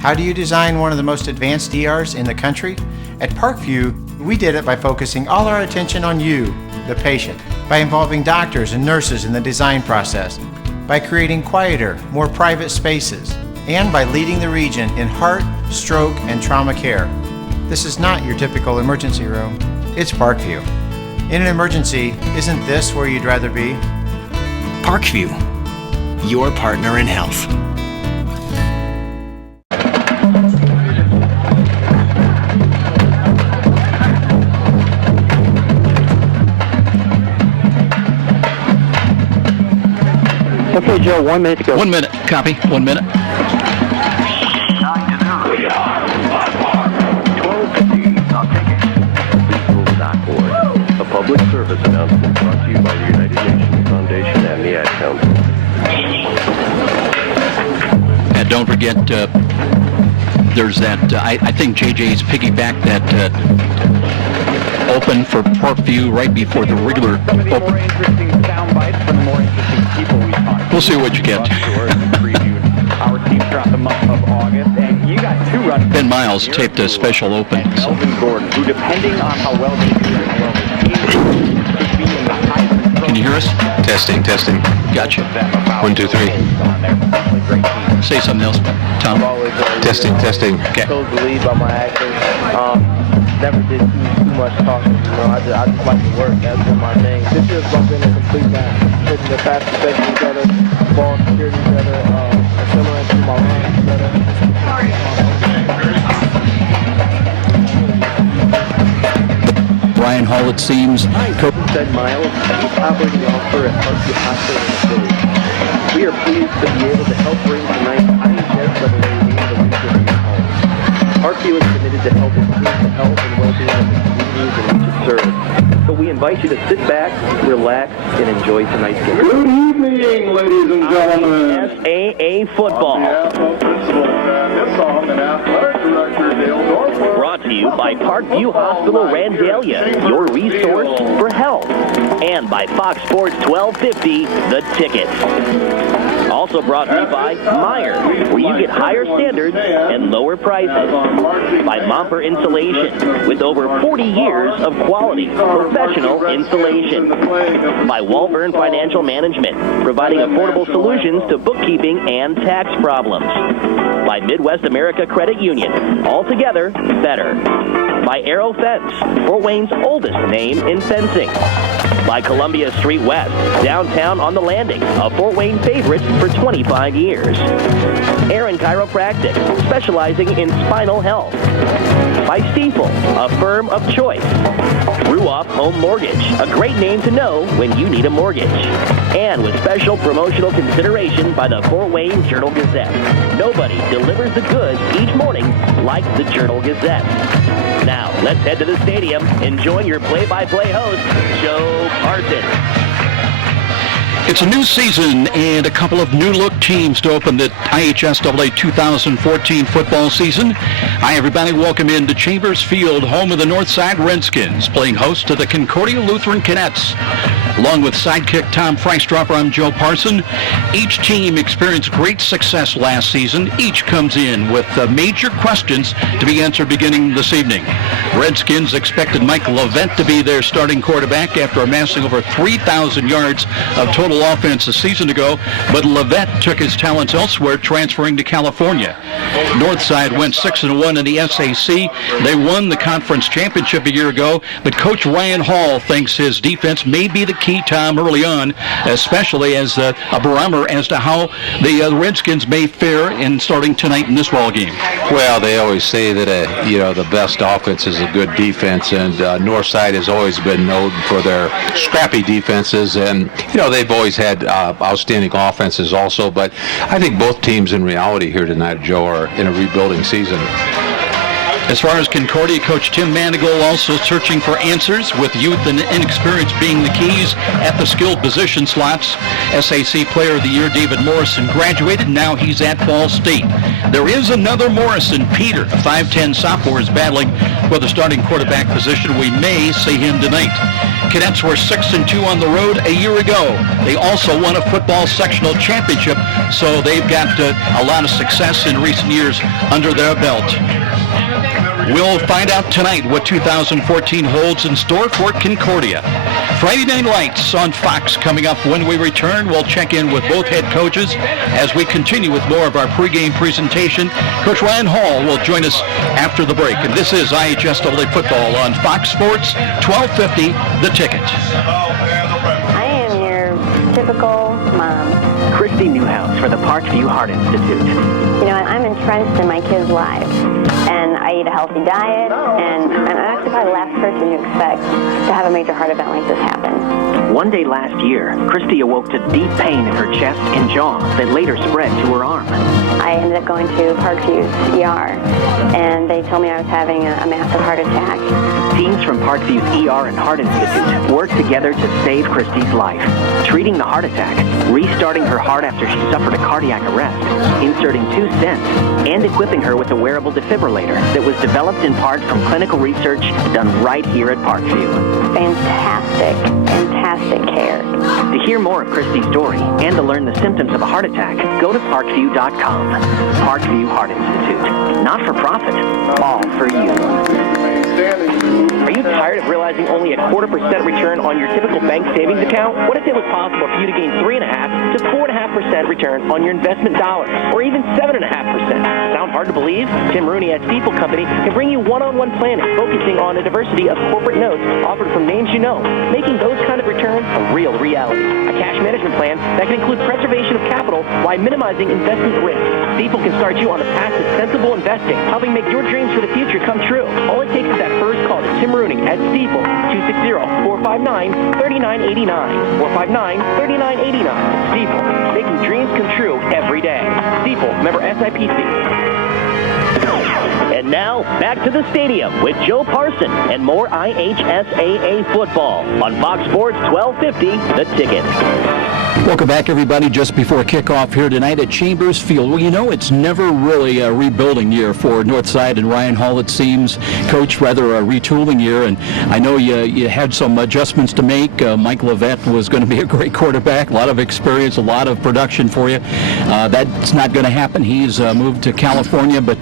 How do you design one of the most advanced ERs in the country? At Parkview, we did it by focusing all our attention on you, the patient, by involving doctors and nurses in the design process, by creating quieter, more private spaces, and by leading the region in heart, stroke, and trauma care. This is not your typical emergency room. It's Parkview. In an emergency, isn't this where you'd rather be? Parkview, your partner in health. Okay, Joe, 1 minute to go. 1 minute. Copy. 1 minute. 12:15. A public service announcement brought to you by the United Nations Foundation and the Ad Council. And don't forget, there's that, I think JJ's piggybacked that open for Parkview right before the regular open. We'll see what you get. Ben Miles taped a special open. So. Can you hear us? Testing. Gotcha. 1, 2, 3. Say something else, Tom. Testing. Okay. Chose the lead by my actions. Never did too much talking. You know, I just like to work. That's been my thing. This year's been a complete match. Putting the fast protection together, ball security together, acceleration my runs together. Brian Hall, it seems. Coach said Miles, he's operating offer at Parkview Hospital in the city. We are pleased to be able to help bring tonight's IHSAA game to the region home. Parkview is committed to help improve the health and well-being of the communities in which it serves. So we invite you to sit back, relax, and enjoy tonight's game. Good evening, ladies and gentlemen. IHSAA football. On behalf of Principal Travis Song and Athletic Director Dale Dorfler. Brought to you by Parkview Hospital Randalia, your resource for health. And by Fox Sports 1250, The Ticket. Also brought to you by Meyer, where you get higher standards and lower prices. By Momper Insulation, with over 40 years of quality, professional insulation. By Walburn Financial Management, providing affordable solutions to bookkeeping and tax problems. By Midwest America Credit Union, altogether better. By Arrow Fence, Fort Wayne's oldest name in fencing. By Columbia Street West, downtown on the Landing, a Fort Wayne favorite for 25 years. Aaron Chiropractic, specializing in spinal health. By Stiefel, a firm of choice. Ruoff Home Mortgage, a great name to know when you need a mortgage. And with special promotional consideration by the Fort Wayne Journal-Gazette. Nobody delivers the goods each morning like the Journal-Gazette. Now, let's head to the stadium and join your play-by-play host, Joe Parson. It's a new season and a couple of new-look teams to open the IHSAA 2014 football season. Hi, everybody. Welcome into Chambers Field, home of the Northside Redskins, playing host to the Concordia Lutheran Cadets. Along with sidekick Tom Freistropper, I'm Joe Parson. Each team experienced great success last season. Each comes in with major questions to be answered beginning this evening. Redskins expected Mike Levent to be their starting quarterback after amassing over 3,000 yards of total offense a season ago, but Levent took his talents elsewhere, transferring to California. Northside went 6-1 in the SAC. They won the conference championship a year ago, but Coach Ryan Hall thinks his defense may be the key, Tom, early on, especially as a barometer as to how the Redskins may fare in starting tonight in this ball game. Well, they always say that the best offense is a good defense, and Northside has always been known for their scrappy defenses, and they've always had outstanding offenses also. But I think both teams in reality here tonight, Joe, are in a rebuilding season. As far as Concordia, Coach Tim Manigault also searching for answers, with youth and inexperience being the keys at the skilled position slots. SAC Player of the Year David Morrison graduated. Now he's at Ball State. There is another Morrison. Peter, a 5'10 sophomore, is battling for the starting quarterback position. We may see him tonight. Cadets were 6-2 on the road a year ago. They also won a football sectional championship, so they've got a lot of success in recent years under their belt. We'll find out tonight what 2014 holds in store for Concordia. Friday Night Lights on Fox coming up when we return. We'll check in with both head coaches as we continue with more of our pregame presentation. Coach Ryan Hall will join us after the break. And this is IHSAA football on Fox Sports 1250, The Ticket. I am your typical mom. Christy Newhouse for the Parkview Heart Institute. You know, I'm entrenched in my kids' lives, and I eat a healthy diet, and I'm actually probably the last person you expect to have a major heart event like this happen. One day last year, Christy awoke to deep pain in her chest and jaw that later spread to her arm. I ended up going to Parkview's ER, and they told me I was having a massive heart attack. Teams from Parkview's ER and Heart Institute worked together to save Christy's life, treating the heart attack, restarting her heart after she suffered a cardiac arrest, inserting 2 stents, and equipping her with a wearable defibrillator that was developed in part from clinical research done right here at Parkview. Fantastic care. To hear more of Christy's story and to learn the symptoms of a heart attack, go to parkview.com. Parkview Heart Institute. Not for profit, all for you. Are you tired of realizing only a 0.25% return on your typical bank savings account? What if it was possible for you to gain 3.5% to 4.5% return on your investment dollars, or even 7.5%? Sound hard to believe? Tim Rooney at Steeple Company can bring you one-on-one planning, focusing on a diversity of corporate notes offered from names you know, making those kind of returns a real reality. A cash management plan that can include preservation of capital while minimizing investment risk. Steeple can start you on the path to sensible investing, helping make your dreams for the future come true. All it takes is that first call to Tim Rooney at Steeple, 260-459-3989. 459-3989. Steeple, making dreams come true every day. Steeple, member SIPC. And now, back to the stadium with Joe Parson and more IHSAA football on Fox Sports 1250, The Ticket. Welcome back, everybody. Just before kickoff here tonight at Chambers Field. Well, you know, it's never really a rebuilding year for Northside and Ryan Hall, it seems. Coach, rather a retooling year. And I know you had some adjustments to make. Mike Levette was going to be a great quarterback. A lot of experience, a lot of production for you. That's not going to happen. He's moved to California, but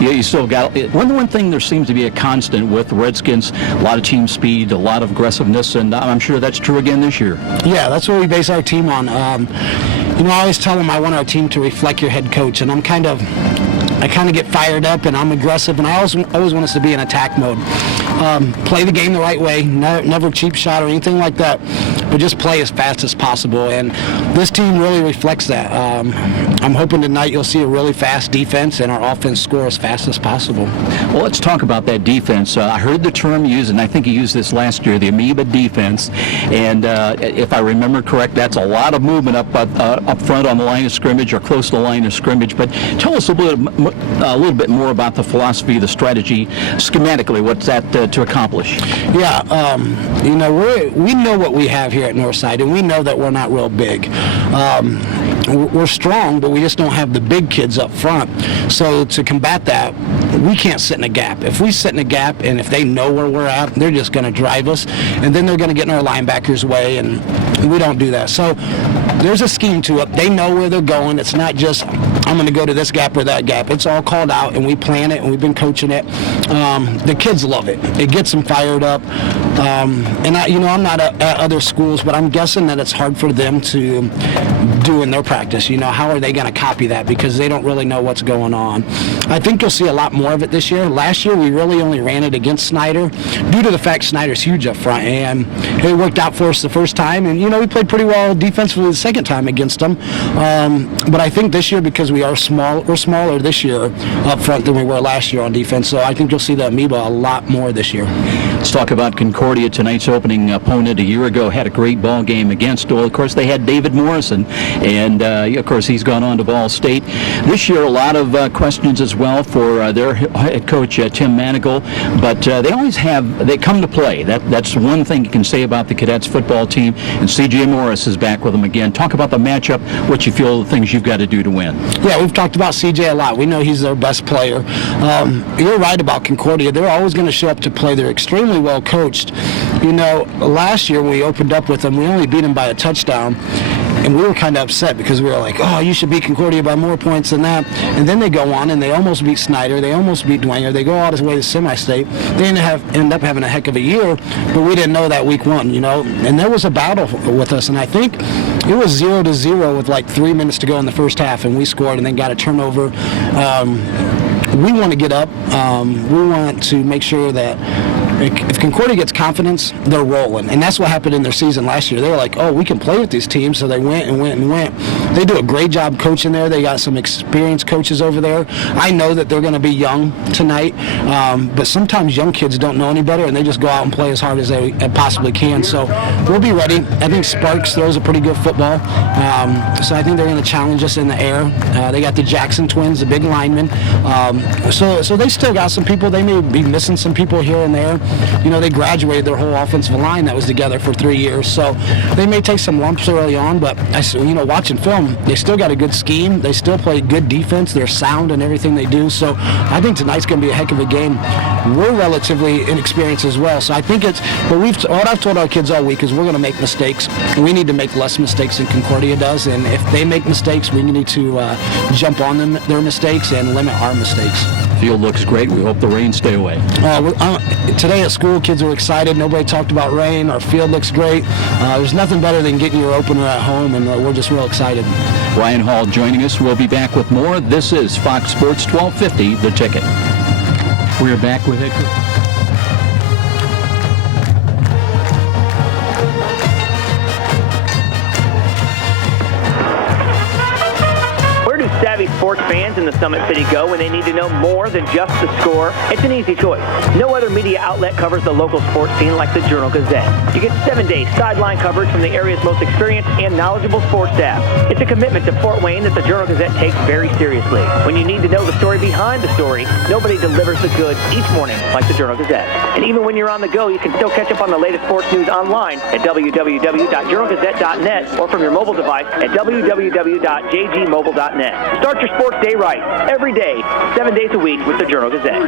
you still got... One thing there seems to be a constant with the Redskins, a lot of team speed, a lot of aggressiveness, and I'm sure that's true again this year. Yeah, that's what we base our team on. You know, I always tell them I want our team to reflect your head coach, and I kind of get fired up, and I'm aggressive, and I always want us to be in attack mode. Play the game the right way, never cheap shot or anything like that, but just play as fast as possible, and this team really reflects that. I'm hoping tonight you'll see a really fast defense and our offense score as fast as possible. Well, let's talk about that defense. I heard the term used, and I think he used this last year, the amoeba defense, and if I remember correct, that's a lot of movement up front on the line of scrimmage or close to the line of scrimmage, but tell us a little bit more about the philosophy, the strategy, schematically, what's that to accomplish? Yeah, you know, we know what we have here at Northside, and we know that we're not real big. We're strong, but we just don't have the big kids up front. So to combat that, we can't sit in a gap. If we sit in a gap and if they know where we're at, they're just going to drive us, and then they're going to get in our linebackers' way, and we don't do that. So there's a scheme to it. They know where they're going. It's not just, I'm going to go to this gap or that gap. It's all called out, and we plan it, and we've been coaching it. The kids love it. It gets them fired up. And I'm not at other schools, but I'm guessing that it's hard for them to do in their practice. You know, how are they going to copy that? Because they don't really know what's going on. I think you'll see a lot more of it this year. Last year, we really only ran it against Snyder due to the fact Snyder's huge up front, and it worked out for us the first time. And, you know, we played pretty well defensively the second time against them. But I think this year, because we're smaller this year up front than we were last year on defense, so I think you'll see the amoeba a lot more this year. Let's talk about Concordia. Tonight's opening opponent a year ago had a great ball game against, well, of course, they had David Morrison, and of course, he's gone on to Ball State. This year, a lot of questions as well for their head coach, Tim Manigal, but they come to play. That's one thing you can say about the Cadets football team, and C.J. Morris is back with them again. Talk about the matchup, what you feel the things you've got to do to win. Yeah, we've talked about C.J. a lot. We know he's their best player. You're right about Concordia. They're always going to show up to play. They're extremely extremely well coached. You know, last year when we opened up with them, we only beat them by a touchdown. And we were kind of upset because we were like, oh, you should beat Concordia by more points than that. And then they go on and they almost beat Snyder. They almost beat Dwenger. They go all this way to semi-state. They end up having a heck of a year, but we didn't know that week one, you know. And there was a battle with us, and I think it was 0-0 with like 3 minutes to go in the first half, and we scored and then got a turnover. We want to get up. We want to make sure that if Concordia gets confidence, they're rolling. And that's what happened in their season last year. They were like, oh, we can play with these teams. So they went and went and went. They do a great job coaching there. They got some experienced coaches over there. I know that they're going to be young tonight, but sometimes young kids don't know any better, and they just go out and play as hard as they possibly can. So we'll be ready. I think Sparks throws a pretty good football. So I think they're going to challenge us in the air. They got the Jackson twins, the big linemen. So they still got some people. They may be missing some people here and there. You know, they graduated their whole offensive line that was together for 3 years. So they may take some lumps early on, but, watching film, they still got a good scheme. They still play good defense. They're sound in everything they do. So I think tonight's going to be a heck of a game. We're relatively inexperienced as well. So I think what I've told our kids all week is we're going to make mistakes. We need to make less mistakes than Concordia does. And if they make mistakes, we need to jump on their mistakes and limit our mistakes. Field looks great. We hope the rain stay away. Today at school, kids were excited. Nobody talked about rain. Our field looks great. There's nothing better than getting your opener at home, and we're just real excited. Ryan Hall joining us. We'll be back with more. This is Fox Sports 1250, The Ticket. We're back with it. Savvy sports fans in the Summit City go when they need to know more than just the score? It's an easy choice. No other media outlet covers the local sports scene like the Journal-Gazette. You get 7 days sideline coverage from the area's most experienced and knowledgeable sports staff. It's a commitment to Fort Wayne that the Journal-Gazette takes very seriously. When you need to know the story behind the story, nobody delivers the goods each morning like the Journal-Gazette. And even when you're on the go, you can still catch up on the latest sports news online at www.journalgazette.net or from your mobile device at www.jgmobile.net. Start your sports day right, every day, 7 days a week with the Journal-Gazette.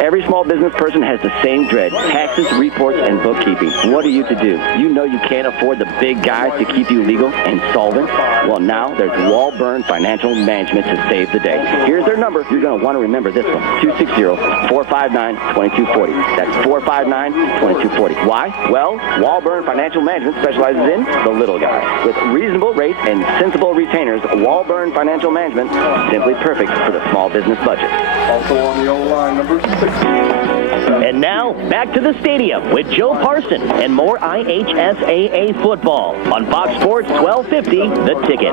Every small business person has the same dread: taxes, reports, and bookkeeping. What are you to do? You know you can't afford the big guys to keep you legal and solvent? Well, now there's Walburn Financial Management to save the day. Here's their number. You're going to want to remember this one: 260-459-2240. That's 459-2240. Why? Well, Walburn Financial Management specializes in the little guy. With reasonable rates and sensible retainers, Walburn Financial Management, simply perfect for the small business budget. Also on the O-line, number 6. And now, back to the stadium with Joe Parson and more IHSAA football on Fox Sports 1250, The Ticket.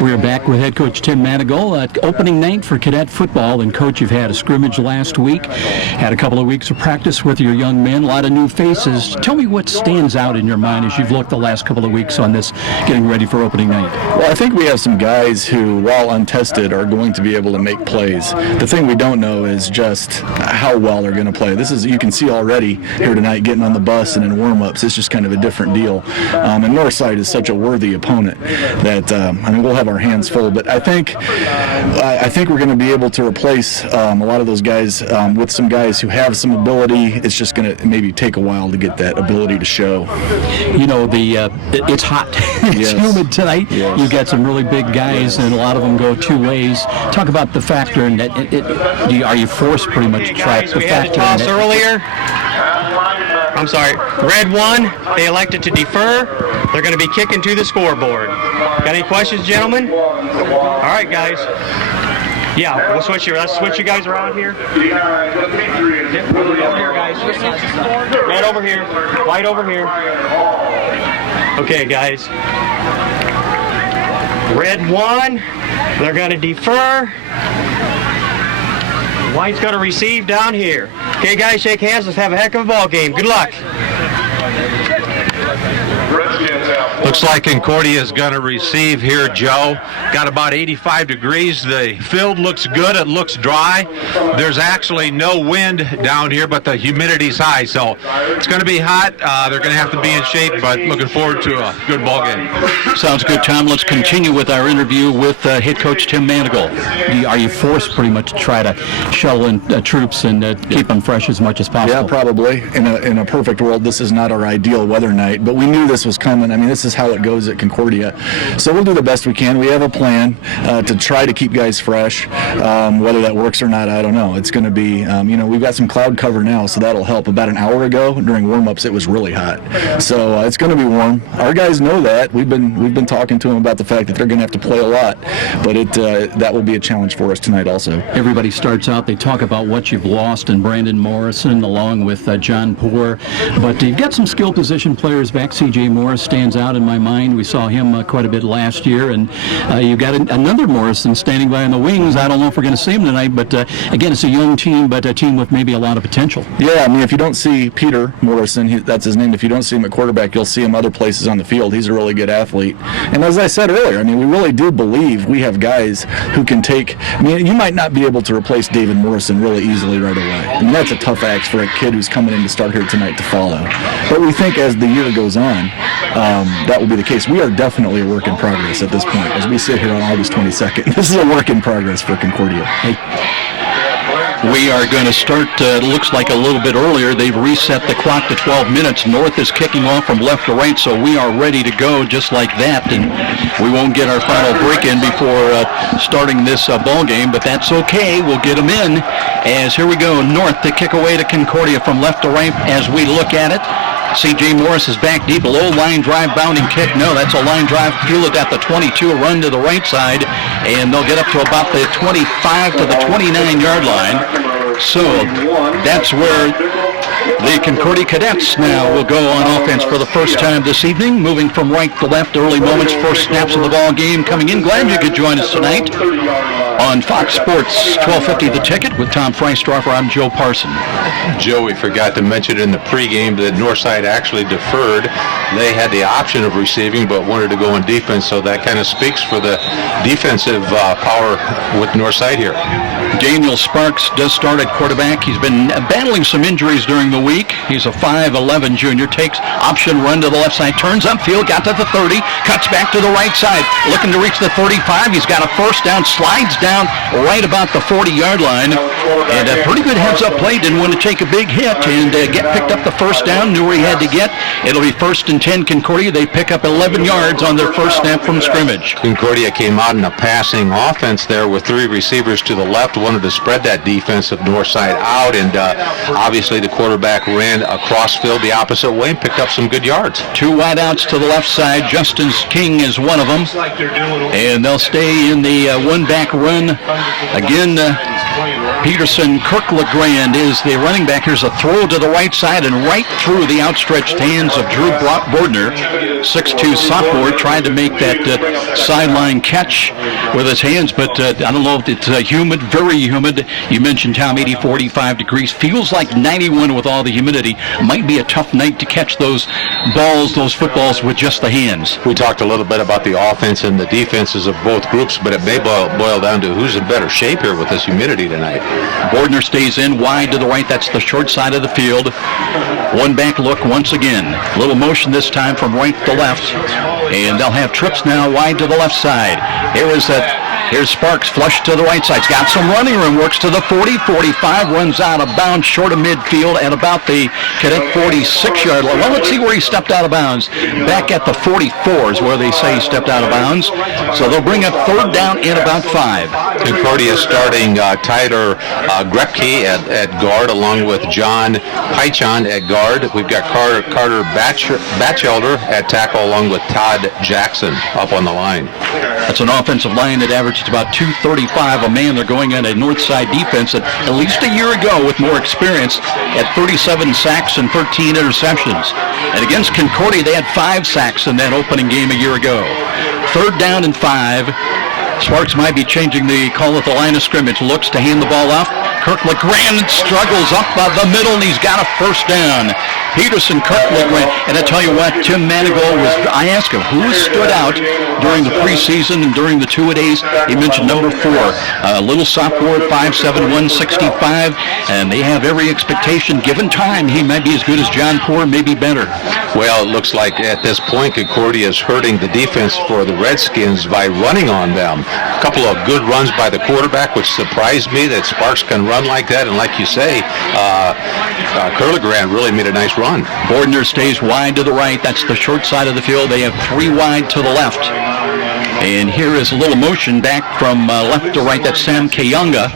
We're back with head coach Tim Manigault. Opening night for cadet football. And, Coach, you've had a scrimmage last week, had a couple of weeks of practice with your young men, a lot of new faces. Tell me what stands out in your mind as you've looked the last couple of weeks on this, getting ready for opening night. Well, I think we have some guys who, while untested, are going to be able to make plays. The thing we don't know is just how well they're going to play. You can see already here tonight, getting on the bus and in warm-ups, it's just kind of a different deal. And Northside is such a worthy opponent that, we'll have our hands full, but I think we're going to be able to replace a lot of those guys with some guys who have some ability. It's just going to maybe take a while to get that ability to show. You know, it's hot. It's humid tonight. Yes. You've got some really big guys, and a lot of them go two ways. Talk about the factor in that. Are you forced pretty much to try the factor? Toss earlier. I'm sorry. Red 1, they elected to defer. They're going to be kicking to the scoreboard. Got any questions, gentlemen? All right, guys. Yeah, let's switch you guys around here. Yep, over here, guys. Red over here. White over here. Okay, guys. Red 1, they're going to defer. White's going to receive down here. Okay, guys, shake hands. Let's have a heck of a ball game. Good luck. Redskins have Looks like Concordia is going to receive here, Joe. Got about 85 degrees. The field looks good. It looks dry. There's actually no wind down here, but the humidity's high, so it's going to be hot. They're going to have to be in shape, but looking forward to a good ball game. Sounds good, Tom. Let's continue with our interview with head coach Tim Manigal. Are you forced pretty much to try to shuttle in troops and keep them fresh as much as possible? Yeah, probably. In a perfect world, this is not our ideal weather night, but we knew this was coming. I mean, this is how it goes at Concordia. So we'll do the best we can. We have a plan to try to keep guys fresh. Whether that works or not, I don't know. It's going to be, we've got some cloud cover now, so that'll help. About an hour ago, during warm-ups, it was really hot. So it's going to be warm. Our guys know that. We've been talking to them about the fact that they're going to have to play a lot, but that will be a challenge for us tonight also. Everybody starts out, they talk about what you've lost in Brandon Morrison along with John Poor, but you've got some skill position players back. C.J. Morris stands out in my mind. We saw him quite a bit last year, and you've got another Morrison standing by on the wings. I don't know if we're going to see him tonight, but again, it's a young team, but a team with maybe a lot of potential. Yeah, I mean, if you don't see Peter Morrison, that's his name, if you don't see him at quarterback, you'll see him other places on the field. He's a really good athlete. And as I said earlier, I mean, we really do believe we have guys who can take, I mean, you might not be able to replace David Morrison really easily right away. I mean, that's a tough act for a kid who's coming in to start here tonight to follow. But we think as the year goes on, that will be the case. We are definitely a work in progress at this point. As we sit here on August 22nd, this is a work in progress for Concordia. We are going to start, looks like a little bit earlier. They've reset the clock to 12 minutes. North is kicking off from left to right, so we are ready to go just like that. And we won't get our final break in before starting this ball game, but that's okay. We'll get them in. As here we go, North to kick away to Concordia from left to right as we look at it. C.J. Morris is back deep, a low line drive bounding kick. No, that's a line drive fielded at the 22, a run to the right side, and they'll get up to about the 25 to the 29-yard line. So that's where the Concordia Cadets now will go on offense for the first time this evening, moving from right to left, early moments, first snaps of the ball game coming in. Glad you could join us tonight on Fox Sports 1250 The Ticket with Tom Freistroffer. I'm Joe Parson. Joe, we forgot to mention in the pregame that Northside actually deferred. They had the option of receiving but wanted to go on defense, so that kind of speaks for the defensive power with Northside here. Daniel Sparks does start at quarterback. He's been battling some injuries during the week. He's a 5'11 junior. Takes option run to the left side, turns upfield, got to the 30, cuts back to the right side, looking to reach the 35. He's got a first down, slides down right about the 40-yard line. And a pretty good heads-up play. Didn't want to take a big hit and get picked up the first down. Knew where he had to get. It'll be 1st and 10 Concordia. They pick up 11 yards on their first snap from scrimmage. Concordia came out in a passing offense there with 3 receivers to the left. Wanted to spread that defensive Northside out, and obviously the quarterback ran across field the opposite way and picked up some good yards. 2 wideouts to the left side. Justin King is one of them. And they'll stay in the one-back run. Again, Peterson, Kirk LeGrand is the running back. Here's a throw to the right side and right through the outstretched hands of Drew Bordner. 6'2 sophomore tried to make that sideline catch with his hands, but I don't know if it's humid, very humid. You mentioned, Tom, 45 degrees. Feels like 91 with all the humidity. Might be a tough night to catch those balls, those footballs with just the hands. We talked a little bit about the offense and the defenses of both groups, but it may boil down to who's in better shape here with this humidity tonight. Bordner stays in wide to the right. That's the short side of the field. One back look once again. Little motion this time from right to left. And they'll have trips now wide to the left side. Here's Sparks, flush to the right side. He's got some running room, works to the 40, 45, runs out of bounds short of midfield at about the Cadet 46-yard line. Well, let's see where he stepped out of bounds. Back at the 44 is where they say he stepped out of bounds. So they'll bring up 3rd down in about 5. Concordia starting Tyler Grepke at guard along with John Pychon at guard. We've got Carter Batchelder at tackle along with Todd Jackson up on the line. That's an offensive line that averages about 235 a man. They're going on a Northside defense that at least a year ago with more experience at 37 sacks and 13 interceptions. And against Concordia, they had 5 sacks in that opening game a year ago. 3rd down and 5. Sparks might be changing the call at the line of scrimmage. Looks to hand the ball off. Kirk LeGrand struggles up by the middle, and he's got a first down. Peterson, Kirk LeGrand. And I tell you what, Tim Manigault I asked him who stood out during the preseason and during the two-a-days. He mentioned number 4, a little sophomore at 5'7", 165, and they have every expectation, given time, he might be as good as John Poor, maybe better. Well, it looks like at this point Concordia is hurting the defense for the Redskins by running on them. A couple of good runs by the quarterback, which surprised me that Sparks can run like that. And like you say, Curlegrand really made a nice run. Bordner stays wide to the right. That's the short side of the field. They have 3 wide to the left. And here is a little motion back from left to right. That's Sam Kayunga.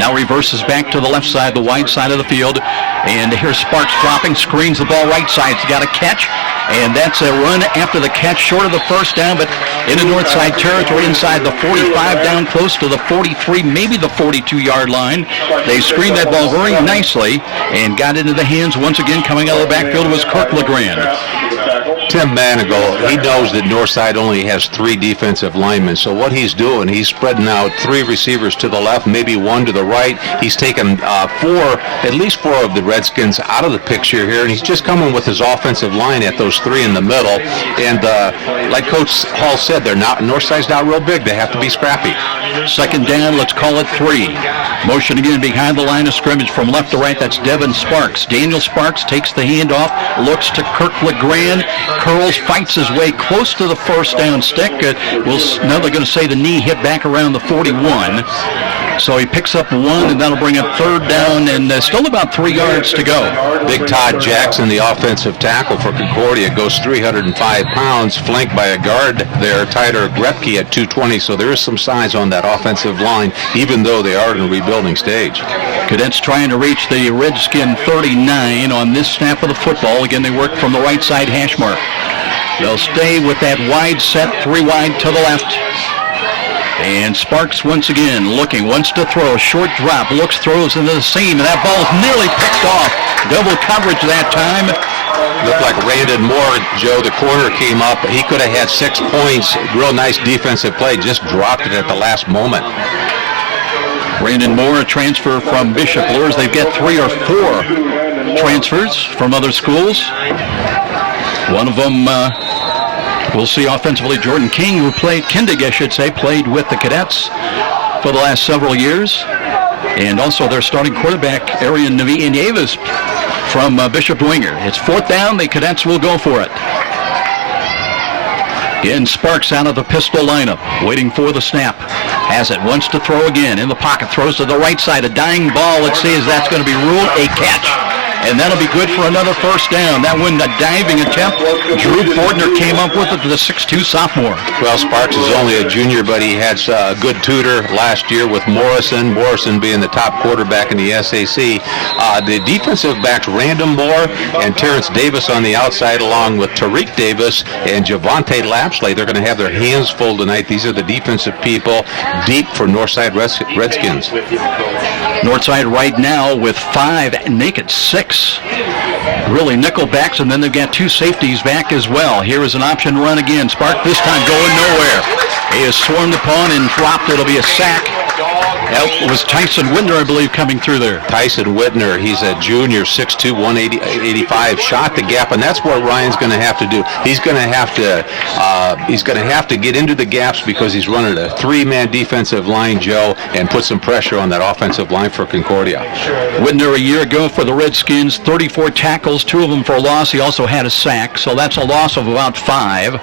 Now reverses back to the left side, the wide side of the field. And here's Sparks dropping, screens the ball right side. He's got a catch. And that's a run after the catch, short of the first down, but in the north side territory, inside the 45, down close to the 43, maybe the 42-yard line. They screened that ball very nicely and got into the hands once again. Coming out of the backfield was Kirk LeGrand. Tim Manigault, he knows that Northside only has 3 defensive linemen, so what he's doing, he's spreading out 3 receivers to the left, maybe 1 to the right. He's taken at least 4 of the Redskins out of the picture here, and he's just coming with his offensive line at those 3 in the middle. And like Coach Hall said, Northside's not real big. They have to be scrappy. Second down, let's call it 3. Motion again behind the line of scrimmage from left to right. That's Devin Sparks. Daniel Sparks takes the handoff, looks to Kirk LeGrand, curls, fights his way close to the first down stick. Now they're going to say the knee hit back around the 41. So he picks up 1, and that'll bring up 3rd down, and still about 3 yards to go. Big Todd Jackson, the offensive tackle for Concordia, goes 305 pounds, flanked by a guard there, Tyler Grepke at 220. So there is some size on that offensive line, even though they are in a rebuilding stage. Cadets trying to reach the Redskin 39 on this snap of the football. Again, they work from the right side hash mark. They'll stay with that wide set, 3 wide to the left. And Sparks once again looking, wants to throw, short drop, looks, throws into the seam, and that ball's nearly picked off. Double coverage that time. Looked like Brandon Moore, Joe, the corner came up. He could have had 6 points. Real nice defensive play, just dropped it at the last moment. Brandon Moore, a transfer from Bishop Luers. They've got 3 or 4 transfers from other schools. One of them, we'll see offensively, Jordan King, who played, Kindig, I should say, played with the Cadets for the last several years. And also their starting quarterback, Arian Nieves from Bishop Winger. It's 4th down. The Cadets will go for it. Again, Sparks out of the pistol lineup, waiting for the snap. Has it, wants to throw again. In the pocket, throws to the right side. A dying ball. Let's see, is that's going to be ruled a catch. And that'll be good for another 1st down. That one, a diving attempt. Drew Bordner came up with it, the 6'2 sophomore. Well, Sparks is only a junior, but he had a good tutor last year with Morrison being the top quarterback in the SAC. The defensive backs, Random Moore and Terrence Davis on the outside, along with Tariq Davis and Javante Lapsley. They're going to have their hands full tonight. These are the defensive people deep for Northside Redskins. Northside right now with 5, naked 6. Really nickel backs, and then they've got 2 safeties back as well. Here is an option run again. Spark this time going nowhere. He is swarmed upon and dropped. It'll be a sack. That was Tyson Whitner, I believe, coming through there. Tyson Whitner, he's a junior, 6'2", 185, shot the gap, and that's what Ryan's going to have to do. He's going to have to get into the gaps because he's running a 3-man defensive line, Joe, and put some pressure on that offensive line for Concordia. Whitner a year ago for the Redskins, 34 tackles, 2 of them for a loss. He also had a sack, so that's a loss of about 5.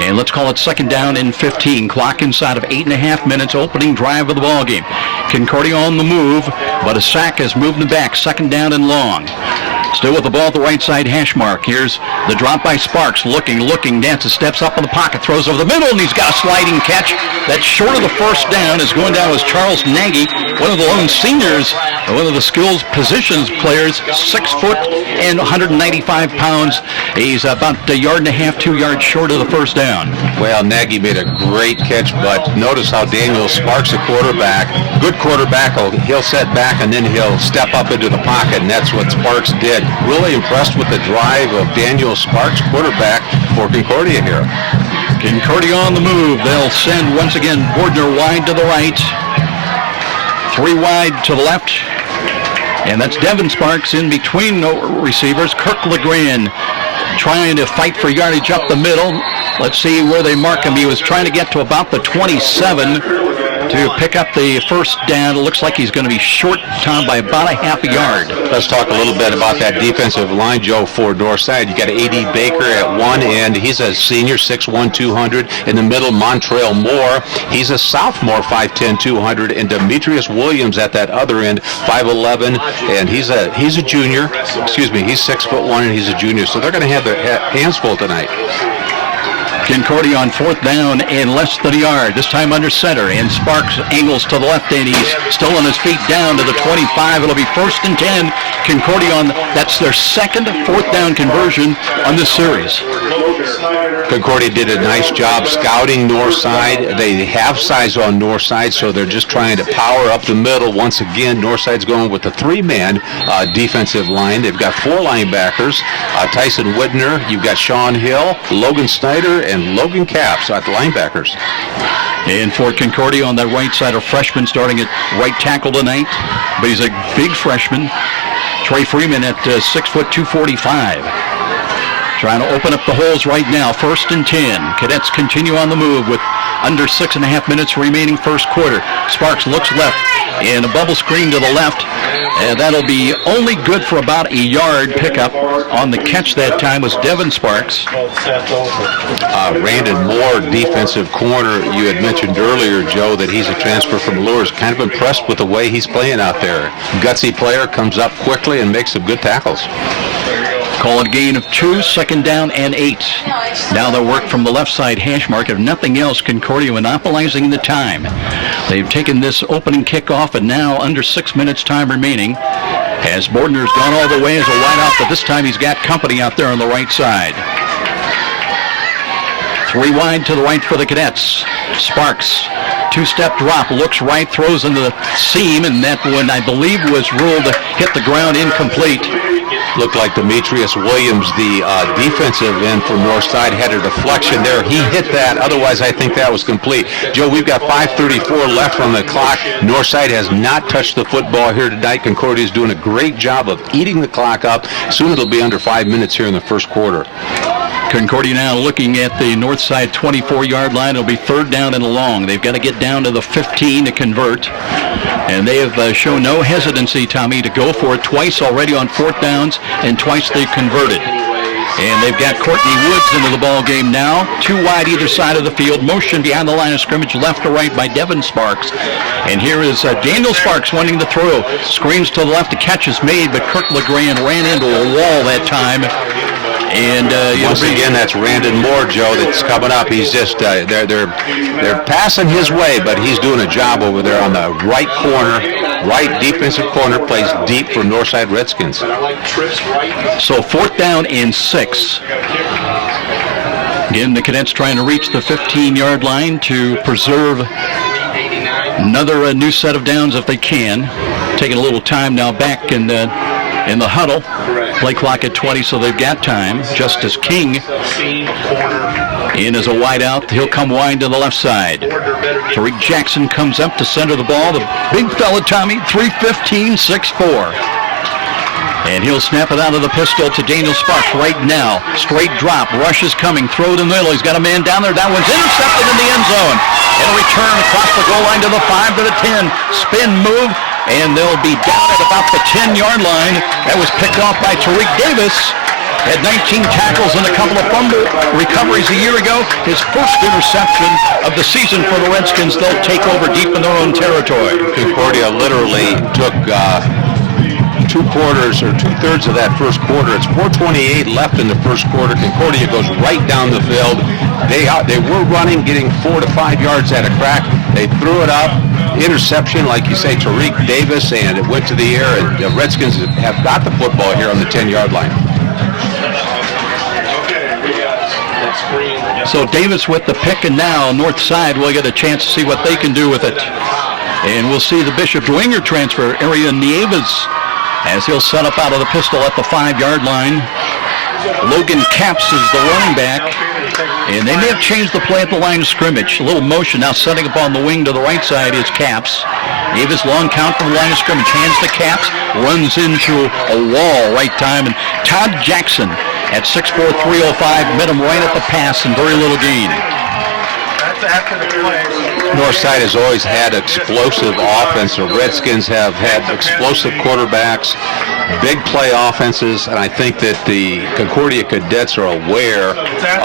And let's call it 2nd down and 15. Clock inside of 8.5 minutes, opening drive of the ball game. Concordia on the move, but a sack has moved them back. 2nd down and long. Still with the ball at the right side hash mark. Here's the drop by Sparks. Looking, dances, steps up in the pocket, throws over the middle, and he's got a sliding catch. That's short of the 1st down. Is going down was Charles Nagy, one of the lone seniors, one of the skills positions players, 6 foot and 195 pounds. He's about 1.5 yards, 2 yards short of the 1st down. Well, Nagy made a great catch, but notice how Daniel Sparks, a quarterback, good quarterback, he'll set back and then he'll step up into the pocket, and that's what Sparks did. Really impressed with the drive of Daniel Sparks, quarterback for Concordia here. Concordia on the move. They'll send once again Bordner wide to the right, 3 wide to the left. And that's Devin Sparks in between receivers. Kirk LeGrand trying to fight for yardage up the middle. Let's see where they mark him. He was trying to get to about the 27 to pick up the first down. It looks like he's going to be short, Tom, by about a half a yard. Let's talk a little bit about that defensive line, Joe, for Northside. You got A.D. Baker at one end. He's a senior, 6'1", 200. In the middle, Montrell Moore. He's a sophomore, 5'10", 200. And Demetrius Williams at that other end, 5'11", and he's a junior. Excuse me, he's 6'1", and he's a junior. So they're going to have their hands full tonight. Concordia on fourth down and less than a yard. This time under center, and Sparks angles to the left, and he's still on his feet down to the 25. It'll be 1st and 10. Concordia that's their second fourth down conversion on this series. Concordia did a nice job scouting Northside. They have size on Northside, so they're just trying to power up the middle. Once again, Northside's going with a 3-man defensive line. They've got 4 linebackers. Tyson Whitner, you've got Sean Hill, Logan Snyder, and Logan Capps at the linebackers. And for Concordia on that right side, a freshman starting at right tackle tonight, but he's a big freshman. Trey Freeman at 6 foot 245. Trying to open up the holes right now. 1st and 10. Cadets continue on the move with under 6.5 minutes remaining first quarter. Sparks looks left and a bubble screen to the left. And that'll be only good for about a yard pickup. On the catch that time was Devin Sparks. Randon Moore, defensive corner. You had mentioned earlier, Joe, that he's a transfer from Lures. Kind of impressed with the way he's playing out there. Gutsy player, comes up quickly and makes some good tackles. Call it a gain of 2, 2nd down and 8. Now they'll work from the left side hash mark. If nothing else, Concordia monopolizing the time. They've taken this opening kickoff, and now under 6 minutes time remaining, as Bordner's gone all the way as a wideout, but this time he's got company out there on the right side. 3 wide to the right for the Cadets. Sparks, 2-step drop, looks right, throws into the seam, and that one I believe was ruled to hit the ground incomplete. Looked like Demetrius Williams, the defensive end for Northside, had a deflection there. He hit that. Otherwise, I think that was complete. Joe, we've got 5:34 left on the clock. Northside has not touched the football here tonight. Concordia is doing a great job of eating the clock up. Soon it'll be under 5 minutes here in the first quarter. Concordia now looking at the north side 24-yard line. It'll be 3rd down and long. They've got to get down to the 15 to convert. And they have shown no hesitancy, Tommy, to go for it twice already on 4th downs, and twice they've converted. And they've got Courtney Woods into the ball game now. 2 wide either side of the field. Motion behind the line of scrimmage, left to right by Devin Sparks. And here is Daniel Sparks wanting to throw. Screens to the left. The catch is made, but Kirk LeGrand ran into a wall that time. And once again, that's Randon Moore, Joe, that's coming up. He's just they're passing his way, but he's doing a job over there on the right corner, right defensive corner, plays deep for Northside Redskins. So 4th down and 6. Again, the Cadets trying to reach the 15-yard line to preserve another new set of downs if they can. Taking a little time now back in the huddle. Play clock at 20, so they've got time. Justice King in as a wideout. He'll come wide to the left side. Tariq Jackson comes up to center the ball. The big fella, Tommy, 315, 6'4". And he'll snap it out of the pistol to Daniel Sparks right now. Straight drop. Rush is coming. Throw it in the middle. He's got a man down there. That one's intercepted in the end zone. And a return across the goal line to the 5 to the 10. Spin move. And they'll be down at about the 10-yard line. That was picked off by Tariq Davis. Had 19 tackles and a couple of fumble recoveries a year ago. His first interception of the season for the Redskins. They'll take over deep in their own territory. Concordia literally took 2 quarters or 2/3 of that first quarter. It's 4:28 left in the first quarter. Concordia goes right down the field. They were running, getting 4 to 5 yards at a crack. They threw it up. Interception, like you say, Tariq Davis, and it went to the air. And the Redskins have got the football here on the 10-yard line. So Davis with the pick, and now north side will get a chance to see what they can do with it. And we'll see the Bishop Dwenger transfer, Arian Nieves, as he'll set up out of the pistol at the 5-yard line. Logan Capps is the running back. And they may have changed the play at the line of scrimmage. A little motion now setting up on the wing to the right side is Capps. Davis long count from the line of scrimmage. Hands to Capps. Runs into a wall right time. And Todd Jackson at 6'4", 305 met him right at the pass and very little gain. That's after the play. Northside has always had explosive offense. The Redskins have had explosive quarterbacks, big play offenses, and I think that the Concordia Cadets are aware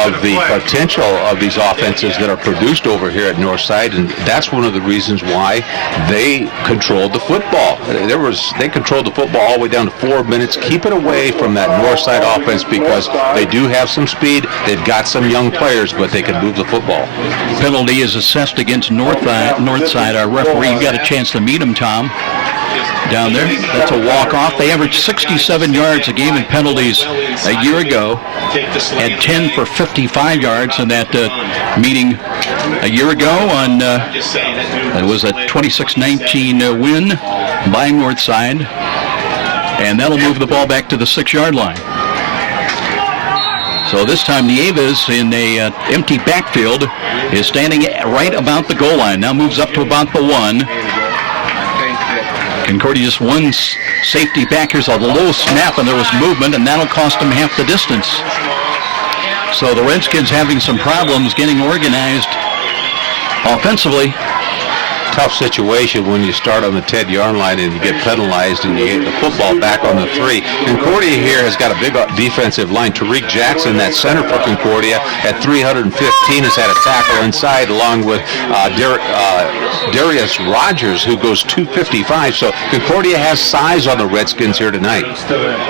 of the potential of these offenses that are produced over here at Northside, and that's one of the reasons why they controlled the football. They controlled the football all the way down to 4 minutes. Keep it away from that Northside offense because they do have some speed. They've got some young players, but they can move the football. Penalty is assessed against Northside. Our referee, you got a chance to meet him, Tom, down there. That's a walk-off. They averaged 67 yards a game in penalties a year ago. Had 10 for 55 yards in that meeting a year ago. It was a 26-19 win by Northside. And that'll move the ball back to the 6-yard line. So this time Nieves in a empty backfield is standing right about the goal line. Now moves up to about the 1. Concordia just one safety back. Here's a low snap and there was movement, and that'll cost them half the distance. So the Redskins having some problems getting organized offensively. Tough situation when you start on the 10-yard line and you get penalized and you get the football back on the 3. Concordia here has got a big defensive line. Tariq Jackson, that center for Concordia, at 315 has had a tackle inside along with Darius Rogers, who goes 255. So Concordia has size on the Redskins here tonight.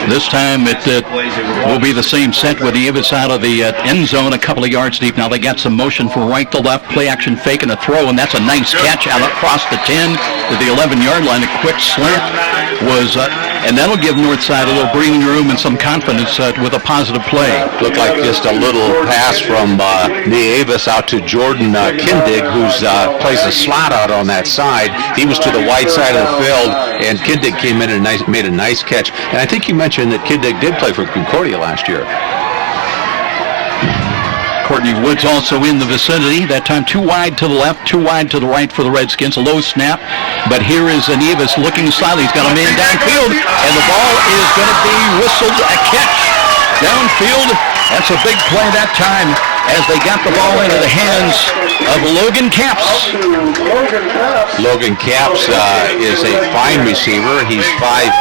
This time it will be the same set with the Nieves out of the end zone a couple of yards deep. Now they got some motion from right to left, play action fake and a throw, and that's a nice catch out across the 10 to the 11-yard line. A quick slant was, and that'll give Northside a little breathing room and some confidence with a positive play. Looked like just a little pass from Nieves out to Jordan Kindig, who plays a slot out on that side. He was to the wide side of the field, and Kindig came in and made a nice catch. And I think you mentioned that Kindig did play for Concordia last year. Courtney Woods also in the vicinity. That time too wide to the left, too wide to the right for the Redskins. A low snap, but here is Nieves looking slightly. He's got a man downfield, and the ball is going to be whistled. A catch downfield. That's a big play that time as they got the ball into the hands of Logan Capps. Logan Capps is a fine receiver. He's 5'10".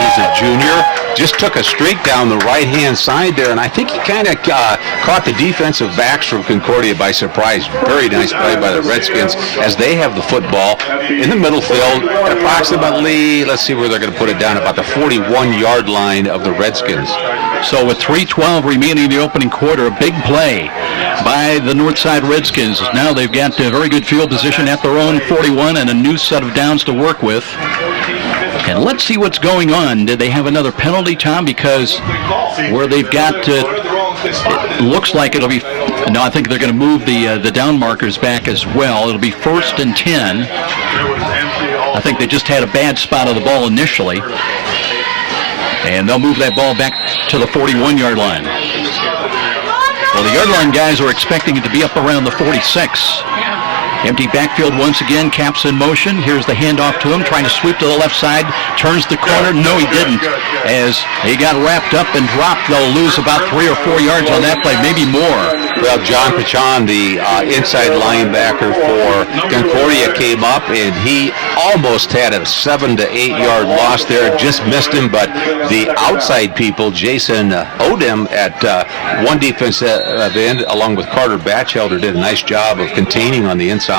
He's a junior. Just took a streak down the right-hand side there, and I think he kind of caught the defensive backs from Concordia by surprise. Very nice play by the Redskins as they have the football in the middle field at approximately, let's see where they're going to put it down, about the 41-yard line of the Redskins. So with 3:12 remaining in the opening quarter, a big play by the Northside Redskins. Now they've got a very good field position at their own 41 and a new set of downs to work with. And let's see what's going on. Did they have another penalty, Tom? Because where they've got, it looks like it'll be, no, I think they're going to move the down markers back as well. It'll be 1st and 10. I think they just had a bad spot of the ball initially. And they'll move that ball back to the 41-yard line. Well, the yard line guys are expecting it to be up around the 46. Empty backfield once again. Capps in motion. Here's the handoff to him, trying to sweep to the left side. Turns the corner. No, he didn't. As he got wrapped up and dropped, they'll lose about 3 or 4 yards on that play, maybe more. Well, John Pachon, the inside linebacker for Concordia, came up, and he almost had a 7 to 8 yard loss there. Just missed him, but the outside people, Jason Odom at one defensive end, along with Carter Batchelder, did a nice job of containing on the inside.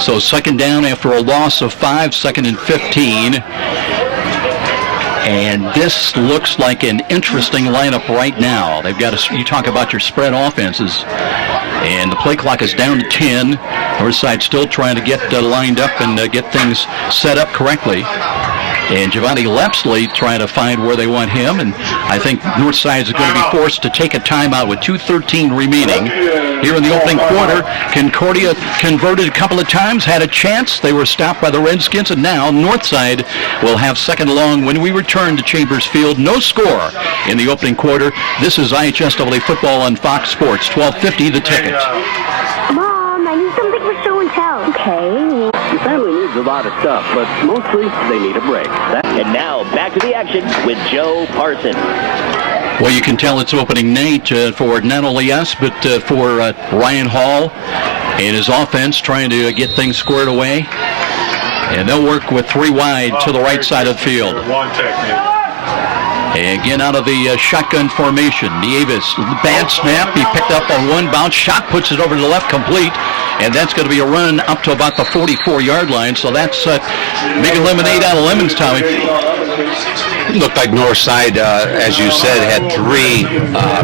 So 2nd down after a loss of 5, 2nd and 15. And this looks like an interesting lineup right now. They've got you talk about your spread offenses. And the play clock is down to 10. Northside still trying to get lined up and get things set up correctly. And Giovanni Lepsley trying to find where they want him. And I think Northside is going to be forced to take a timeout with 2:13 remaining. here in the opening quarter. Concordia converted a couple of times, had a chance. They were stopped by the Redskins, and now Northside will have second and long when we return to Chambers Field. No score in the opening quarter. This is IHSAA football on Fox Sports, 1250 The Ticket. Mom, I need something for show and tell. Okay. Your family needs a lot of stuff, but mostly they need a break. And now, back to the action with Joe Parson. Well, you can tell it's opening night for not only us, but for Ryan Hall and his offense trying to get things squared away. And they'll work with three wide to the right side of the field. Again, out of the shotgun formation, Nieves, bad snap. He picked up on one bounce shot, puts it over to the left, complete. And that's going to be a run up to about the 44-yard line. So that's making lemonade out of lemons, Tommy. It looked like Northside, as you said, had three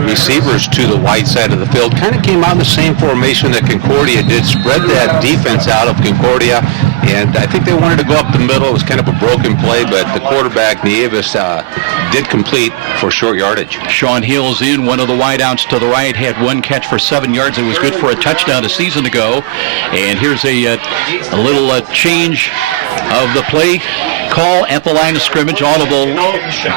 receivers to the wide side of the field. Kind of came out in the same formation that Concordia did, spread that defense out of Concordia, and I think they wanted to go up the middle. It was kind of a broken play, but the quarterback, Nieves, did complete for short yardage. Sean Hill's in, one of the wideouts to the right, had one catch for 7 yards. It was good for a touchdown a season ago. And here's a little change of the play call at the line of scrimmage. Audible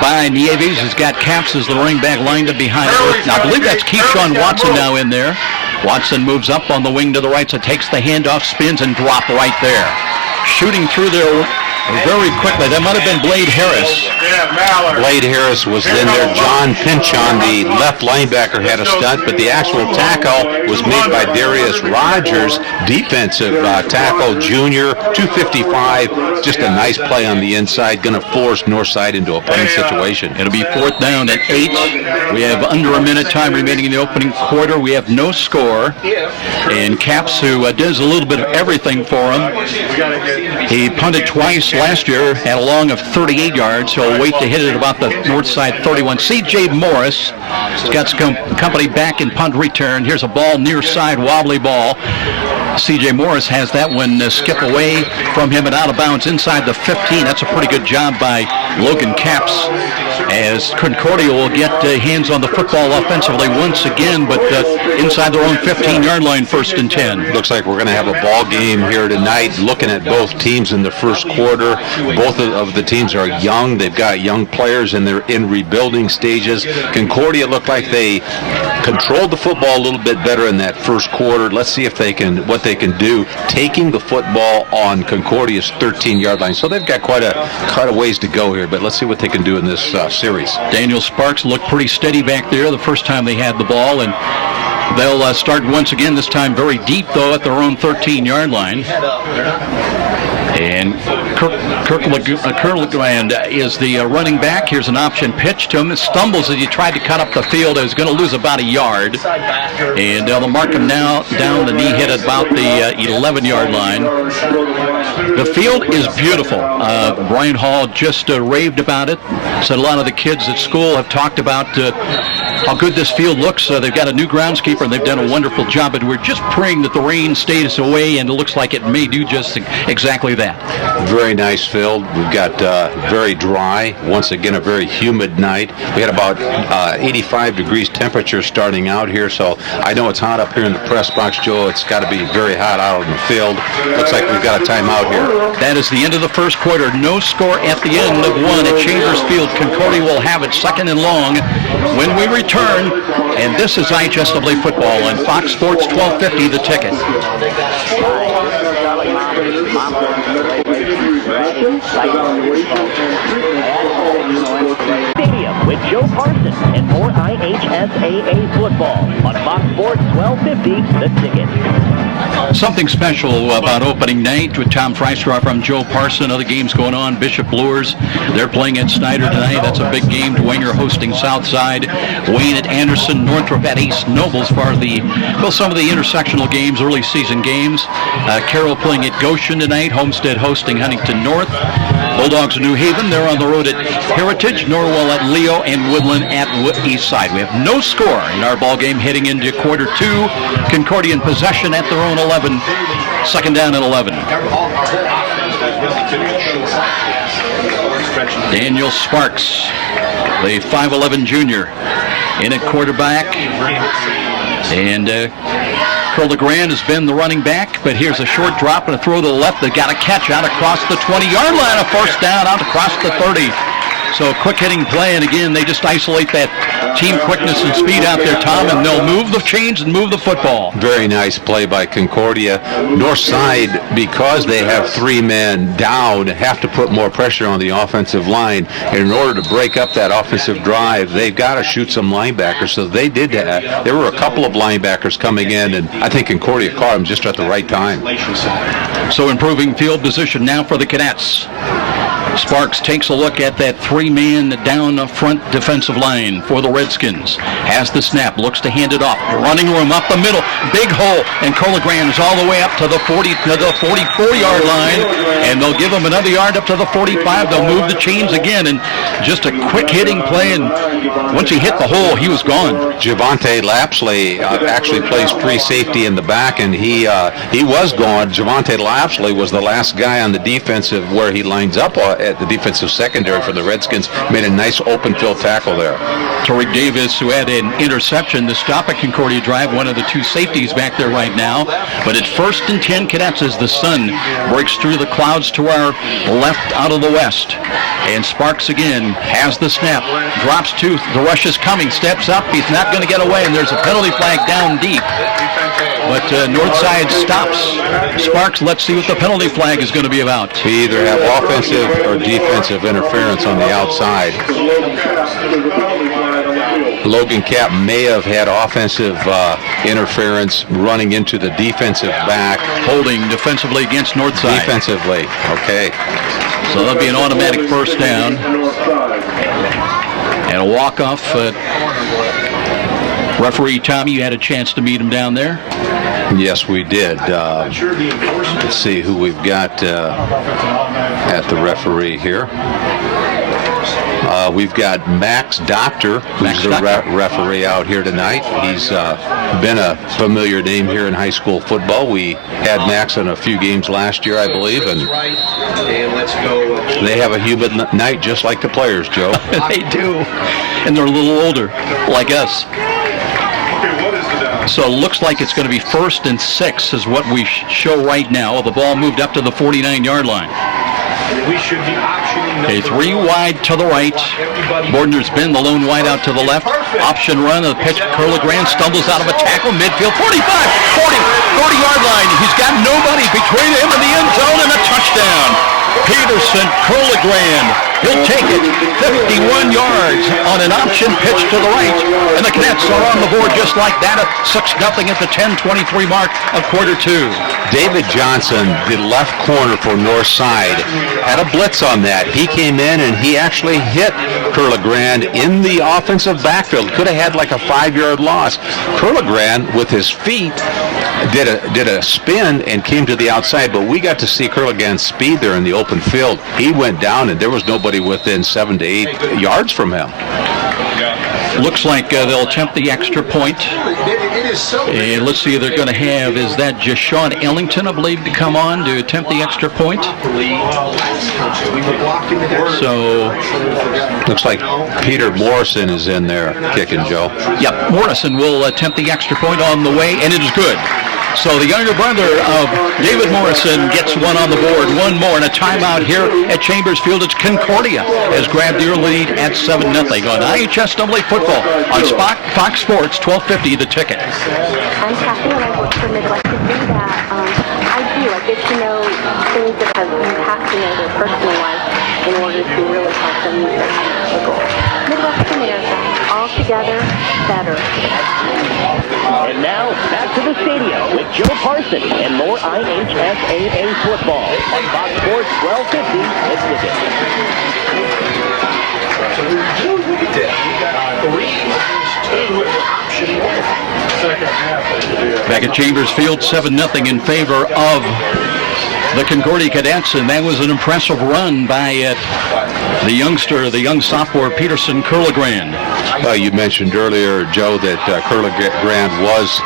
by Nieves. Has got Caps as the running back lined up behind her. Now, I believe that's Keyshawn Watson now in there. Watson moves up on the wing to the right, so takes the handoff, spins, and drop right there. Shooting through there very quickly. That might have been Blade Harris. Blade Harris was in there. John Pinchon, the left linebacker, had a stunt, but the actual tackle was made by Darius Rogers, defensive tackle, junior, 255. Just a nice play on the inside, going to force Northside into a punting situation. It'll be 4th down at 8. We have under a minute time remaining in the opening quarter. We have no score. And Caps, who does a little bit of everything for him, he punted twice last year, had a long of 38 yards. He'll wait to hit it at about the north side 31. C.J. Morris has got some company back in punt return. Here's a ball near side, wobbly ball. C.J. Morris has that one skip away from him and out of bounds inside the 15. That's a pretty good job by Logan Caps, as Concordia will get hands on the football offensively once again, but inside their own 15-yard line, 1st and 10. Looks like we're going to have a ball game here tonight. Looking at both teams in the first quarter, both of the teams are young. They've got young players and they're in rebuilding stages. Concordia looked like they controlled the football a little bit better in that first quarter. Let's see if they can, what they can do, taking the football on Concordia's 13-yard line. So they've got quite a ways to go here, but let's see what they can do in this series. Daniel Sparks looked pretty steady back there the first time they had the ball, and they'll start once again, this time very deep, though, at their own 13-yard line. And Kirkland is the running back. Here's an option pitch to him. It stumbles as he tried to cut up the field. He was going to lose about a yard. And they'll mark him now down the knee hit at about the 11-yard line. The field is beautiful. Brian Hall just raved about it. Said a lot of the kids at school have talked about how good this field looks. They've got a new groundskeeper, and they've done a wonderful job. But we're just praying that the rain stays away, and it looks like it may do just exactly that. Very nice field. We've got very dry. Once again, a very humid night. We had about 85 degrees temperature starting out here, so I know it's hot up here in the press box, Joe. It's got to be very hot out in the field. Looks like we've got a timeout here. That is the end of the first quarter. No score at the end of 1 at Chambers Field. Concordia will have it 2nd and long when we return. And this is IHSAA football on Fox Sports 1250, The Ticket. Stadium with Joe Parson and more IHSAA football on Fox Sports 1250, The Ticket. Something special about opening night with Tom Freistroff from Joe Parson. Other games going on. Bishop Brewers, they're playing at Snyder tonight. That's a big game. Dwenger hosting Southside. Wayne at Anderson. Northrop at East Noble as far as some of the intersectional games, early season games. Carroll playing at Goshen tonight. Homestead hosting Huntington North. Bulldogs of New Haven, they're on the road at Heritage. Norwell at Leo, and Woodland at East Side. We have no score in our ball game heading into quarter 2. Concordia in possession at their own 11. 2nd down and 11. Daniel Sparks, the 5'11 junior, in at quarterback. And Curlegrand has been the running back, but here's a short drop and a throw to the left. They got a catch out across the 20-yard line, a first down out across the 30. So quick hitting play, and again, they just isolate that team quickness and speed out there, Tom, and they'll move the chains and move the football. Very nice play by Concordia. Northside, because they have 3 men down, have to put more pressure on the offensive line. And in order to break up that offensive drive, they've got to shoot some linebackers. So they did that. There were a couple of linebackers coming in, and I think Concordia caught them just at the right time. So improving field position now for the Cadets. Sparks takes a look at that 3-man down front defensive line for the Redskins. Has the snap, looks to hand it off. Running room up the middle, big hole, and Curlegrand is all the way up to the 44-yard line, and they'll give him another yard up to the 45. They'll move the chains again, and just a quick hitting play, and once he hit the hole, he was gone. Javante Lapsley actually plays free safety in the back, and he was gone. Javante Lapsley was the last guy on the defensive where he lines up at the defensive secondary for the Redskins. Made a nice open field tackle there. Tariq Davis, who had an interception to stop a Concordia drive, one of the 2 safeties back there right now. But at 1st and 10 Cadets as the sun breaks through the clouds to our left out of the west. And Sparks again has the snap, drops 2, the rush is coming, steps up, he's not going to get away, and there's a penalty flag down deep. But Northside stops Sparks. Let's see what the penalty flag is going to be about. We either have offensive or defensive interference on the outside. Logan Cap may have had offensive interference running into the defensive back. Holding defensively against Northside. Defensively, okay. So that'll be an automatic first down. And a walk-off. Referee Tommy, you had a chance to meet him down there? Yes, we did. Let's see who we've got at the referee here. We've got Max Doctor, who's the referee out here tonight. He's been a familiar name here in high school football. We had Max in a few games last year, I believe, and they have a humid night just like the players, Joe. They do, and they're a little older, like us. So it looks like it's going to be 1st and 6 is what we show right now. The ball moved up to the 49-yard line. A 3 wide to the right. Bordner's been the lone wide out to the left. Option run of the pitch. Curlegrand stumbles out of a tackle. Midfield, 40-yard line. He's got nobody between him and the end zone, and a touchdown. Peterson, Curlegrand, he'll take it 51 yards on an option pitch to the right, and the Cadets are on the board just like that at 6-0 at the 10:23 mark of quarter 2. David Johnson, the left corner for Northside, had a blitz on that. He came in and he actually hit Curlegrand in the offensive backfield. Could have had like a 5-yard loss. Curlegrand, with his feet, did a spin and came to the outside, but we got to see Curlegrand's speed there in the open field. He went down and there was nobody within 7 to 8 yards from him. Looks like they'll attempt the extra point. And let's see, they're going to have, is that Jashawn Ellington, I believe, to come on to attempt the extra point? So, looks like Peter Morrison is in there kicking, Joe. Yep, Morrison will attempt the extra point on the way, and it is good. So the younger brother of David Morrison gets one on the board. One more, and a timeout here at Chambers Field. It's Concordia has grabbed the early lead at 7-0 on IHSAA football on Fox Sports 1250 The Ticket. I'm Kathy, and I work for Midwest to do that. I get to know things that you have to know their personal life in order to really help them meet their goal. Midwest America, all together, better. And now, back to the stadium with Joe Parson and more IHSAA football on Fox Sports 1250 The Ticket. Back at Chambers Field, 7-0 in favor of the Concordia Cadets, and that was an impressive run by the young sophomore Peterson Curlegrand. You mentioned earlier, Joe, that Curlegrand was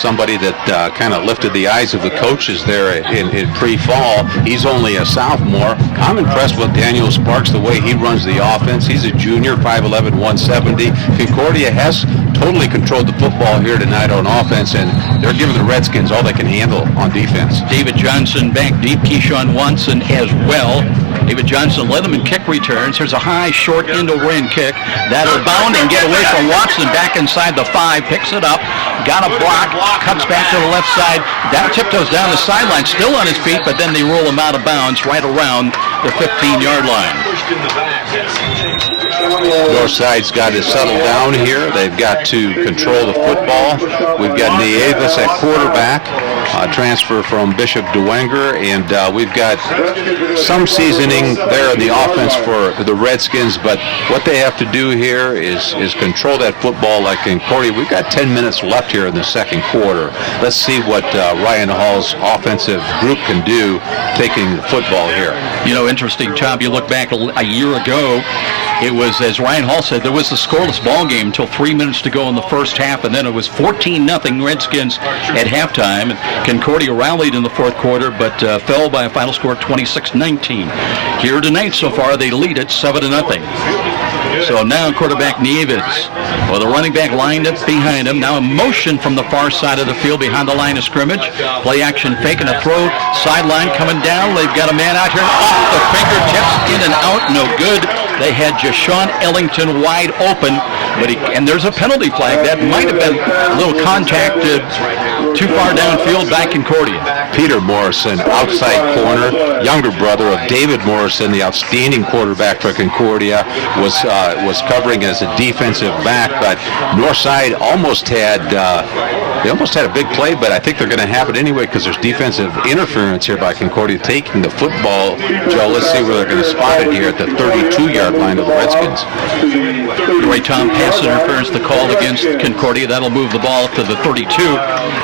somebody that kind of lifted the eyes of the coaches there in pre-fall. He's only a sophomore. I'm impressed with Daniel Sparks, the way he runs the offense. He's a junior, 5'11", 170. Concordia has totally controlled the football here tonight on offense, and they're giving the Redskins all they can handle on defense. David Johnson back deep, Keyshawn Watson as well. David Johnson led them in kick returns. Here's a high, short end-over-end kick. That'll bound and get away from Watson back inside the 5, picks it up, got a block, cuts back to the left side, down tiptoes down the sideline, still on his feet, but then they roll him out of bounds right around the 15-yard line. Northside's got to settle down here. They've got to control the football. We've got Nieves at quarterback, transfer from Bishop DeWenger, and we've got some seasoning there in the offense for the Redskins, but what they have to do here is control that football like Concordia. We've got 10 minutes left here in the second quarter. Let's see what Ryan Hall's offensive group can do taking the football here. You know, interesting, Tom, you look back a year ago, it was, as Ryan Hall said, there was a scoreless ball game until 3 minutes to go in the first half, and then it was 14-0 Redskins at halftime. Concordia rallied in the fourth quarter, but fell by a final score of 26-19. Here tonight, so far, they lead it 7-0. So now quarterback Nieves, well, the running back lined up behind him. Now a motion from the far side of the field behind the line of scrimmage. Play action fake and a throw. Sideline coming down. They've got a man out here off the fingertips, in and out, no good. They had Jashawn Ellington wide open, but and there's a penalty flag. That might have been a little contact too far downfield by Concordia. Peter Morrison, outside corner, younger brother of David Morrison, the outstanding quarterback for Concordia, was covering as a defensive back, but Northside almost had a big play, but I think they're going to have it anyway because there's defensive interference here by Concordia taking the football. Joe, let's see where they're going to spot it here at the 32-yard line of the Redskins. Right, Tom, pass interference, the call against Concordia. That'll move the ball up to the 32.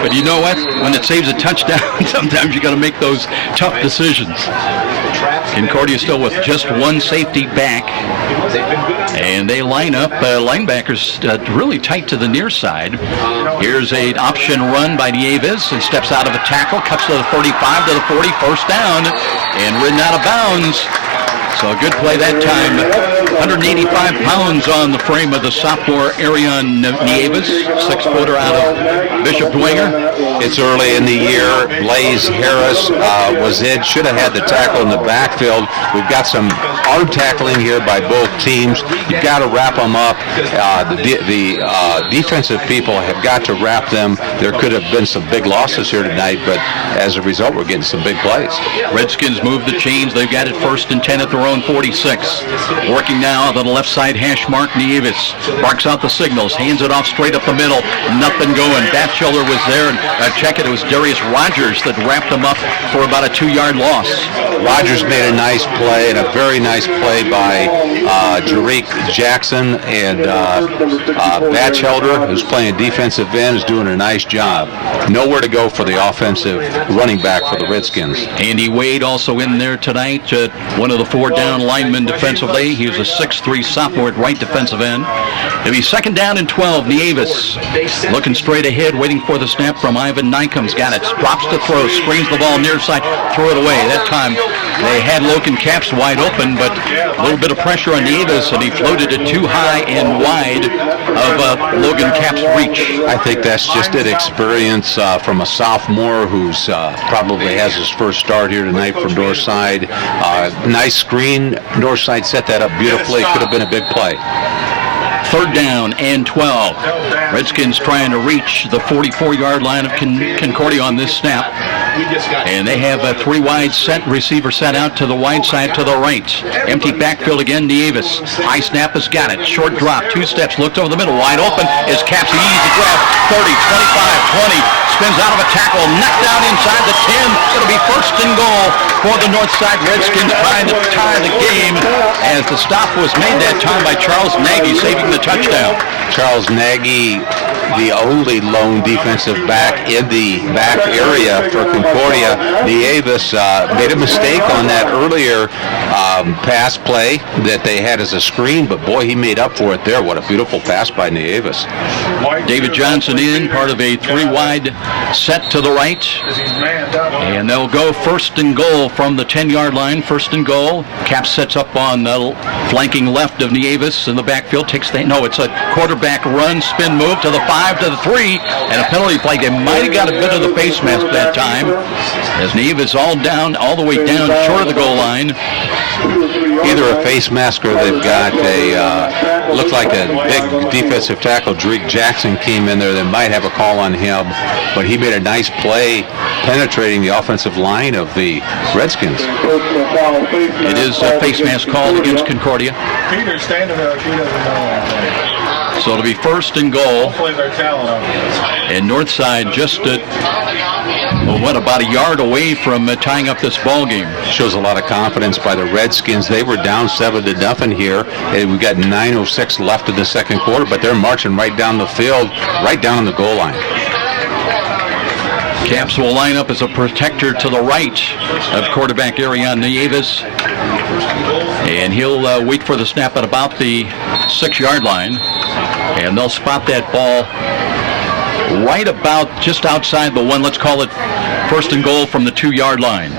But you know what? When it saves a touchdown, sometimes you got to make those tough decisions. Concordia still with just one safety back, and they line up linebackers really tight to the near side. Here's an option run by Nieves, and steps out of a tackle, cuts to the 35 to the 40, first down, and ridden out of bounds. So a good play that time. 185 pounds on the frame of the sophomore Arion Nieves, 6-footer out of Bishop DeWenger. It's early in the year. Blaze Harris was in, should have had the tackle in the backfield. We've got some arm tackling here by both teams. You've got to wrap them up. The defensive people have got to wrap them. There could have been some big losses here tonight, but as a result, we're getting some big plays. Redskins move the chains. They've got it 1st and 10 at their own 46. Working now on the left side hash mark. Nieves barks out the signals, hands it off straight up the middle. Nothing going. Batchelder was there, and check it was Darius Rogers that wrapped them up for about a 2-yard loss. Rogers made a nice play, and a very nice play by Jarick Jackson, and Batchelder, who's playing defensive end, is doing a nice job. Nowhere to go for the offensive running back for the Redskins. Andy Wade also in there tonight, one of the 4 down linemen defensively. He was a 6'3" sophomore at right defensive end. It'll be 2nd down and 12. Nieves looking straight ahead, waiting for the snap from Ivan Nykam's got it. Drops to throw, screens the ball near side, throw it away. That time they had Logan Capps wide open, but a little bit of pressure on Nieves, and he floated it too high and wide of Logan Capps' reach. I think that's just an experience from a sophomore who's probably has his first start here tonight from Northside. Nice screen. Northside set that up beautifully. Could have been a big play. 3rd down and 12. Redskins trying to reach the 44-yard line of Concordia on this snap. And they have a 3 wide set, receiver set out to the wide side to the right. Empty backfield again, Nieves. High snap has got it. Short drop, 2 steps, looked over the middle, wide open. Is Capps, easy grab, 30, 25, 20. Spins out of a tackle, knocked down inside the 10. It'll be 1st and goal for the Northside Redskins, trying to tie the game as the stop was made that time by Charles Nagy, saving the touchdown. Charles Nagy the only lone defensive back in the back area for Concordia. Nieves made a mistake on that earlier pass play that they had as a screen, but boy, he made up for it there. What a beautiful pass by Nieves. David Johnson in, part of a 3-wide set to the right. And they'll go first and goal from the 10-yard line. First and goal. Cap sets up on the flanking left of Nieves in the backfield. It's a quarterback run, spin move to the 5, to the 3, and a penalty flag. They might have got a bit of the face mask that time, as Nieves all the way down short of the goal line. Either a face mask or they've got a, looked like a big defensive tackle, Drake Jackson, came in there. They might have a call on him, but he made a nice play penetrating the offensive line of the Redskins. It is a face mask call against Concordia. Peter's standing there like he doesn't know. So it'll be first and goal. Hopefully they're telling him. And Northside just about a yard away from tying up this ball game. Shows a lot of confidence by the Redskins. They were down 7-0 here, and we got 9:06 left of the second quarter, but they're marching right down the field, right down on the goal line. Caps will line up as a protector to the right of quarterback Arion Nieves. And he'll wait for the snap at about the 6-yard line. And they'll spot that ball right about just outside the one. Let's call it first and goal from the 2-yard line.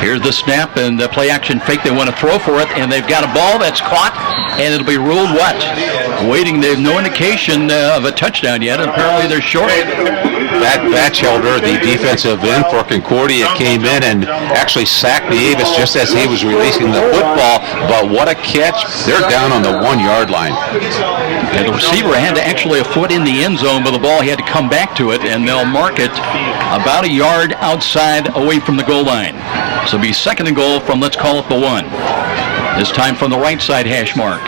Here's the snap and the play action fake. They want to throw for it, and they've got a ball that's caught, and it'll be ruled what? Waiting. There's no indication of a touchdown yet, and apparently they're short. That Batchelder, the defensive end for Concordia, came in and actually sacked Nieves just as he was releasing the football. But what a catch. They're down on the 1-yard line. And the receiver had actually a foot in the end zone, but the ball, he had to come back to it, and they'll mark it about a yard outside away from the goal line. So it'll be second and goal from, let's call it the 1. This time from the right side hash mark.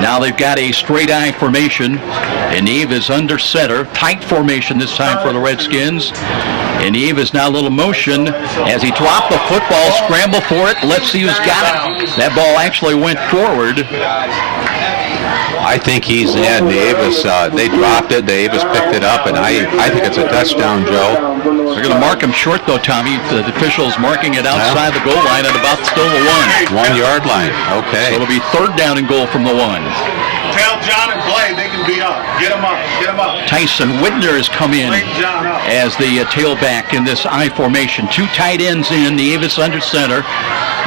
Now they've got a straight eye formation, and Nieves under center. Tight formation this time for the Redskins. And Nieves now a little motion as he dropped the football, scramble for it. Let's see who's got it. That ball actually went forward. I think he's in. Nieves, they dropped it. Nieves picked it up, and I think it's a touchdown, Joe. They're going to mark him short, though, Tommy. The official's marking it outside the goal line at about still the 1. 1-yard line. Okay. So it'll be third down and goal from the 1. Tell John and Blade they can be up. Get them up. Get them up. Tyson Whitner has come in as the tailback in this I formation. 2 tight ends in. Nieves under center.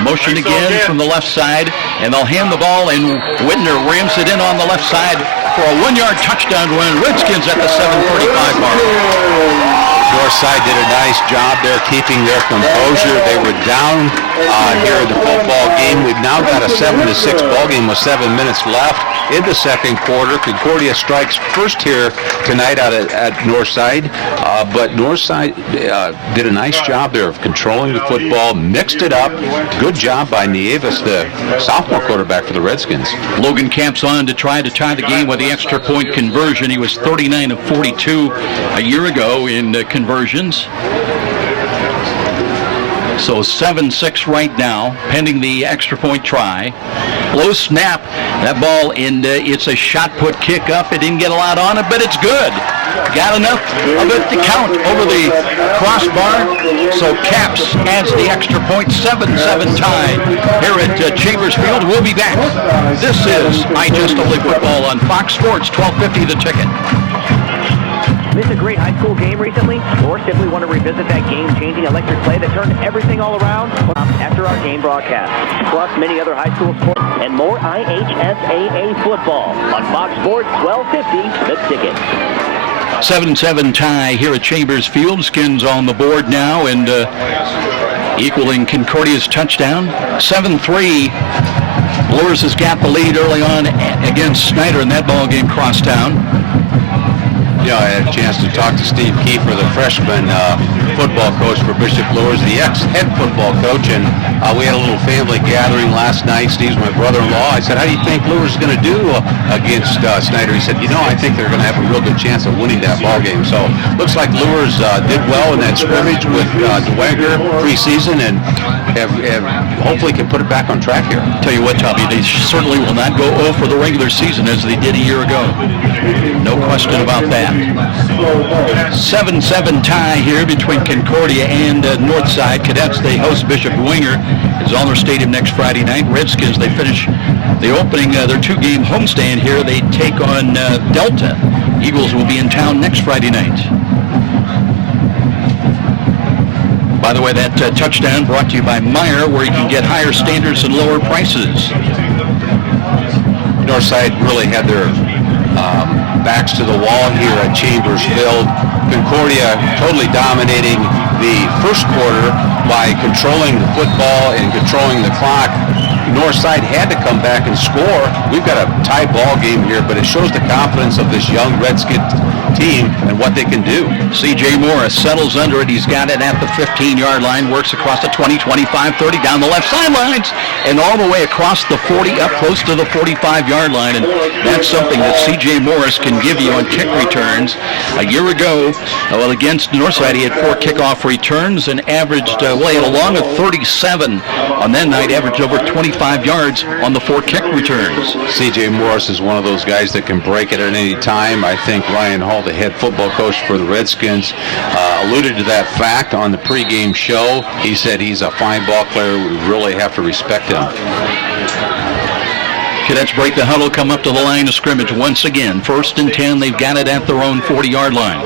Motion again from the left side, and they'll hand the ball, and Whitner rams it in on the left side for a 1-yard touchdown run. Redskins at the 7:35 mark. Northside did a nice job there keeping their composure. They were down here in the football game. We've now got a 7-6 ball game with 7 minutes left in the second quarter. Concordia strikes first here tonight out at Northside, but Northside did a nice job there of controlling the football, mixed it up. Good job by Nieves, the sophomore quarterback for the Redskins. Logan Camps on to try to tie the game with the extra point conversion. He was 39 of 42 a year ago in conversions. So 7-6 right now, pending the extra point try. Low snap. That ball, and it's a shot put kick up. It didn't get a lot on it, but it's good. Got enough of it to count over the crossbar. So Caps adds the extra point. 7-7 tie here at Chambers Field. We'll be back. This is IHSAA football on Fox Sports 1250 The Ticket. Missed a great high school game recently, or simply want to revisit that game-changing electric play that turned everything all around? After our game broadcast, plus many other high school sports and more IHSAA football on Fox Sports 1250 The Ticket. 7-7 tie here at Chambers Field. Skins on the board now, and equaling Concordia's touchdown. 7-3. Blurs has got the lead early on against Snyder in that ball game crosstown. Yeah, I had a chance to talk to Steve Kiefer, the freshman, football coach for Bishop Luers, the ex-head football coach, and we had a little family gathering last night. Steve's my brother-in-law. I said, how do you think Luers is going to do against Snyder? He said, I think they're going to have a real good chance of winning that ball game. So looks like Luers did well in that scrimmage with DeWagner preseason, and have hopefully can put it back on track here. Tell you what, Tommy, they certainly will not go 0 for the regular season as they did a year ago. No question about that. 7-7 tie here between Concordia and Northside. Cadets, they host Bishop Winger. Is on their stadium next Friday night. Redskins, they finish the opening, their two-game homestand here. They take on Delta. Eagles will be in town next Friday night. By the way, that touchdown brought to you by Meyer, where you can get higher standards and lower prices. Northside really had their backs to the wall here at Chambers Field. Concordia totally dominating the first quarter by controlling the football and controlling the clock. Northside had to come back and score. We've got a tie ball game here, but it shows the confidence of this young Redskins team and what they can do. C.J. Morris settles under it. He's got it at the 15-yard line, works across the 20, 25, 30, down the left sidelines, and all the way across the 40, up close to the 45-yard line. And that's something that C.J. Morris can give you on kick returns. A year ago, against Northside, he had 4 kickoff returns and averaged, he had a long of 37 on that night, averaged over 25 yards on the 4 kick returns. C.J. Morris is one of those guys that can break it at any time. I think Ryan Hall, the head football coach for the Redskins, alluded to that fact on the pregame show. He said he's a fine ball player. We really have to respect him. Cadets break the huddle, come up to the line of scrimmage once again. 1st and 10, they've got it at their own 40-yard line.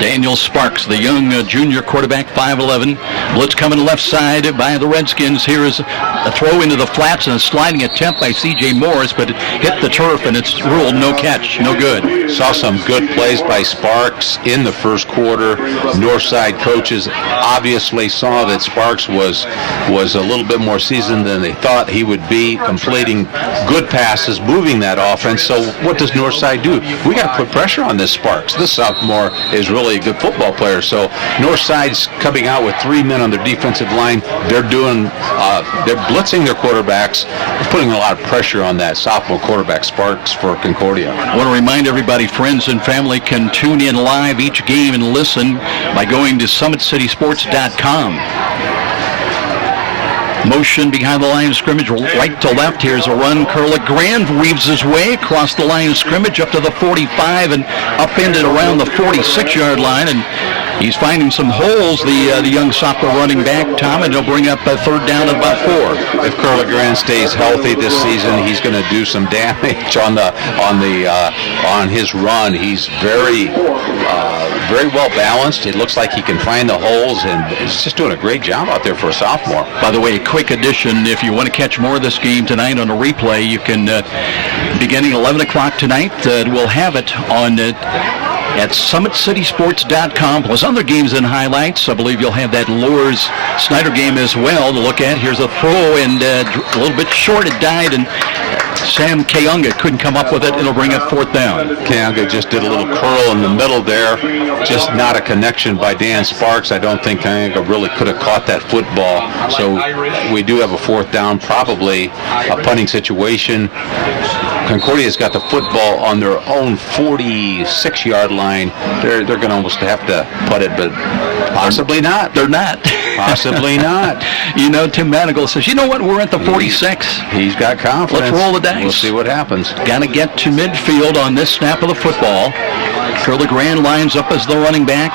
Daniel Sparks, the young junior quarterback, 5'11". Blitz coming left side by the Redskins. Here is a throw into the flats and a sliding attempt by C.J. Morris, but it hit the turf and it's ruled no catch, no good. Saw some good plays by Sparks in the first quarter. Northside coaches obviously saw that Sparks was a little bit more seasoned than they thought he would be, completing good passes, moving that offense. So what does Northside do? We got to put pressure on this Sparks. This sophomore is really a good football player. So Northside's coming out with 3 men on their defensive line. They're blitzing their quarterbacks, putting a lot of pressure on that sophomore quarterback Sparks for Concordia. I want to remind everybody, friends and family can tune in live each game and listen by going to SummitCitySports.com. Motion behind the line of scrimmage, right to left. Here's a run. Curlick Grand weaves his way across the line of scrimmage up to the 45 and upended around the 46-yard line. And he's finding some holes, the young sophomore running back, Tom, and he'll bring up a 3rd down at about 4. If Curlick Grand stays healthy this season, he's going to do some damage on his run. He's very well balanced. It looks like he can find the holes, and he's just doing a great job out there for a sophomore. By the way, a quick addition, if you want to catch more of this game tonight on a replay, you can, beginning 11 o'clock tonight, we'll have it on at SummitCitySports.com, plus other games and highlights. I believe you'll have that Luers Snyder game as well to look at. Here's a throw, and a little bit short, it died, and Sam Kayunga couldn't come up with it. It'll bring up 4th down. Kayunga just did a little curl in the middle there. Just not a connection by Dan Sparks. I don't think Kayunga really could have caught that football. So we do have a 4th down, probably a punting situation. Concordia's got the football on their own 46-yard line. They're going to almost have to putt it, but possibly not. They're not. Possibly not. You know, Tim Manigault says, you know what, we're at the 46. He's got confidence. Let's roll the dice. We'll see what happens. Got to get to midfield on this snap of the football. Curly Grand lines up as the running back.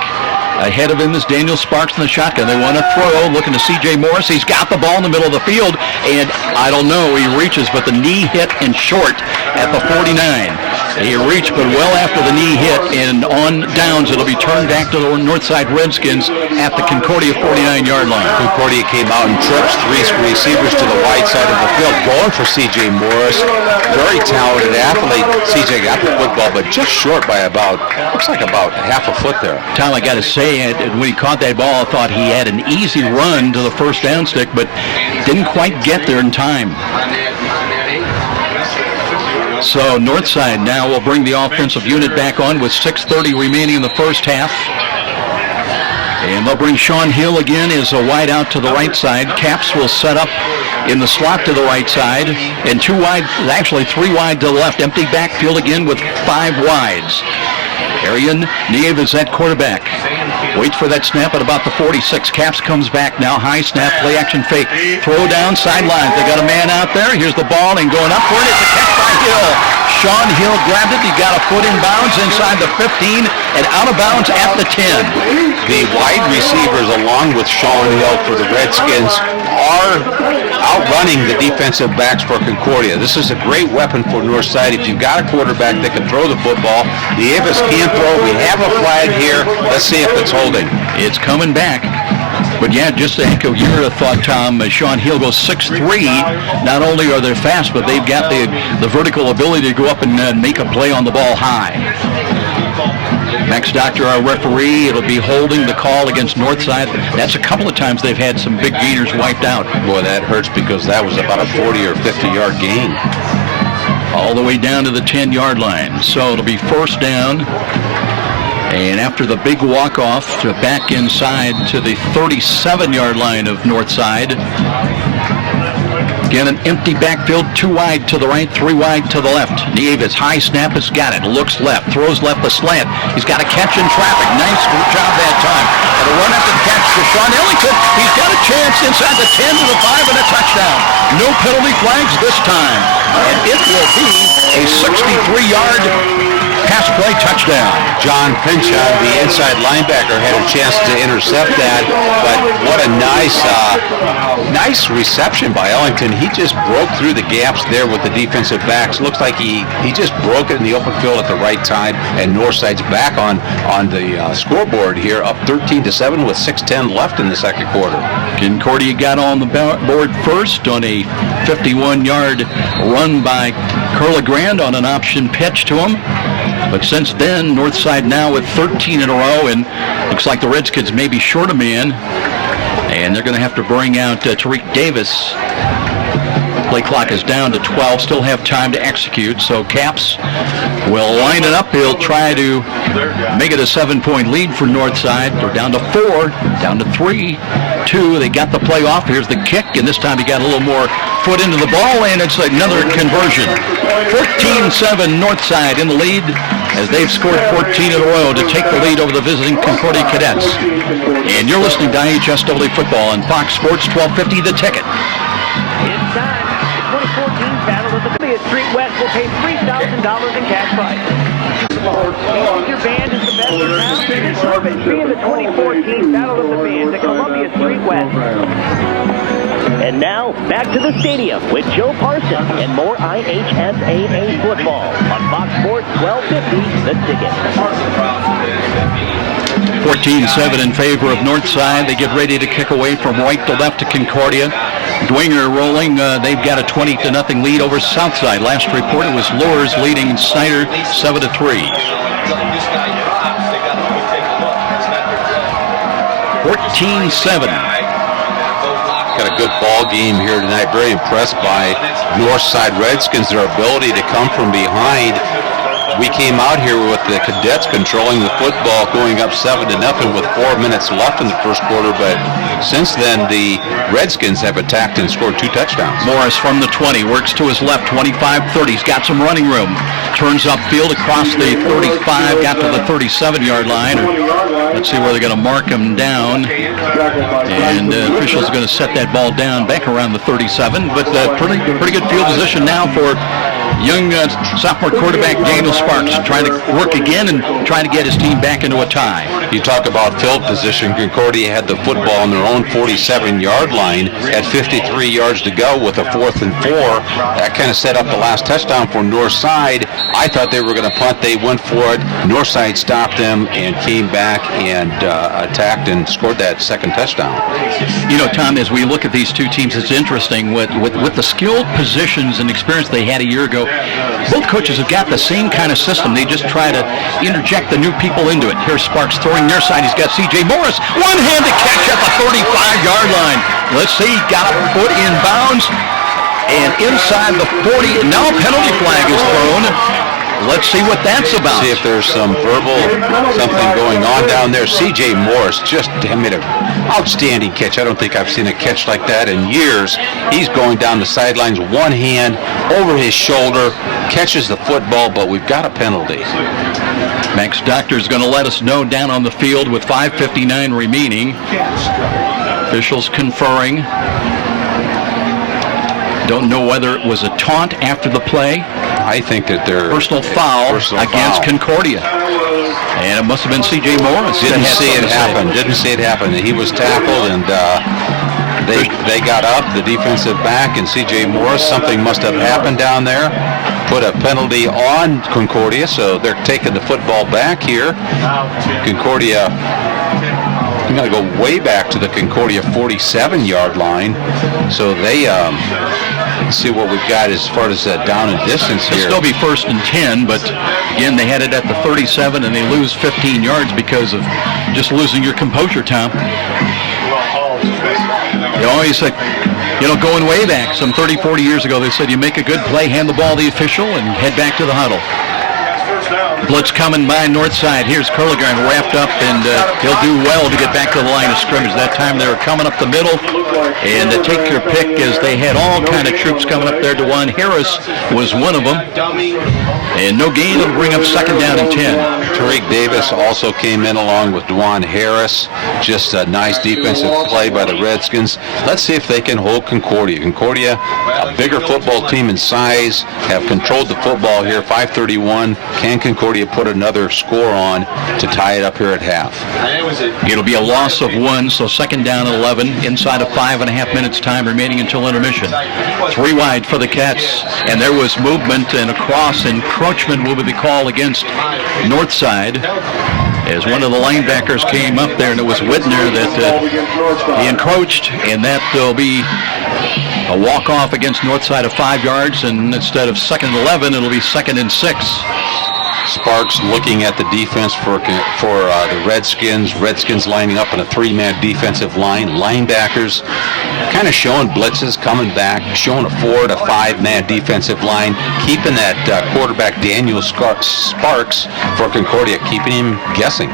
Ahead of him is Daniel Sparks in the shotgun. They want to throw, looking to C.J. Morris. He's got the ball in the middle of the field, and I don't know, he reaches, but the knee hit and short at the 49. He reached, but well after the knee hit, and on downs, it'll be turned back to the Northside Redskins at the Concordia 49-yard line. Concordia came out and trips 3 receivers to the wide side of the field, going for C.J. Morris. Very talented athlete. C.J. got the football, but just short by looks like about half a foot there. Tom, I got to say, when he caught that ball, I thought he had an easy run to the 1st down stick, but didn't quite get there in time. So Northside now will bring the offensive unit back on with 6:30 remaining in the first half. And they'll bring Sean Hill again as a wide out to the right side. Caps will set up in the slot to the right side. And 2 wide, actually 3 wide to the left. Empty backfield again with 5 wides. Arian Nieves at quarterback. Waits for that snap at about the 46. Caps comes back now. High snap, play action fake. Throw down sidelines. They got a man out there. Here's the ball and going up for it. It's a catch by Hill. Sean Hill grabbed it. He got a foot in bounds inside the 15 and out of bounds at the 10. The wide receivers, along with Sean Hill for the Redskins, are outrunning the defensive backs for Concordia. This is a great weapon for Northside. If you've got a quarterback that can throw the football, Nieves can't throw. We have a flag here. Let's see if it's holding. It's coming back. But yeah, just to echo your thought, Tom, Sean Hill goes 6'3". Not only are they fast, but they've got the vertical ability to go up and make a play on the ball high. Max Doctor, our referee, it'll be holding the call against Northside. That's a couple of times they've had some big gainers wiped out. Boy, that hurts because that was about a 40 or 50-yard gain. All the way down to the 10-yard line. So it'll be first down. And after the big walk-off to back inside to the 37-yard line of Northside. Again, an empty backfield, 2 wide to the right, 3 wide to the left. Nieves, high snap, has got it. Looks left, throws left, the slant. He's got a catch in traffic. Nice job that time. And a run after the catch to Sean Ellington. He's got a chance inside the 10 to the 5 and a touchdown. No penalty flags this time. And it will be a 63-yard pass play touchdown. John Pinchon, the inside linebacker, had a chance to intercept that, but what a nice reception by Ellington. He just broke through the gaps there with the defensive backs. Looks like he just broke it in the open field at the right time, and Northside's back on the scoreboard here, up 13-7 with 6:10 left in the second quarter. Concordia got on the board first on a 51-yard run by Curlegrand on an option pitch to him. But since then, Northside now with 13 in a row, and looks like the Redskins may be short a man. And they're going to have to bring out Tariq Davis. Play clock is down to 12. Still have time to execute. So Caps will line it up. He'll try to make it a 7-point lead for Northside. They're down to 4, down to 3-2. They got the play off. Here's the kick, and this time he got a little more foot into the ball, and it's another conversion. 14-7 Northside in the lead as they've scored 14 in a row to take the lead over the visiting Concordia Cadets. And you're listening to IHSAA football on Fox Sports 1250, The Ticket. It's time. The 2014 Battle of the Street West will pay $3,000 in cash prize. Your band is the best in town. Being the 2014 Battle of the Bands at Columbia Street West. And now, back to the stadium with Joe Parson and more IHSAA football on Fox Sports 1250, The Ticket. 14-7 in favor of Northside. They get ready to kick away from right to left to Concordia. Dwenger rolling. They've got a 20-0 lead over Southside. Last report it was Lures leading Snyder 7-3. 14-7. Got a good ball game here tonight. Very impressed by Northside Redskins, their ability to come from behind. We came out here with the Cadets controlling the football, going up 7-0 with 4 minutes left in the first quarter, but since then the Redskins have attacked and scored 2 touchdowns. Morris from the 20 works to his left, 25-30. He's got some running room. Turns upfield across the 35, got to the 37-yard line. Let's see where they're going to mark him down. And officials are going to set that ball down back around the 37. But pretty good field position now for young sophomore quarterback Daniel Sparks, trying to work again and trying to get his team back into a tie. You talk about field position. Concordia had the football on their own 47-yard line at 53 yards to go with a 4th and 4. That kind of set up the last touchdown for Northside. I thought they were going to punt. They went for it. Northside stopped them and came back and attacked and scored that second touchdown. You know, Tom, as we look at these two teams, it's interesting with the skilled positions and experience they had a year ago. Both coaches have got the same kind of system. They just try to interject the new people into it. Here's Sparks throwing near side. He's got C.J. Morris. One-handed catch at the 35-yard line. Let's see. Got a foot in bounds. And inside the 40. Now a penalty flag is thrown. Let's see what that's about. See if there's some something going on down there. C.J. Morris just made an outstanding catch. I don't think I've seen a catch like that in years. He's going down the sidelines, one hand over his shoulder, catches the football, but we've got a penalty. Max Doctor's going to let us know down on the field with 5:59 remaining. Officials conferring. Don't know whether it was a taunt after the play. I think that they're personal foul against Concordia. And it must have been C.J. Morris. Didn't see it happen. He was tackled, and they got up, the defensive back, and C.J. Morris. Something must have happened down there. Put a penalty on Concordia, so they're taking the football back here. Concordia, you got to go way back to the Concordia 47-yard line. So they see what we've got as far as down and distance here. It'll still be 1st and 10, but again, they had it at the 37, and they lose 15 yards because of just losing your composure, Tom. You always said, going way back, some 30, 40 years ago, they said you make a good play, hand the ball to the official, and head back to the huddle. Blitz coming by north side. Here's Curligan wrapped up, and he'll do well to get back to the line of scrimmage. That time they were coming up the middle, and to take your pick as they had all kind of troops coming up there. DeJuan Harris was one of them, and no gain. It'll bring up 2nd down and 10. Tariq Davis also came in along with DeJuan Harris. Just a nice defensive play by the Redskins. Let's see if they can hold Concordia. Concordia, a bigger football team in size, have controlled the football here. 5:31. Can Concordia put another score on to tie it up here at half? It'll be a loss of 1, so 2nd down and 11 inside of 5.5 minutes time remaining until intermission. 3 wide for the Cats, and there was movement and a cross encroachment will be the call against Northside as one of the linebackers came up there, and it was Whitner that he encroached, and that will be a walk-off against Northside of 5 yards, and instead of 2nd and 11, it'll be 2nd and 6. Sparks looking at the defense for the Redskins. Redskins lining up in a 3-man defensive line. Linebackers kind of showing blitzes, coming back, showing a 4 to 5-man defensive line, keeping that quarterback Daniel Sparks for Concordia, keeping him guessing.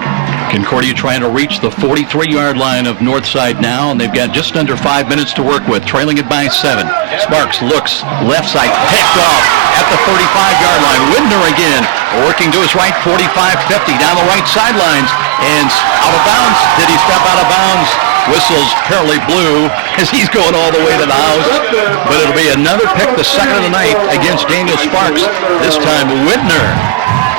Concordia trying to reach the 43-yard line of Northside now, and they've got just under 5 minutes to work with, trailing it by 7. Sparks looks left side, picked off at the 35-yard line. Whitner again, working to his right, 45-50, down the right sidelines, and out of bounds. Did he step out of bounds? Whistles fairly blue as he's going all the way to the house. But it'll be another pick, the 2nd of the night against Daniel Sparks. This time Whitner.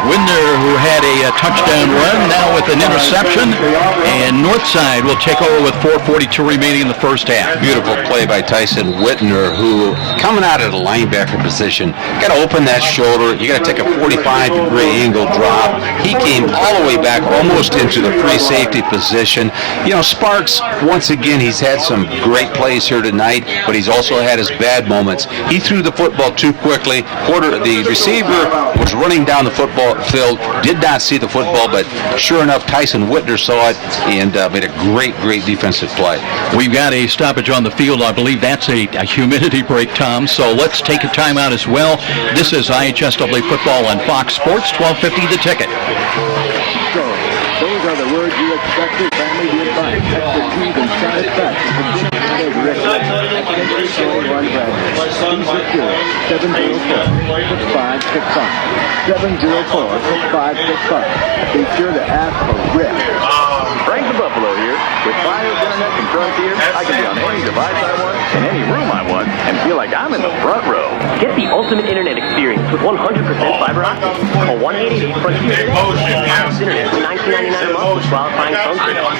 Whitner, who had a touchdown run, now with an interception, and Northside will take over with 4:42 remaining in the first half. Beautiful play by Tyson Whitner, who coming out of the linebacker position, got to open that shoulder. You got to take a 45-degree angle drop. He came all the way back, almost into the free safety position. Sparks, once again, he's had some great plays here tonight, but he's also had his bad moments. He threw the football too quickly. The receiver was running down the football field, did not see the football, but sure enough, Tyson Whitner saw it and made a great defensive play. We've got a stoppage on the field. I believe that's a humidity break, Tom, so let's take a timeout as well. This is IHSAA football on Fox Sports, 1250 The Ticket. So, those are the words you expect your family to advise. Expertise and satisfaction. 704-6565. Be sure to ask for Rick. Frank the Buffalo here. With Fios Internet from Frontier, I can be on any device I want, in any room I want, and feel like I'm in the front row. Get the ultimate internet experience with 100% fiber optic. Call 1-888-FRONTIER. Fios Internet for $19.99 a month with qualifying phone sales.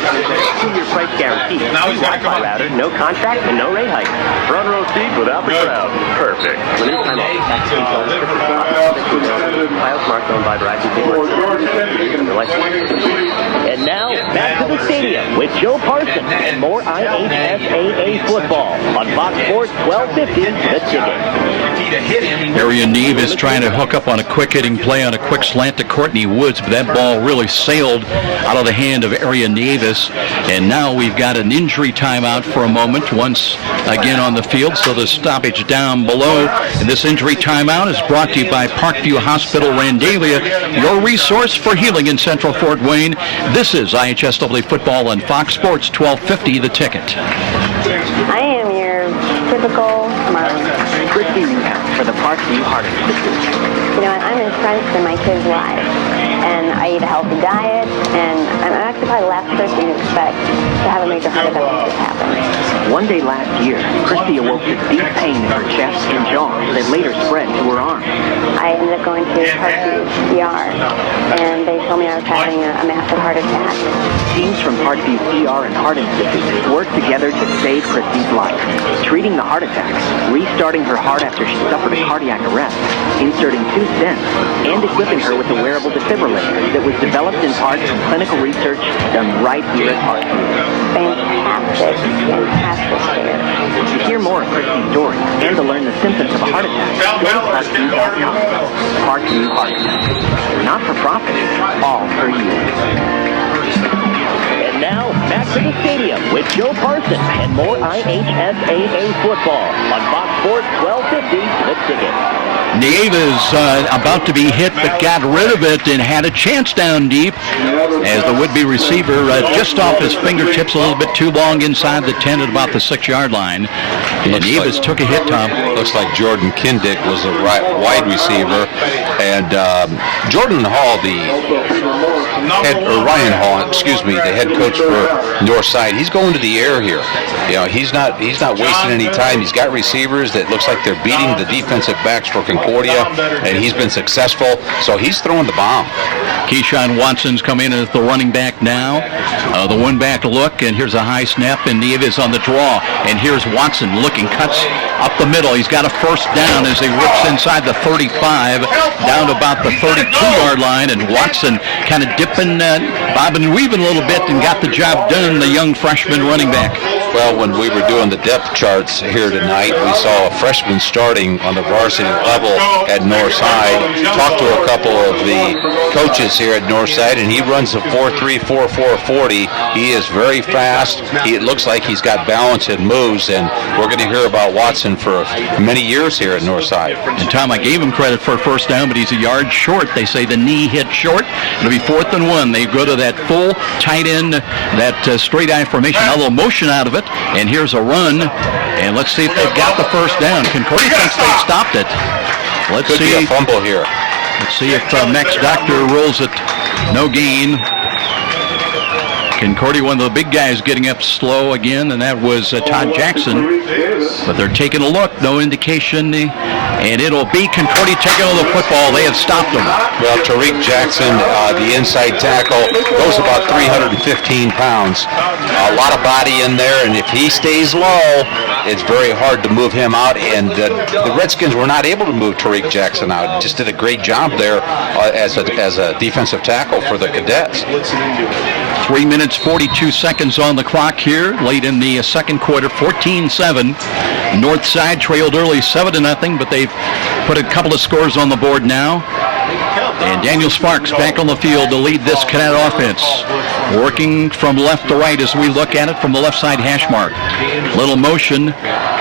2-year price guarantee. Wi-Fi router, no contract, and no rate hike. Front row seat without the crowd. Perfect. Limited time offer. Tax details. Fios smartphone fiber optic. And now, back to the stadium with Joe Parson and more IHSAA football on Fox Sports 1250, The Ticket. Area Neve is trying to hook up on a quick hitting play on a quick slant to Courtney Woods, but that ball really sailed out of the hand of Area Navis, and now we've got an injury timeout for a moment once again on the field, so the stoppage down below. And this injury timeout is brought to you by Parkview Hospital Randalia, your resource for healing in Central Fort Wayne. This is IHSAA football on Fox Sports 1250, The Ticket. I am your typical mom. Christy Newhouse for the Parkview Heart Institute. You know, I'm entrenched in my kids' lives, and I eat a healthy diet, and I'm actually probably the last person you'd expect to have a major heart event like this happen. One day last year, Christy awoke to deep pain in her chest and jaw that later spread to her arm. I ended up going to Parkview ER, and they told me I was having a massive heart attack. Teams from Parkview ER and Heart Institute worked together to save Christy's life, treating the heart attacks, restarting her heart after she suffered a cardiac arrest, inserting 2 stents, and equipping her with a wearable defibrillator that was developed in part from clinical research done right here at Parkview. Fantastic care. To hear more of Christy's story and to learn the symptoms of a heart attack, go to Parkview.com. Parkview Heart Attack. Not for profit, all for you. And now, back to the stadium with Joe Parson and more IHSAA football on Fox Sports 1250, The Ticket. Nieves about to be hit, but got rid of it and had a chance down deep as the would-be receiver just off his fingertips, a little bit too long inside the 10 at about the 6-yard line. And Nieves took a hit, Tom. Looks like Jordan Kindick was a wide receiver, and Jordan Hall, Ryan Hall, the head coach for Northside, he's going to the air here. You know, he's not wasting any time. He's got receivers that looks like they're beating the defensive backs for Concordia, and he's been successful, so he's throwing the bomb. Keyshawn Watson's come in as the running back now. The one-back look, and here's a high snap, and Nieves on the draw. And here's Watson looking, cuts up the middle. He's got a first down as he rips inside the 35, down to about the 32-yard line, and Watson kind of dipping, bobbing and weaving a little bit and got the job done, the young freshman running back. Well, when we were doing the depth charts here tonight, we saw a freshman starting on the varsity level at Northside. Talked to a couple of the coaches here at Northside, and he runs a 4.3, 4.4 40. He is very fast. It looks like he's got balance and moves, and we're going to hear about Watson for many years here at Northside. And Tom, I gave him credit for a first down, but he's a yard short. They say the knee hit short. It'll be 4th and 1. They go to that full tight end, that straight eye formation, a little motion out of it. And here's a run, and let's see if they've got the first down. Concordia thinks they stopped it. Could be a fumble here. Let's see if Max Doctor rolls it. No gain. Concordia, one of the big guys, getting up slow again, and that was Todd Jackson. But they're taking a look, no indication, and it'll be Concordia taking on the football. They have stopped them. Well, Tariq Jackson, the inside tackle, goes about 315 pounds. A lot of body in there, and if he stays low, it's very hard to move him out, and the Redskins were not able to move Tariq Jackson out. Just did a great job there as a defensive tackle for the Cadets. 3 minutes, 42 seconds on the clock here, late in the second quarter, 14-7. Northside trailed early 7-0, but they've put a couple of scores on the board now. And Daniel Sparks back on the field to lead this Cadet offense. Working from left to right as we look at it from the left side hash mark. Little motion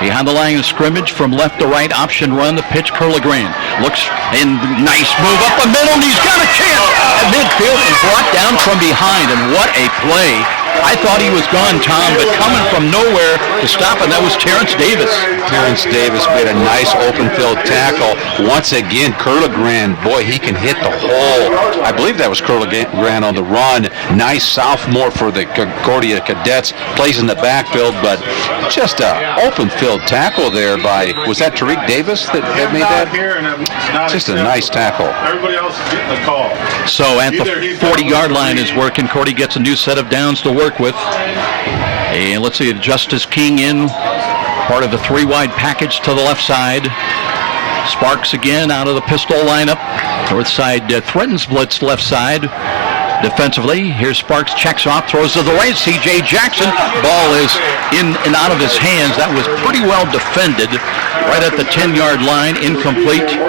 behind the line of scrimmage from left to right. Option run, the pitch, Curligran. Looks in, nice move up the middle, and he's got a chance at midfield and brought down from behind. And what a play. I thought he was gone, Tom, but coming from nowhere to stop, and that was Terrence Davis. Terrence Davis made a nice open field tackle. Once again, Curligran, boy, he can hit the hole. I believe that was Curligran on the run. Nice sophomore for the Concordia Cadets. Plays in the backfield, but just an open field tackle there by, was that Tariq Davis that made that? Just a nice tackle. Everybody else is getting a call. So at the 40-yard line is where Concordia gets a new set of downs to work with. And let's see, Justice King in, part of the 3-wide package to the left side. Sparks again out of the pistol lineup. North side threatens blitz left side. defensively. Here's Sparks, checks off, throws to the right. C.J. Jackson. Ball is in and out of his hands. That was pretty well defended. Right at the 10-yard line, incomplete.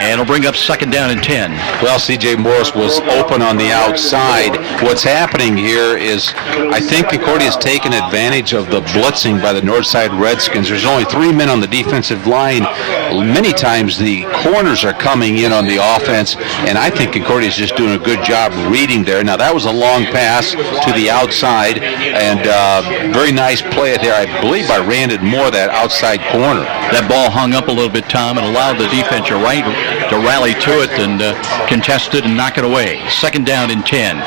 And it'll bring up second down and 10. Well, C.J. Morris was open on the outside. What's happening here is I think Concordia's taken advantage of the blitzing by the Northside Redskins. There's only 3 men on the defensive line. Many times the corners are coming in on the offense, and I think Concordia's just doing a good job reading there. Now, that was a long pass to the outside, and very nice play there, I believe, by Randon Moore, that outside corner. That ball hung up a little bit, Tom, and allowed the defense to rally to it and contest it and knock it away. Second down and 10.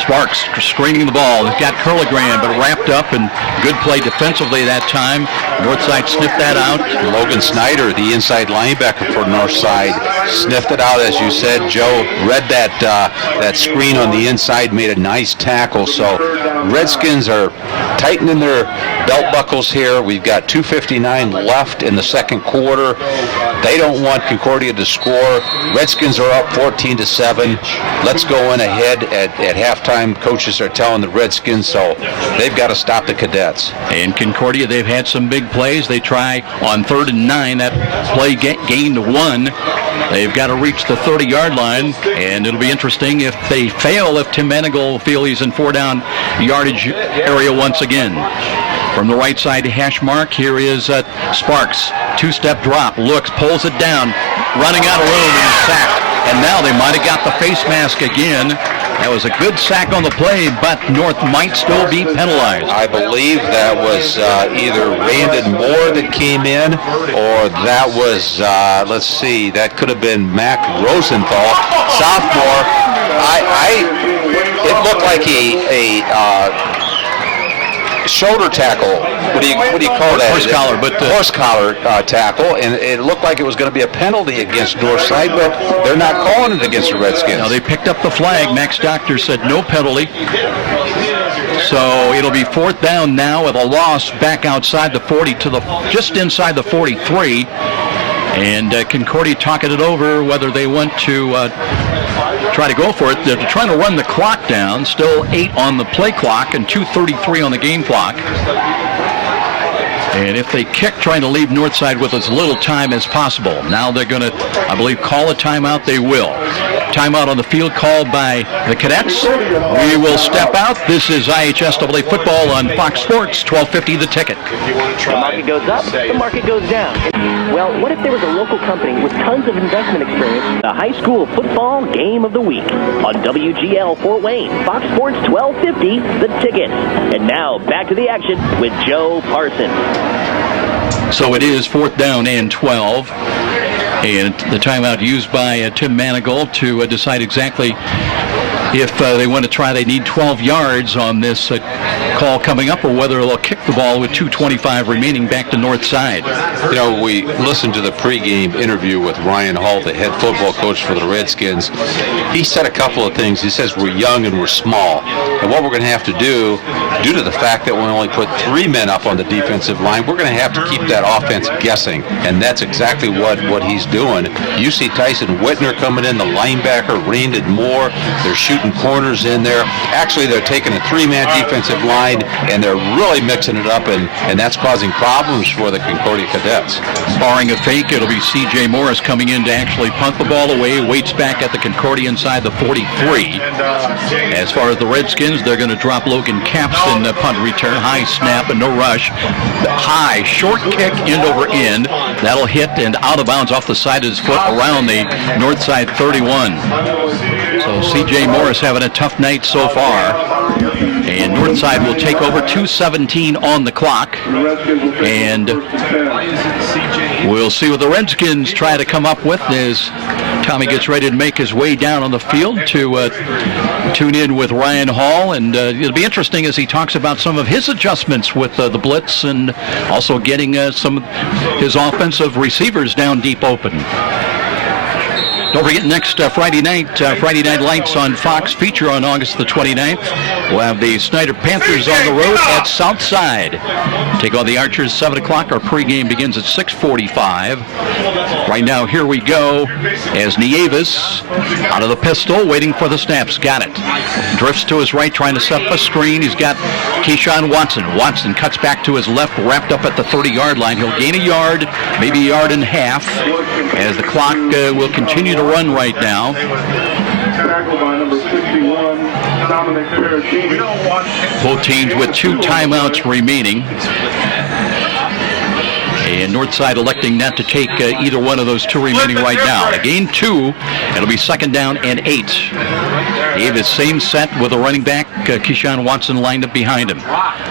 Sparks screening the ball. He's got Curligram, but wrapped up, and good play defensively that time. Northside sniffed that out. Logan Snyder, the inside linebacker for Northside, sniffed it out, as you said. Joe read that screen on the inside, made a nice tackle. So Redskins are tightening their belt buckles here. We've got 2:59 left in the second quarter. They don't want Concordia to score. Redskins are up 14-7. Let's go in ahead at halftime. Coaches are telling the Redskins, so they've got to stop the Cadets. In Concordia, they've had some big plays. They try on 3rd and 9. That play gained 1. They've got to reach the 30-yard line, and it'll be interesting if they fail, if Tim Manigal will feel he's in 4-down yardage area once again. From the right side hash mark, here is Sparks. 2-step drop, looks, pulls it down, running out of room, and is sacked. And now they might have got the face mask again. That was a good sack on the play, but North might still be penalized. I believe that was either Randon Moore that came in, or that was, let's see, that could have been Mac Rosenthal, sophomore. It looked like a shoulder tackle. What do you call that? Horse collar, but horse collar tackle, and it looked like it was going to be a penalty against Northside, but they're not calling it against the Redskins. Now they picked up the flag. Max Doctor said no penalty. So it'll be 4th down now with a loss back outside the 40 to just inside the 43. And Concordia talking it over whether they want to try to go for it. They're trying to run the clock down. Still 8 on the play clock and 2:33 on the game clock. And if they kick, trying to leave Northside with as little time as possible. Now they're going to, I believe, call a timeout. They will. Timeout on the field called by the Cadets. We will step out. This is IHSAA football on Fox Sports, 1250 The Ticket. The market goes up, the market goes down. Well, what if there was a local company with tons of investment experience? The high school football game of the week on WGL Fort Wayne, Fox Sports 1250 The Ticket. And now back to the action with Joe Parsons. So it is 4th down and 12. And the timeout used by Tim Manigal to decide exactly if they want to try. They need 12 yards on this call coming up, or whether they'll kick the ball with 2:25 remaining back to Northside. You know, we listened to the pregame interview with Ryan Hall, the head football coach for the Redskins. He said a couple of things. He says we're young and we're small. And what we're going to have to do, due to the fact that we only put 3 men up on the defensive line, we're going to have to keep that offense guessing. And that's exactly what he's doing. You see Tyson Whitner coming in, the linebacker, Randon Moore. They're shooting corners in there. Actually, they're taking a 3-man defensive line, and they're really mixing it up, and that's causing problems for the Concordia Cadets. Barring a fake, it'll be C.J. Morris coming in to actually punt the ball away. Waits back at the Concordia inside the 43. As far as the Redskins, they're going to drop Logan Capps in the punt return. High snap and no rush. High, short kick, end over end. That'll hit and out of bounds off the side of his foot around the Northside 31. So C.J. Morris having a tough night so far. And Northside will take over. 2:17 on the clock. And we'll see what the Redskins try to come up with as Tommy gets ready to make his way down on the field to tune in with Ryan Hall. And it'll be interesting as he talks about some of his adjustments with the blitz, and also getting some of his offensive receivers down deep open. Don't forget, next Friday night Lights on Fox feature on August the 29th. We'll have the Snyder Panthers on the road at Southside. Take on the Archers 7 o'clock. Our pregame begins at 6:45. Right now, here we go as Nieves out of the pistol, waiting for the snaps. Got it. Drifts to his right, trying to set up a screen. He's got Keyshawn Watson. Watson cuts back to his left, wrapped up at the 30-yard line. He'll gain a yard, maybe a yard and a half, as the clock will continue to run right now. Tackle by number 61, Dominic Perugini. Both teams with 2 timeouts remaining. And Northside electing not to take either one of those 2 remaining right now. They gain 2. It'll be 2nd down and 8. Davis, same set with a running back. Keyshawn Watson lined up behind him.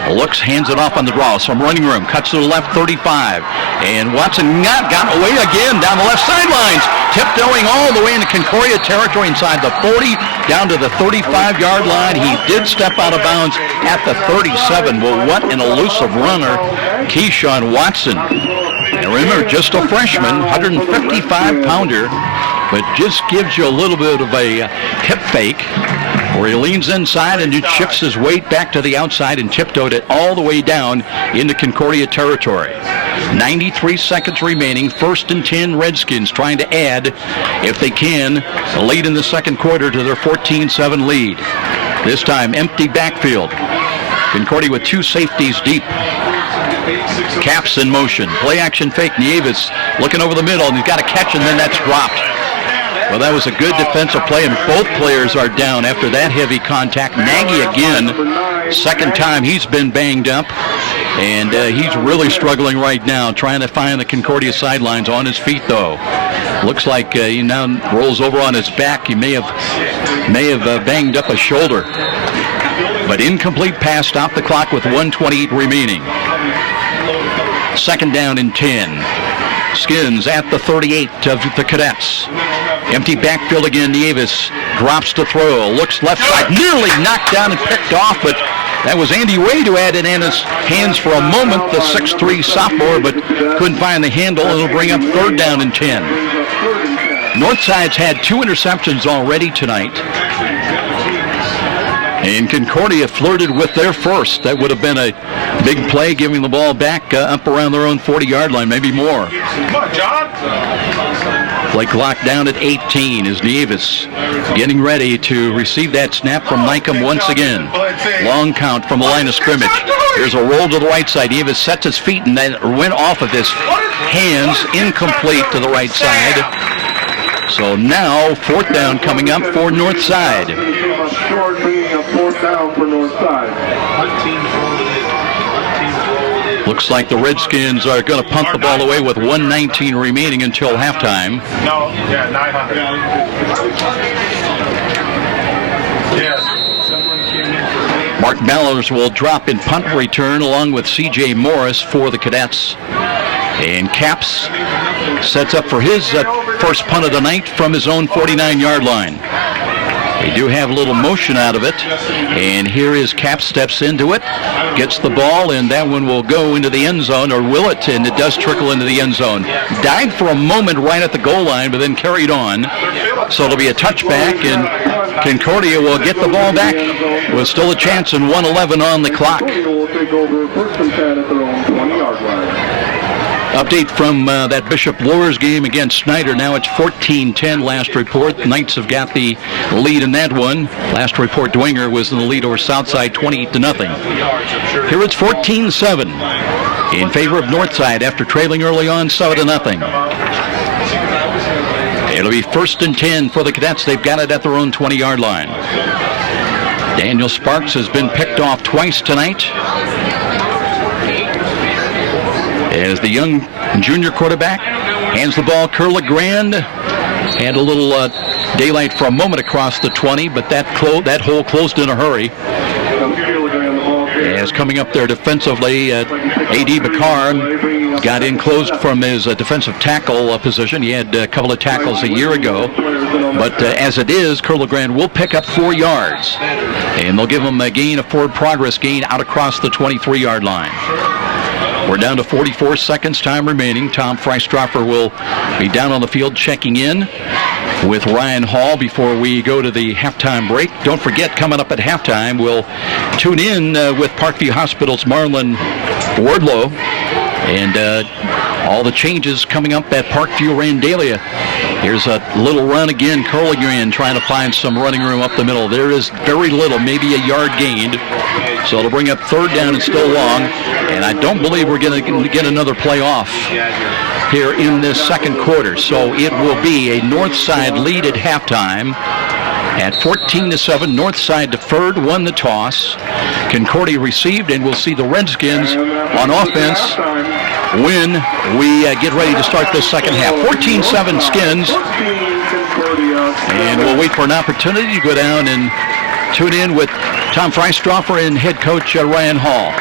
Looks, hands it off on the draw. Some running room. Cuts to the left, 35. And Watson got away again down the left sidelines. Tiptoeing all the way into Concordia territory inside the 40, down to the 35-yard line. He did step out of bounds at the 37. Well, what an elusive runner, Keyshawn Watson. And remember, just a freshman, 155-pounder, but just gives you a little bit of a hip fake where he leans inside and just shifts his weight back to the outside and tiptoed it all the way down into Concordia territory. 93 seconds remaining. 1st and 10 Redskins trying to add, if they can, late in the second quarter to their 14-7 lead. This time, empty backfield. Concordia with 2 safeties deep. Caps in motion. Play action fake. Nieves looking over the middle, and he's got a catch, and then that's dropped. Well, that was a good defensive play, and both players are down after that heavy contact. Nagy again, 2nd time he's been banged up, and he's really struggling right now, trying to find the Concordia sidelines. On his feet, though. Looks like he now rolls over on his back. He may have banged up a shoulder. But incomplete pass, stopped the clock with 1:28 remaining. 2nd down and 10. Skins at the 38 of the Cadets. Empty backfield again. Nieves drops to throw. Looks left side. Nearly knocked down and picked off, but that was Andy Wade who had it in his hands for a moment, the 6'3 sophomore, but couldn't find the handle. It'll bring up 3rd down and 10. Northside's had 2 interceptions already tonight. And Concordia flirted with their first. That would have been a big play, giving the ball back up around their own 40-yard line, maybe more. Come on, John. Play clock down at 18 as Nieves getting ready to receive that snap from Nycombe once again. Long count from the line of scrimmage. Here's a roll to the right side. Nieves sets his feet and then went off of his hands, incomplete to the right side. So now 4th down coming up for Northside. Short being a 4th down for Northside. Looks like the Redskins are going to punt the ball away with 1:19 remaining until halftime. No, yeah, 900. Yes. Mark Mallers will drop in punt return along with C.J. Morris for the Cadets. And Caps sets up for his first punt of the night from his own 49-yard line. They do have a little motion out of it, and here is Cap, steps into it, gets the ball, and that one will go into the end zone, or will it? And it does trickle into the end zone. Died for a moment right at the goal line, but then carried on. So it'll be a touchback, and Concordia will get the ball back with still a chance and 1:11 on the clock. Update from that Bishop Lures game against Snyder. Now it's 14-10 last report. The Knights have got the lead in that one. Last report, Dwenger was in the lead over Southside 28-0. Here it's 14-7 in favor of Northside after trailing early on 7-0. It'll be 1st and 10 for the Cadets. They've got it at their own 20-yard line. Daniel Sparks has been picked off twice tonight. As the young junior quarterback hands the ball, Curl Legrand had a little daylight for a moment across the 20, but that hole closed in a hurry. As coming up there defensively, A.D. Bakar got in closed from his defensive tackle position. He had a couple of tackles a year ago. But as it is, Curl Legrand will pick up 4 yards. And they'll give him a forward progress gain out across the 23-yard line. We're down to 44 seconds time remaining. Tom Freistroffer will be down on the field checking in with Ryan Hall before we go to the halftime break. Don't forget, coming up at halftime, we'll tune in with Parkview Hospital's Marlon Wardlow and all the changes coming up at Parkview Randalia. Here's a little run again, curling in, trying to find some running room up the middle. There is very little, maybe a yard gained. So it'll bring up third down and still long. And I don't believe we're going to get another play off here in this second quarter. So it will be a Northside lead at halftime. At 14-7, Northside deferred, won the toss. Concordia received, and we'll see the Redskins on offense when we get ready to start this second half. 14-7 Skins. And we'll wait for an opportunity to go down and tune in with Tom Freistroffer and head coach Ryan Hall.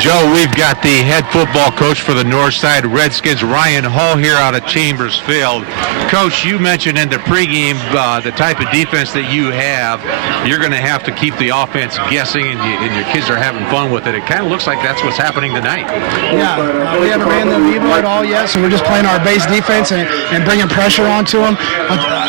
Joe, we've got the head football coach for the Northside Redskins, Ryan Hall, here out of Chambers Field. Coach, you mentioned in the pregame the type of defense that you have. You're going to have to keep the offense guessing, and your kids are having fun with it. It kind of looks like that's what's happening tonight. Yeah, we haven't ran them evil at all yet, so we're just playing our base defense and bringing pressure onto them.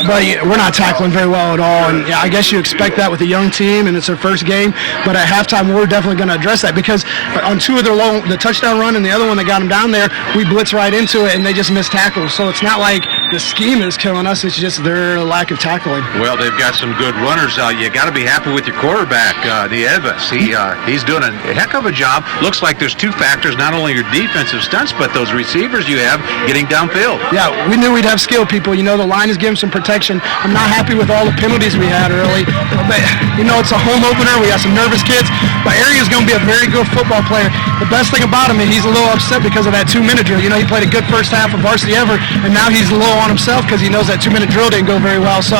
But we're not tackling very well at all, and yeah, I guess you expect that with a young team, and it's their first game. But at halftime, we're definitely going to address that because on two of their the touchdown run and the other one that got them down there, we blitz right into it, and they just missed tackles. So it's not like the scheme is killing us. It's just their lack of tackling. Well, they've got some good runners. You got to be happy with your quarterback, Nieves. He's doing a heck of a job. Looks like there's two factors, not only your defensive stunts, but those receivers you have getting downfield. Yeah, we knew we'd have skill people. You know, the line is giving some protection. I'm not happy with all the penalties we had early. But, you know, it's a home opener. We got some nervous kids. But Aria's going to be a very good football player. The best thing about him is he's a little upset because of that 2-minute drill. You know, he played a good first half of varsity ever, and now he's a little on himself because he knows that 2-minute drill didn't go very well. So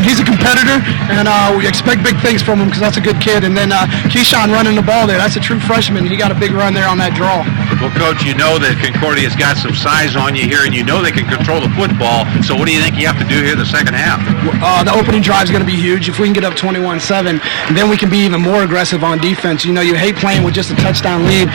he's a competitor, and we expect big things from him because that's a good kid. And then Keyshawn running the ball there, that's a true freshman. He got a big run there on that draw. Well, Coach, you know that Concordia's got some size on you here, and you know they can control the football. So what do you think you have to do here in the second half? The opening drive is going to be huge. If we can get up 21-7, then we can be even more aggressive on defense. You know, you hate playing with just a touchdown lead.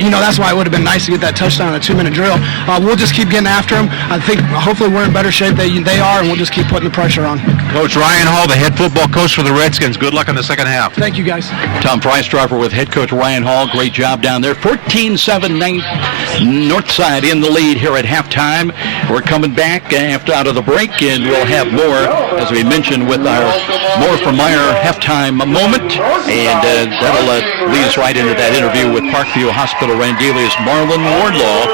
You know, that's why it would have been nice to get that touchdown in a 2-minute drill. We'll just keep getting after them. I think hopefully we're in better shape than they are, and we'll just keep putting the pressure on. Coach Ryan Hall, the head football coach for the Redskins. Good luck in the second half. Thank you, guys. Tom Freistroffer with head coach Ryan Hall. Great job down there. 14-7 Northside in the lead here at halftime. We're coming back out of the break, and we'll have more, as we mentioned, with our More from Meyer halftime moment. And that'll lead us right into that interview with Parkview Hospital Randelia's Marlon Wardlaw.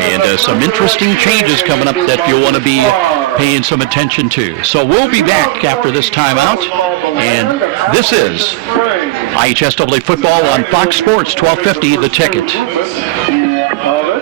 And some interesting changes coming up that you'll want to be paying some attention to. So we'll be back after this timeout. And this is IHSAA football on Fox Sports 1250, The Ticket.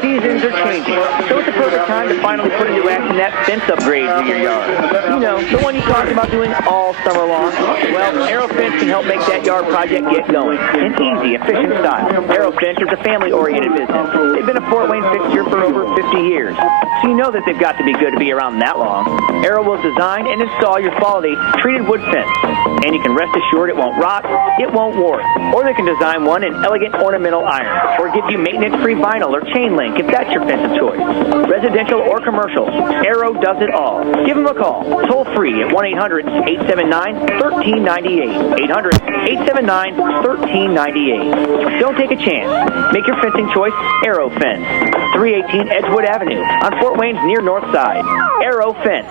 Seasons are changing, so it's the perfect time to finally put into action that fence upgrade in your yard. You know, the one you talked about doing all summer long. Well, Arrow Fence can help make that yard project get going in easy, efficient style. Arrow Fence is a family-oriented business. They've been a Fort Wayne fixture for over 50 years, so you know that they've got to be good to be around that long. Arrow will design and install your quality treated wood fence, and you can rest assured it won't rot, it won't warp. Or they can design one in elegant ornamental iron, or give you maintenance-free vinyl or chain link if that's your fence of choice. Residential or commercial, Arrow does it all. Give them a call, toll free at 1-800-879-1398. 800-879-1398. Don't take a chance. Make your fencing choice Arrow Fence. 318 Edgewood Avenue on Fort Wayne's near north side. Arrow Fence.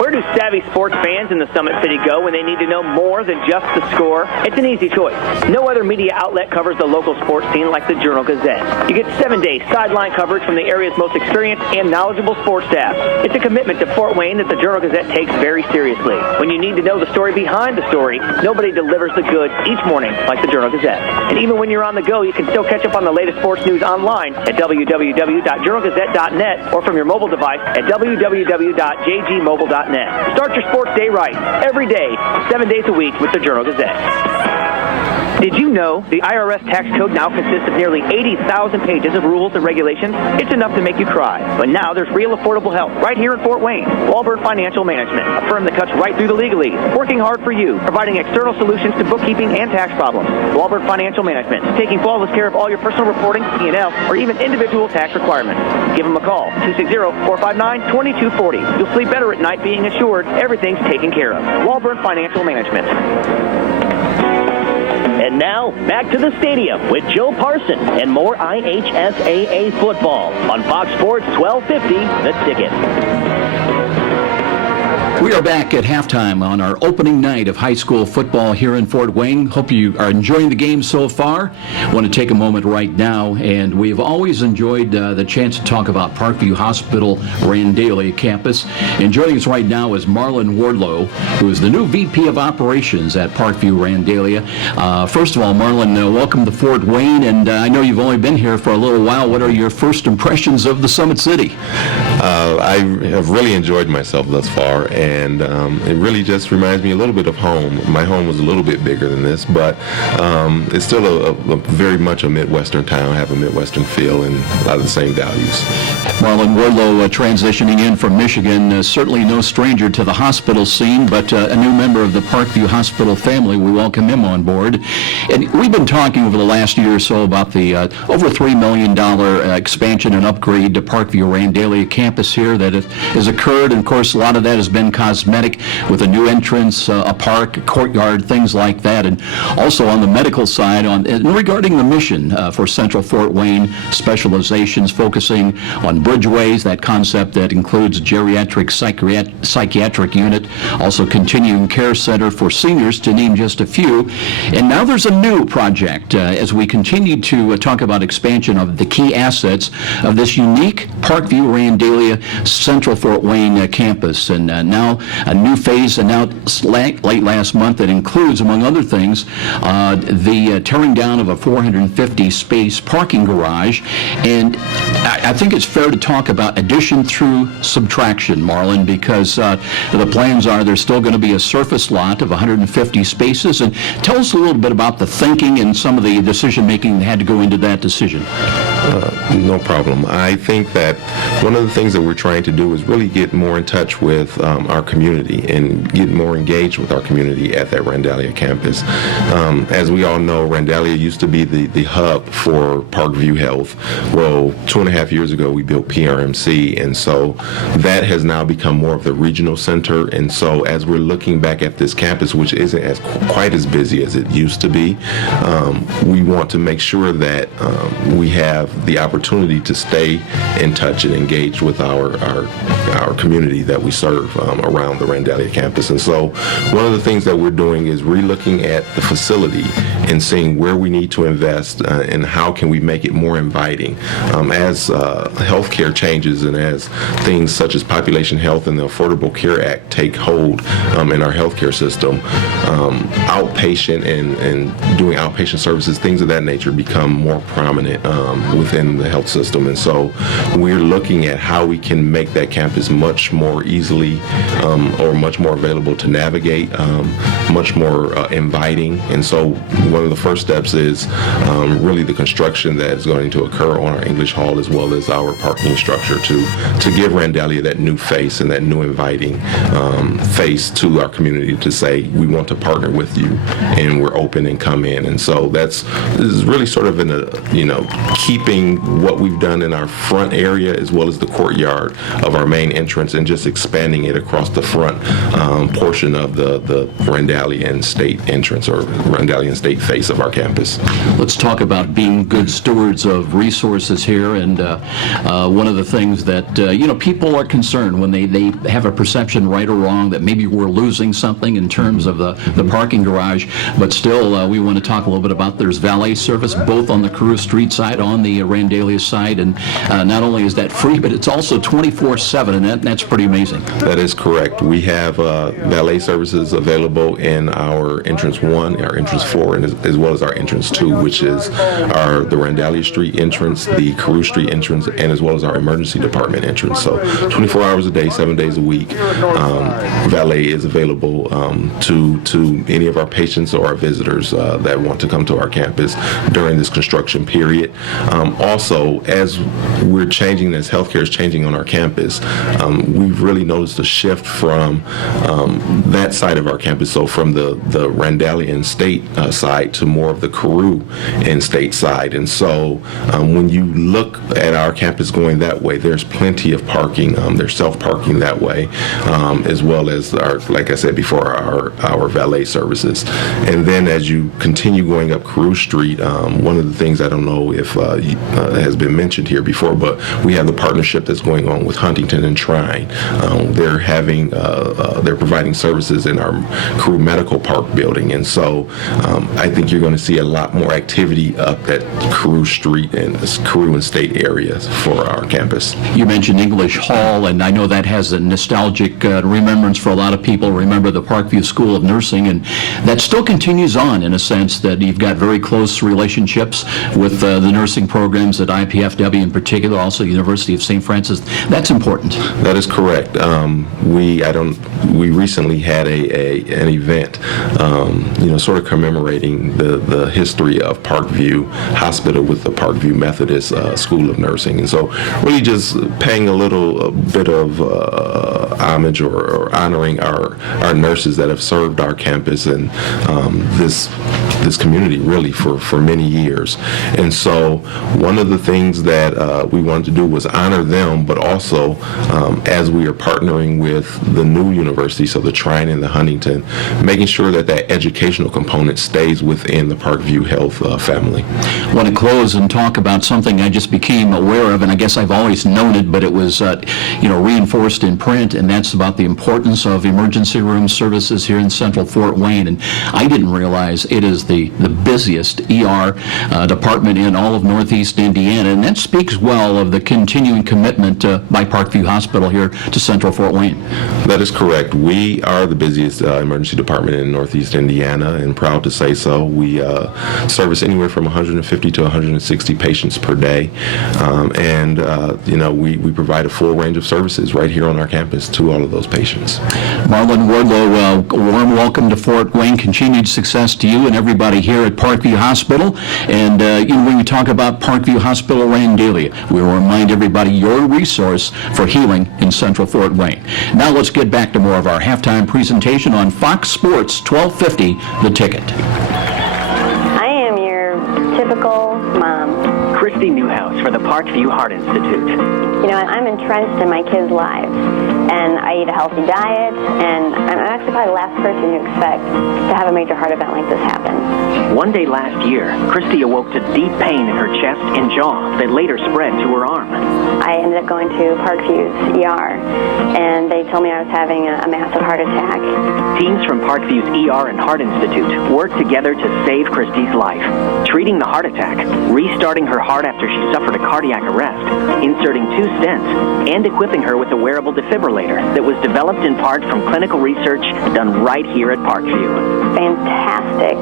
Where do savvy sports fans in the Summit City go when they need to know more than just the score? It's an easy choice. No other media outlet covers the local sports scene like the Journal-Gazette. You get 7-day sideline coverage from the area's most experienced and knowledgeable sports staff. It's a commitment to Fort Wayne that the Journal-Gazette takes very seriously. When you need to know the story behind the story, nobody delivers the goods each morning like the Journal-Gazette. And even when you're on the go, you can still catch up on the latest sports news online at www.journalgazette.net or from your mobile device at www.jgmobile.net. Start your sports day right, every day, 7 days a week with the Journal-Gazette. Did you know the IRS tax code now consists of nearly 80,000 pages of rules and regulations? It's enough to make you cry. But now there's real affordable help right here in Fort Wayne. Walburn Financial Management, a firm that cuts right through the legalese, working hard for you, providing external solutions to bookkeeping and tax problems. Walburn Financial Management, taking flawless care of all your personal reporting, P&L, or even individual tax requirements. Give them a call, 260-459-2240. You'll sleep better at night being assured everything's taken care of. Walburn Financial Management. And now, back to the stadium with Joe Parson and more IHSAA football on Fox Sports 1250, The Ticket. We are back at halftime on our opening night of high school football here in Fort Wayne. Hope you are enjoying the game so far. I want to take a moment right now, and we've always enjoyed the chance to talk about Parkview Hospital Randalia campus. And joining us right now is Marlon Wardlow, who is the new VP of Operations at Parkview Randalia. First of all, Marlon, welcome to Fort Wayne, and I know you've only been here for a little while. What are your first impressions of the Summit City? I have really enjoyed myself thus far, and it really just reminds me a little bit of home. My home was a little bit bigger than this, but it's still a very much a Midwestern town, have a Midwestern feel and a lot of the same values. Marlon Wardlow transitioning in from Michigan, certainly no stranger to the hospital scene, but a new member of the Parkview Hospital family. We welcome him on board. And we've been talking over the last year or so about the over $3 million expansion and upgrade to Parkview Randalia campus here that has occurred. And of course, a lot of that has been cosmetic with a new entrance, a park, a courtyard, things like that. And also on the medical side, regarding the mission for Central Fort Wayne, specializations focusing on bridgeways, that concept that includes geriatric psychiatric unit, also continuing care center for seniors, to name just a few. And now there's a new project as we continue to talk about expansion of the key assets of this unique Parkview Randalia Central Fort Wayne campus. And now a new phase announced late last month that includes, among other things, the tearing down of a 450-space parking garage. And I think it's fair to talk about addition through subtraction, Marlon, because the plans are there's still going to be a surface lot of 150 spaces. And tell us a little bit about the thinking and some of the decision-making that had to go into that decision. No problem. I think that one of the things that we're trying to do is really get more in touch with our community and get more engaged with our community at that Randalia campus. As we all know, Randalia used to be the hub for Parkview Health. Well, 2.5 years ago, we built PRMC, and so that has now become more of the regional center. And so as we're looking back at this campus, which isn't quite as busy as it used to be, we want to make sure that we have the opportunity to stay in touch and engage with our community that we serve around the Randalia campus. And so one of the things that we're doing is relooking at the facility and seeing where we need to invest and how can we make it more inviting. As healthcare changes and as things such as population health and the Affordable Care Act take hold in our healthcare system, outpatient and doing outpatient services, things of that nature become more prominent within the health system. And so we're looking at how we can make that campus much more easily or much more available to navigate, much more inviting. And so one of the first steps is really the construction that is going to occur on our English Hall as well as our parking structure to give Randalia that new face and that new inviting face to our community to say we want to partner with you and we're open and come in. And so this is really sort of in a, keeping what we've done in our front area as well as the courtyard of our main entrance and just expanding it across the front portion of the Randalia and State entrance or Randalia and State face of our campus. Let's talk about being good stewards of resources here. And one of the things that, people are concerned when they have a perception, right or wrong, that maybe we're losing something in terms of the parking garage. But still, we want to talk a little bit about there's valet service both on the Carew Street side, on the Randalia side. And not only is that free, but it's also 24/7, and that's pretty amazing. That is correct. We have valet services available in our entrance 1, our entrance 4, and as well as our entrance 2, which is the Randalia Street entrance, the Carew Street entrance, and as well as our emergency department entrance. So 24 hours a day, 7 days a week, valet is available to any of our patients or our visitors that want to come to our campus during this construction period. Also, as we're changing, as healthcare is changing on our campus, we've really noticed a shift from that side of our campus, so from the Randalia and State side to more of the Carew and State side. And so when you look at our campus going that way, there's plenty of parking. There's self-parking that way, as well as like I said before, our valet services. And then as you continue going up Carew Street, one of the things, I don't know if has been mentioned here before, but we have the partnership that's going on with Huntington and Trine. They're providing services in our Carew Medical Park building, and so I think you're going to see a lot more activity up at Carew Street and Carew and State areas for our campus. You mentioned English Hall, and I know that has a nostalgic remembrance for a lot of people. Remember the Parkview School of Nursing, and that still continues on in a sense that you've got very close relationships with the nursing programs at IPFW in particular, also University of St. Francis. That's important. That is correct. We recently had an event, sort of commemorating the history of Parkview Hospital with the Parkview Methodist School of Nursing, and so really just paying a bit of homage or honoring our nurses that have served our campus and this community really for many years. And so one of the things that we wanted to do was honor them, but also as we are partnering with the new university, so the Trine and the Huntington, making sure that educational component stays within the Parkview Health family. I want to close and talk about something I just became aware of, and I guess I've always known it, but it was reinforced in print, and that's about the importance of emergency room services here in Central Fort Wayne. And I didn't realize it is the busiest ER department in all of Northeast Indiana, and that speaks well of the continuing commitment by Parkview Hospital here to Central Fort Wayne. That is correct. We are the busiest emergency department in Northeast Indiana, and proud to say so. We service anywhere from 150 to 160 patients per day, and we provide a full range of services right here on our campus to all of those patients. Marlon Wardlow, a warm welcome to Fort Wayne. Continued success to you and everybody here at Parkview Hospital. And when we talk about Parkview Hospital Randalia, we will remind everybody your resource for healing in Central Fort Wayne. Now let's get back to more of our halftime presentation on Fox Sports 1250, The Ticket. I am your typical mom. Christy Newhouse for the Parkview Heart Institute. I'm entrenched in my kids' lives, and I eat a healthy diet, and I'm actually probably the last person you expect to have a major heart event like this happen. One day last year, Christy awoke to deep pain in her chest and jaw that later spread to her arm. I ended up going to Parkview's ER, and they told me I was having a massive heart attack. Teams from Parkview's ER and Heart Institute worked together to save Christy's life, treating the heart attack, restarting her heart after she suffered a cardiac arrest, inserting 2 stents, and equipping her with a wearable defibrillator that was developed in part from clinical research done right here at Parkview. Fantastic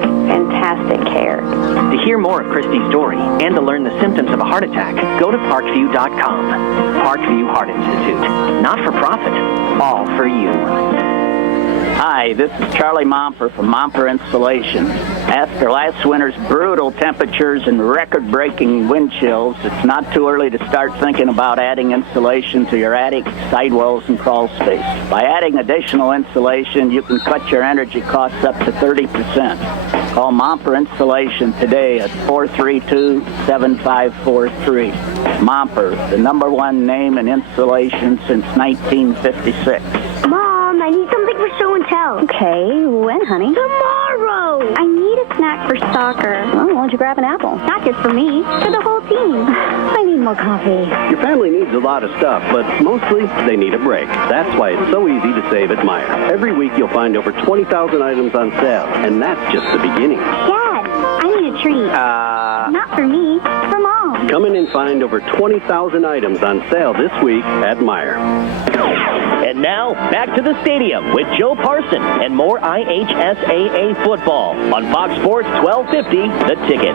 care. To hear more of Christy's story and to learn the symptoms of a heart attack, go to parkview.com. Parkview Heart Institute. Not for profit, all for you. Hi, this is Charlie Momper from Momper Insulation. After last winter's brutal temperatures and record-breaking wind chills, it's not too early to start thinking about adding insulation to your attic, sidewalls, and crawl space. By adding additional insulation, you can cut your energy costs up to 30%. Call Momper Insulation today at 432-7543. Momper, the #1 name in insulation since 1956. Mom, I need something for show and tell. Okay, when, honey? Tomorrow! I need a snack for soccer. Well, why don't you grab an apple? Not just for me, for the whole team. I need more coffee. Your family needs a lot of stuff, but mostly they need a break. That's why it's so easy to save at Meijer. Every week you'll find over 20,000 items on sale, and that's just the beginning. Dad, I need a treat. Not for me, for Mom. Coming and find over 20,000 items on sale this week at Meijer. And now, back to the stadium with Joe Parson and more IHSAA football on Fox Sports 1250, The Ticket.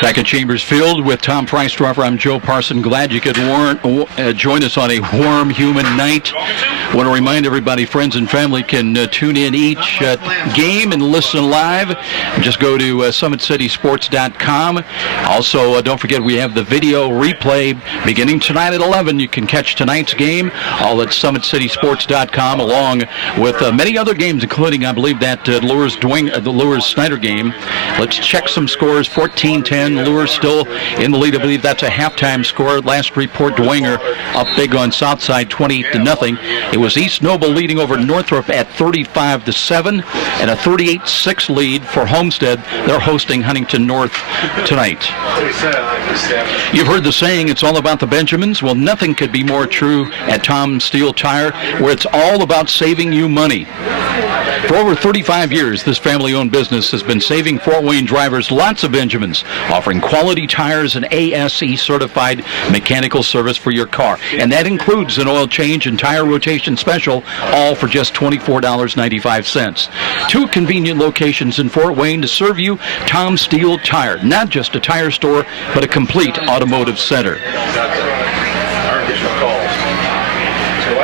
Back at Chambers Field with Tom Freistrofer, I'm Joe Parson. Glad you could join us on a warm, humid night. Want to remind everybody, friends and family can tune in each game and listen live. Just go to summitcitysports.com. Also, don't forget we have the video replay beginning tonight at 11. You can catch tonight's game all at summitcitysports.com, along with many other games, including, I believe, that the Lures-Snyder game. Let's check some scores. 14-10. Lures still in the lead. I believe that's a halftime score. Last report, Dwenger up big on Southside, 20-0. It was East Noble leading over Northrop at 35-7, and a 38-6 lead for Homestead. They're hosting Huntington North tonight. You've heard the saying, it's all about the Benjamins. Well, nothing could be more true at Tom Steele Tire, where it's all about saving you money. For over 35 years, this family-owned business has been saving Fort Wayne drivers lots of Benjamins, offering quality tires and ASE-certified mechanical service for your car. And that includes an oil change and tire rotation special, all for just $24.95. 2 convenient locations in Fort Wayne to serve you. Tom Steele Tire, not just a tire store, but a complete automotive center.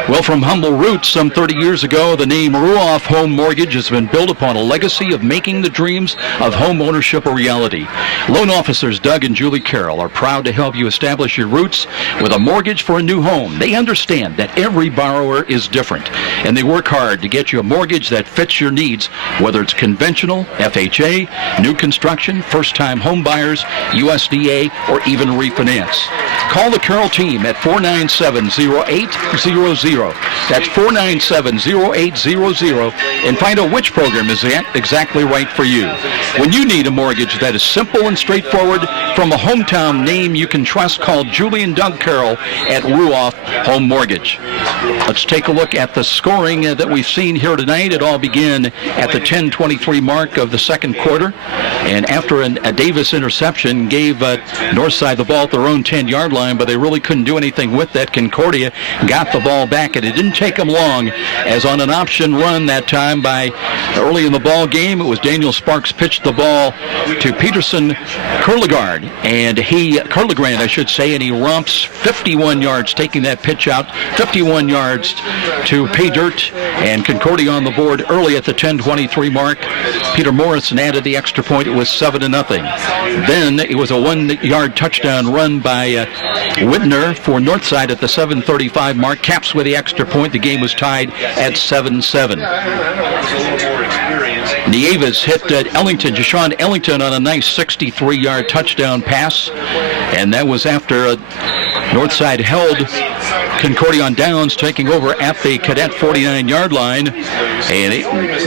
Well, from humble roots some 30 years ago, the name Ruoff Home Mortgage has been built upon a legacy of making the dreams of home ownership a reality. Loan officers Doug and Julie Carroll are proud to help you establish your roots with a mortgage for a new home. They understand that every borrower is different, and they work hard to get you a mortgage that fits your needs, whether it's conventional, FHA, new construction, first-time home buyers, USDA, or even refinance. Call the Carroll team at 497-0800. That's 497-0800, and find out which program is exactly right for you. When you need a mortgage that is simple and straightforward from a hometown name you can trust, call Julie and Doug Carroll at Ruoff Home Mortgage. Let's take a look at the scoring that we've seen here tonight. It all began at the 10:23 mark of the second quarter, and after a Davis interception gave Northside the ball at their own 10-yard line, but they really couldn't do anything with that. Concordia got the ball back, and it didn't take them long, as on an option run that time by early in the ball game, it was Daniel Sparks pitched the ball to Peterson Kurlegard, and Kurlegrand, I should say, and he romps 51 yards, taking that pitch out 51 yards to pay dirt, and Concordia on the board early at the 10:23 mark. Peter Morrison added the extra point. It was 7-0. Then it was a 1-yard touchdown run by Whitner for Northside at the 7:35 mark. Caps with the extra point. The game was tied at 7-7. Nieves hit Deshaun Ellington on a nice 63-yard touchdown pass, and that was after Northside held Concordia on downs, taking over at the Cadet 49-yard line, and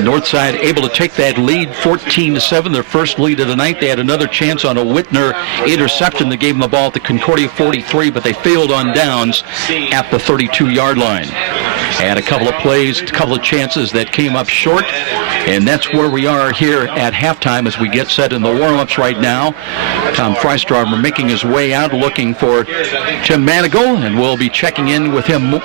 Northside able to take that lead 14-7, their first lead of the night. They had another chance on a Whitner interception that gave them the ball at the Concordia 43, but they failed on downs at the 32-yard line. And a couple of plays, a couple of chances that came up short, and that's where we are here at halftime as we get set in the warm-ups right now. Tom Freistrofer making his way out, looking for Tim Manigal, and we'll be checking in with him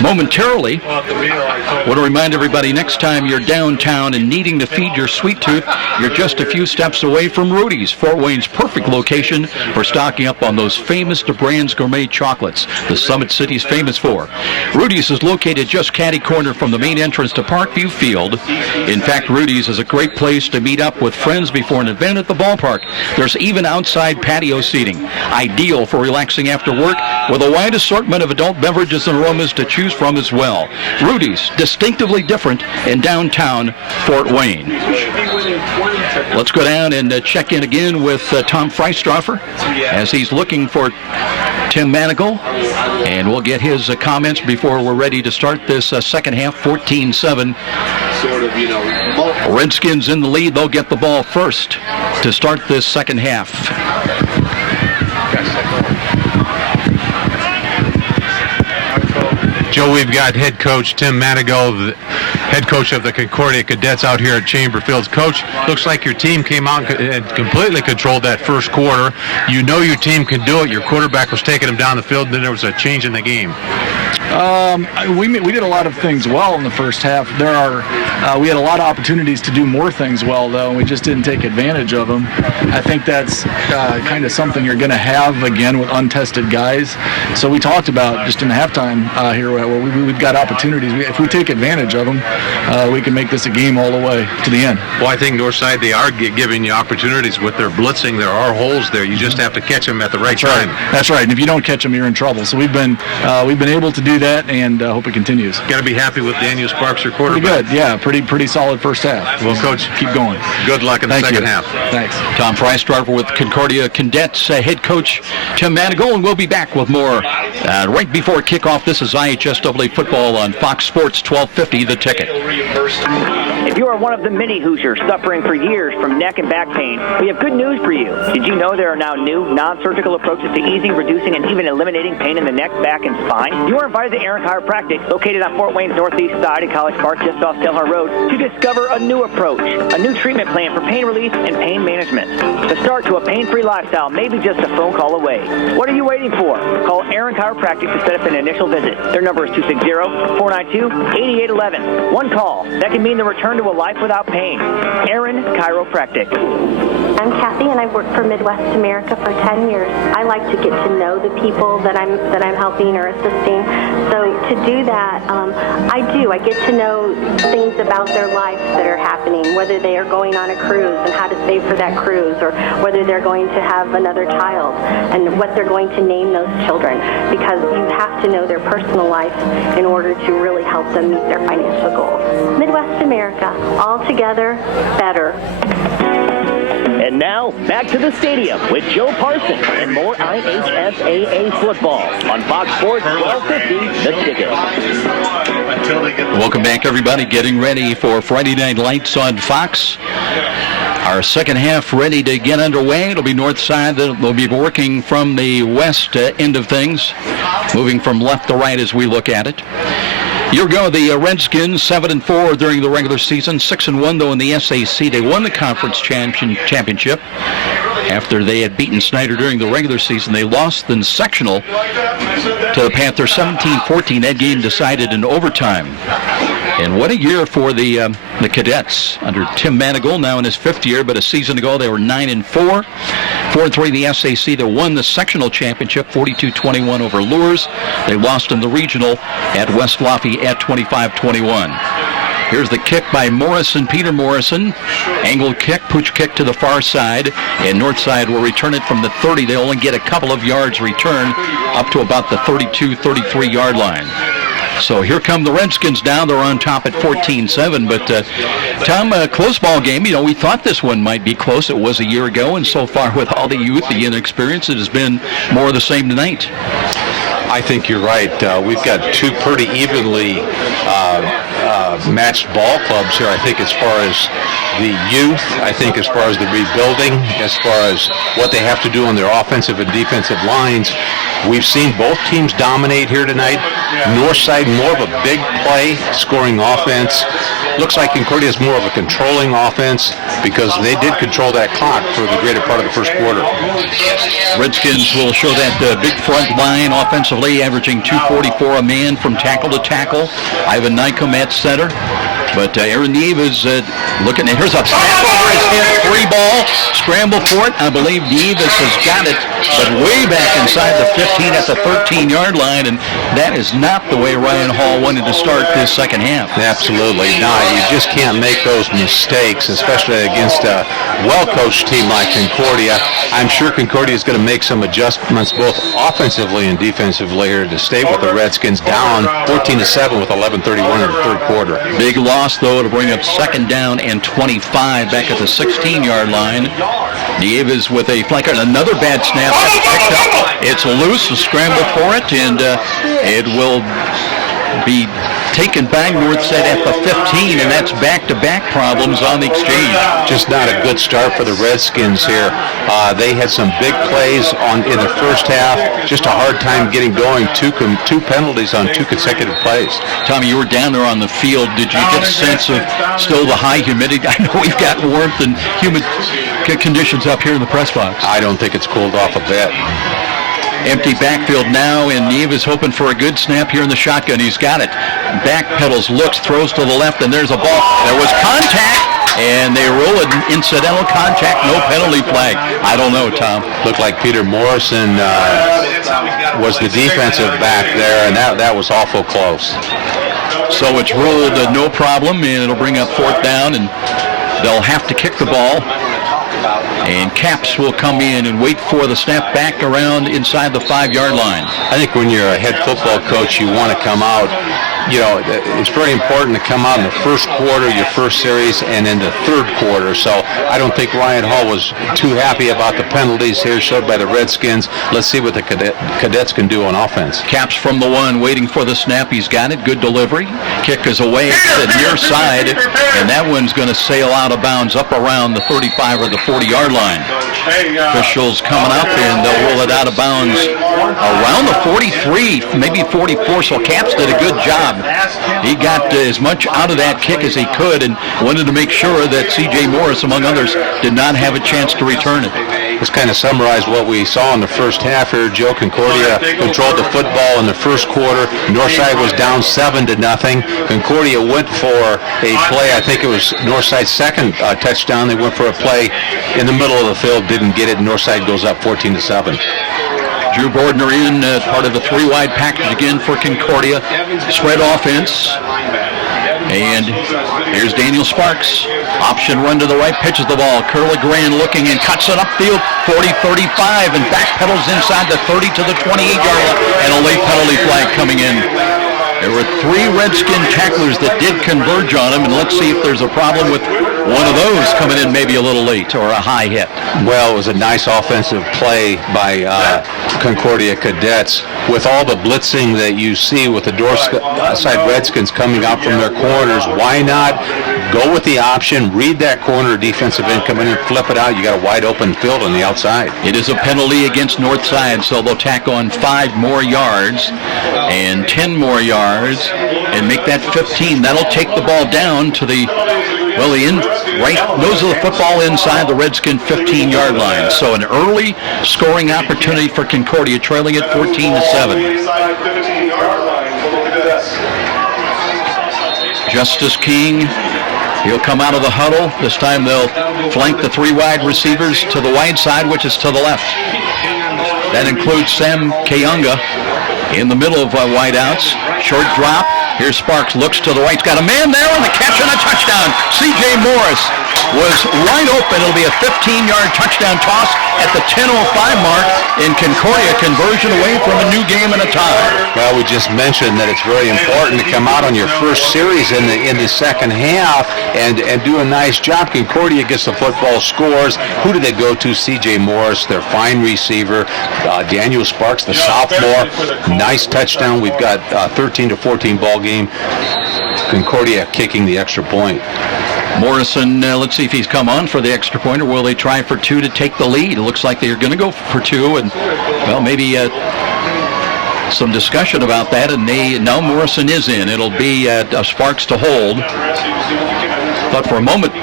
momentarily. I want to remind everybody, next time you're downtown and needing to feed your sweet tooth, you're just a few steps away from Rudy's, Fort Wayne's perfect location for stocking up on those famous DeBrand's gourmet chocolates the Summit City's famous for. Rudy's is located just catty-corner from the main entrance to Parkview Field. In fact, Rudy's is a great place to meet up with friends before an event at the ballpark. There's even outside patio seating, ideal for relaxing after work, with a wide assortment of adult beverages and aromas to choose from as well. Rudy's, distinctively different in downtown Fort Wayne. Let's go down and check in again with Tom Freistrofer as he's looking for Tim Manigal, and we'll get his comments before we're ready to start this second half. 14-7. Redskins in the lead. They'll get the ball first to start this second half. Joe, we've got head coach Tim Manigault, the head coach of the Concordia Cadets out here at Chamber Fields. Coach, looks like your team came out and completely controlled that first quarter. You know your team can do it. Your quarterback was taking them down the field, and then there was a change in the game. We did a lot of things well in the first half. We had a lot of opportunities to do more things well, though, and we just didn't take advantage of them. I think that's kind of something you're going to have again with untested guys. So we talked about just in the halftime here where we've got opportunities. If we take advantage of them, we can make this a game all the way to the end. Well, I think Northside, they are giving you opportunities with their blitzing. There are holes there. You just have to catch them at the right time. That's right. And if you don't catch them, you're in trouble. So we've been able to do that, and hope it continues. Got to be happy with Daniel Sparks, your quarterback. Pretty good, yeah. Pretty solid first half. Well, Coach, keep going. Good luck in the second half. Thanks. Tom Price, driver with Concordia Cadets, head coach Tim Manigault, and we'll be back with more right before kickoff. This is IHSAA football on Fox Sports 1250, The Ticket. If you are one of the many Hoosiers suffering for years from neck and back pain, we have good news for you. Did you know there are now new non-surgical approaches to easing, reducing, and even eliminating pain in the neck, back, and spine? You are invited to Aaron Chiropractic, located on Fort Wayne's northeast side at College Park, just off Stelhar Road, to discover a new approach, a new treatment plan for pain relief and pain management. The start to a pain-free lifestyle may be just a phone call away. What are you waiting for? Call Aaron Chiropractic to set up an initial visit. Their number is 260-492-8811. One call. That can mean the return to a life without pain. Aaron Chiropractic. I'm Kathy, and I've worked for Midwest America for 10 years. I like to get to know the people that I'm helping or assisting. So to do that, I get to know things about their life that are happening, whether they are going on a cruise and how to save for that cruise, or whether they're going to have another child and what they're going to name those children, because you have to know their personal life in order to really help them meet their financial goals. Midwest America, all together, better. And now, back to the stadium with Joe Parsons and more IHSAA football on Fox Sports 1250, The Ticket. Welcome back, everybody. Getting ready for Friday Night Lights on Fox. Our second half ready to get underway. It'll be north side. They'll be working from the west end of things, moving from left to right as we look at it. Year ago, the Redskins 7-4 during the regular season, 6-1 though in the SAC. They won the conference championship after they had beaten Snyder during the regular season. They lost in sectional to the Panthers 17-14. That game decided in overtime. And what a year for the Cadets under Tim Manigault, now in his fifth year. But a season ago, they were 9-4, 4-3 in the SAC. They won the sectional championship, 42-21 over Lures. They lost in the regional at West Lafayette, 25-21. Here's the kick by Morrison, Peter Morrison. Angled kick, pooch kick to the far side. And Northside will return it from the 30. They'll only get a couple of yards return up to about the 32, 33-yard line. So here come the Redskins down. They're on top at 14-7. But, Tom, a close ball game. You know, we thought this one might be close. It was a year ago. And so far with all the youth, the inexperience, it has been more of the same tonight. I think you're right. We've got two pretty evenly matched ball clubs here, I think, as far as the youth, I think as far as the rebuilding, as far as what they have to do on their offensive and defensive lines. We've seen both teams dominate here tonight. Northside more of a big play, scoring offense. Looks like Concordia is more of a controlling offense because they did control that clock for the greater part of the first quarter. Redskins will show that big front line offensively, averaging 244 a man from tackle to tackle. Ivan Nykum at center. But Aaron Nieves looking at, here's a snap over his head, free ball, scramble for it. I believe Nieves has got it, but way back inside the 15 at the 13-yard line, and that is not the way Ryan Hall wanted to start this second half. Absolutely not. You just can't make those mistakes, especially against a well-coached team like Concordia. I'm sure Concordia is going to make some adjustments both offensively and defensively here to stay with the Redskins down 14-7 with 11:31 in the third quarter. Big loss, though, to bring up second down and 25 back at the 16-yard line. Nieves with a flanker, and another bad snap. That's picked up. It's loose, a scramble for it, and it will be taken back Northside at the 15, and that's back-to-back problems on the exchange. Just not a good start for the Redskins here. They had some big plays in the first half. Just a hard time getting going. Two penalties on 2 consecutive plays. Tommy, you were down there on the field. Did you get a sense of still the high humidity? I know we've got warmth and humid conditions up here in the press box. I don't think it's cooled off a bit. Empty backfield now, and Neve is hoping for a good snap here in the shotgun. He's got it. Backpedals, looks, throws to the left, and there's a ball. There was contact, and they roll an incidental contact, no penalty flag. I don't know, Tom. Looked like Peter Morrison was the defensive back there, and that was awful close. So it's ruled no problem, and it'll bring up 4th down, and they'll have to kick the ball. And Caps will come in and wait for the snap back around inside the 5-yard line. I think when you're a head football coach, you want to come out. It's very important to come out in the first quarter, your first series, and in the third quarter. So I don't think Ryan Hall was too happy about the penalties here showed by the Redskins. Let's see what the Cadets can do on offense. Caps from the 1, waiting for the snap. He's got it. Good delivery. Kick is away at the near side, and that one's going to sail out of bounds up around the 35 or the 40-yard line. Officials coming up, and they'll roll it out of bounds around the 43, maybe 44. So Caps did a good job. He got as much out of that kick as he could and wanted to make sure that C.J. Morris, among others, did not have a chance to return it. Let's kind of summarize what we saw in the first half here. Joe Concordia controlled the football in the first quarter. Northside was down 7-0. Concordia went for a play. I think it was Northside's second touchdown. They went for a play in the middle of the field, didn't get it. Northside goes up 14-7. Drew Bordner in, part of the 3-wide package again for Concordia. Spread offense. And here's Daniel Sparks. Option run to the right, pitches the ball. Curly Grand looking and cuts it upfield, 40-35, and backpedals inside the 30 to the 28-yard line. And a late penalty flag coming in. There were 3 Redskin tacklers that did converge on him, and let's see if there's a problem with one of those coming in maybe a little late or a high hit. Well, it was a nice offensive play by Concordia Cadets. With all the blitzing that you see with the Northside Redskins coming out from their corners, why not go with the option, read that corner defensive end, come in and flip it out. You got a wide open field on the outside. It is a penalty against Northside, so they'll tack on 5 more yards and 10 more yards and make that 15. That'll take the ball down to the right nose of the football inside the Redskin 15-yard line. So an early scoring opportunity for Concordia, trailing at 14-7. Justice King, he'll come out of the huddle. This time they'll flank the 3 wide receivers to the wide side, which is to the left. That includes Sam Kayunga in the middle of wideouts. Short drop. Here's Sparks, looks to the right. He's got a man there on the catch and a touchdown. C.J. Morris was wide open. It'll be a 15-yard touchdown toss at the 10:05 mark, in Concordia conversion away from a new game and a tie. Well, we just mentioned that it's very important to come out on your first series in the second half and do a nice job. Concordia gets the football, scores. Who do they go to? C.J. Morris, their fine receiver. Daniel Sparks, the sophomore. Nice touchdown. We've got 13-14 ball game. Concordia kicking the extra point. Morrison, let's see if he's come on for the extra point, or will they try for 2 to take the lead? It looks like they're going to go for 2, and, well, maybe some discussion about that, and now Morrison is in. It'll be Sparks to hold. But for a moment,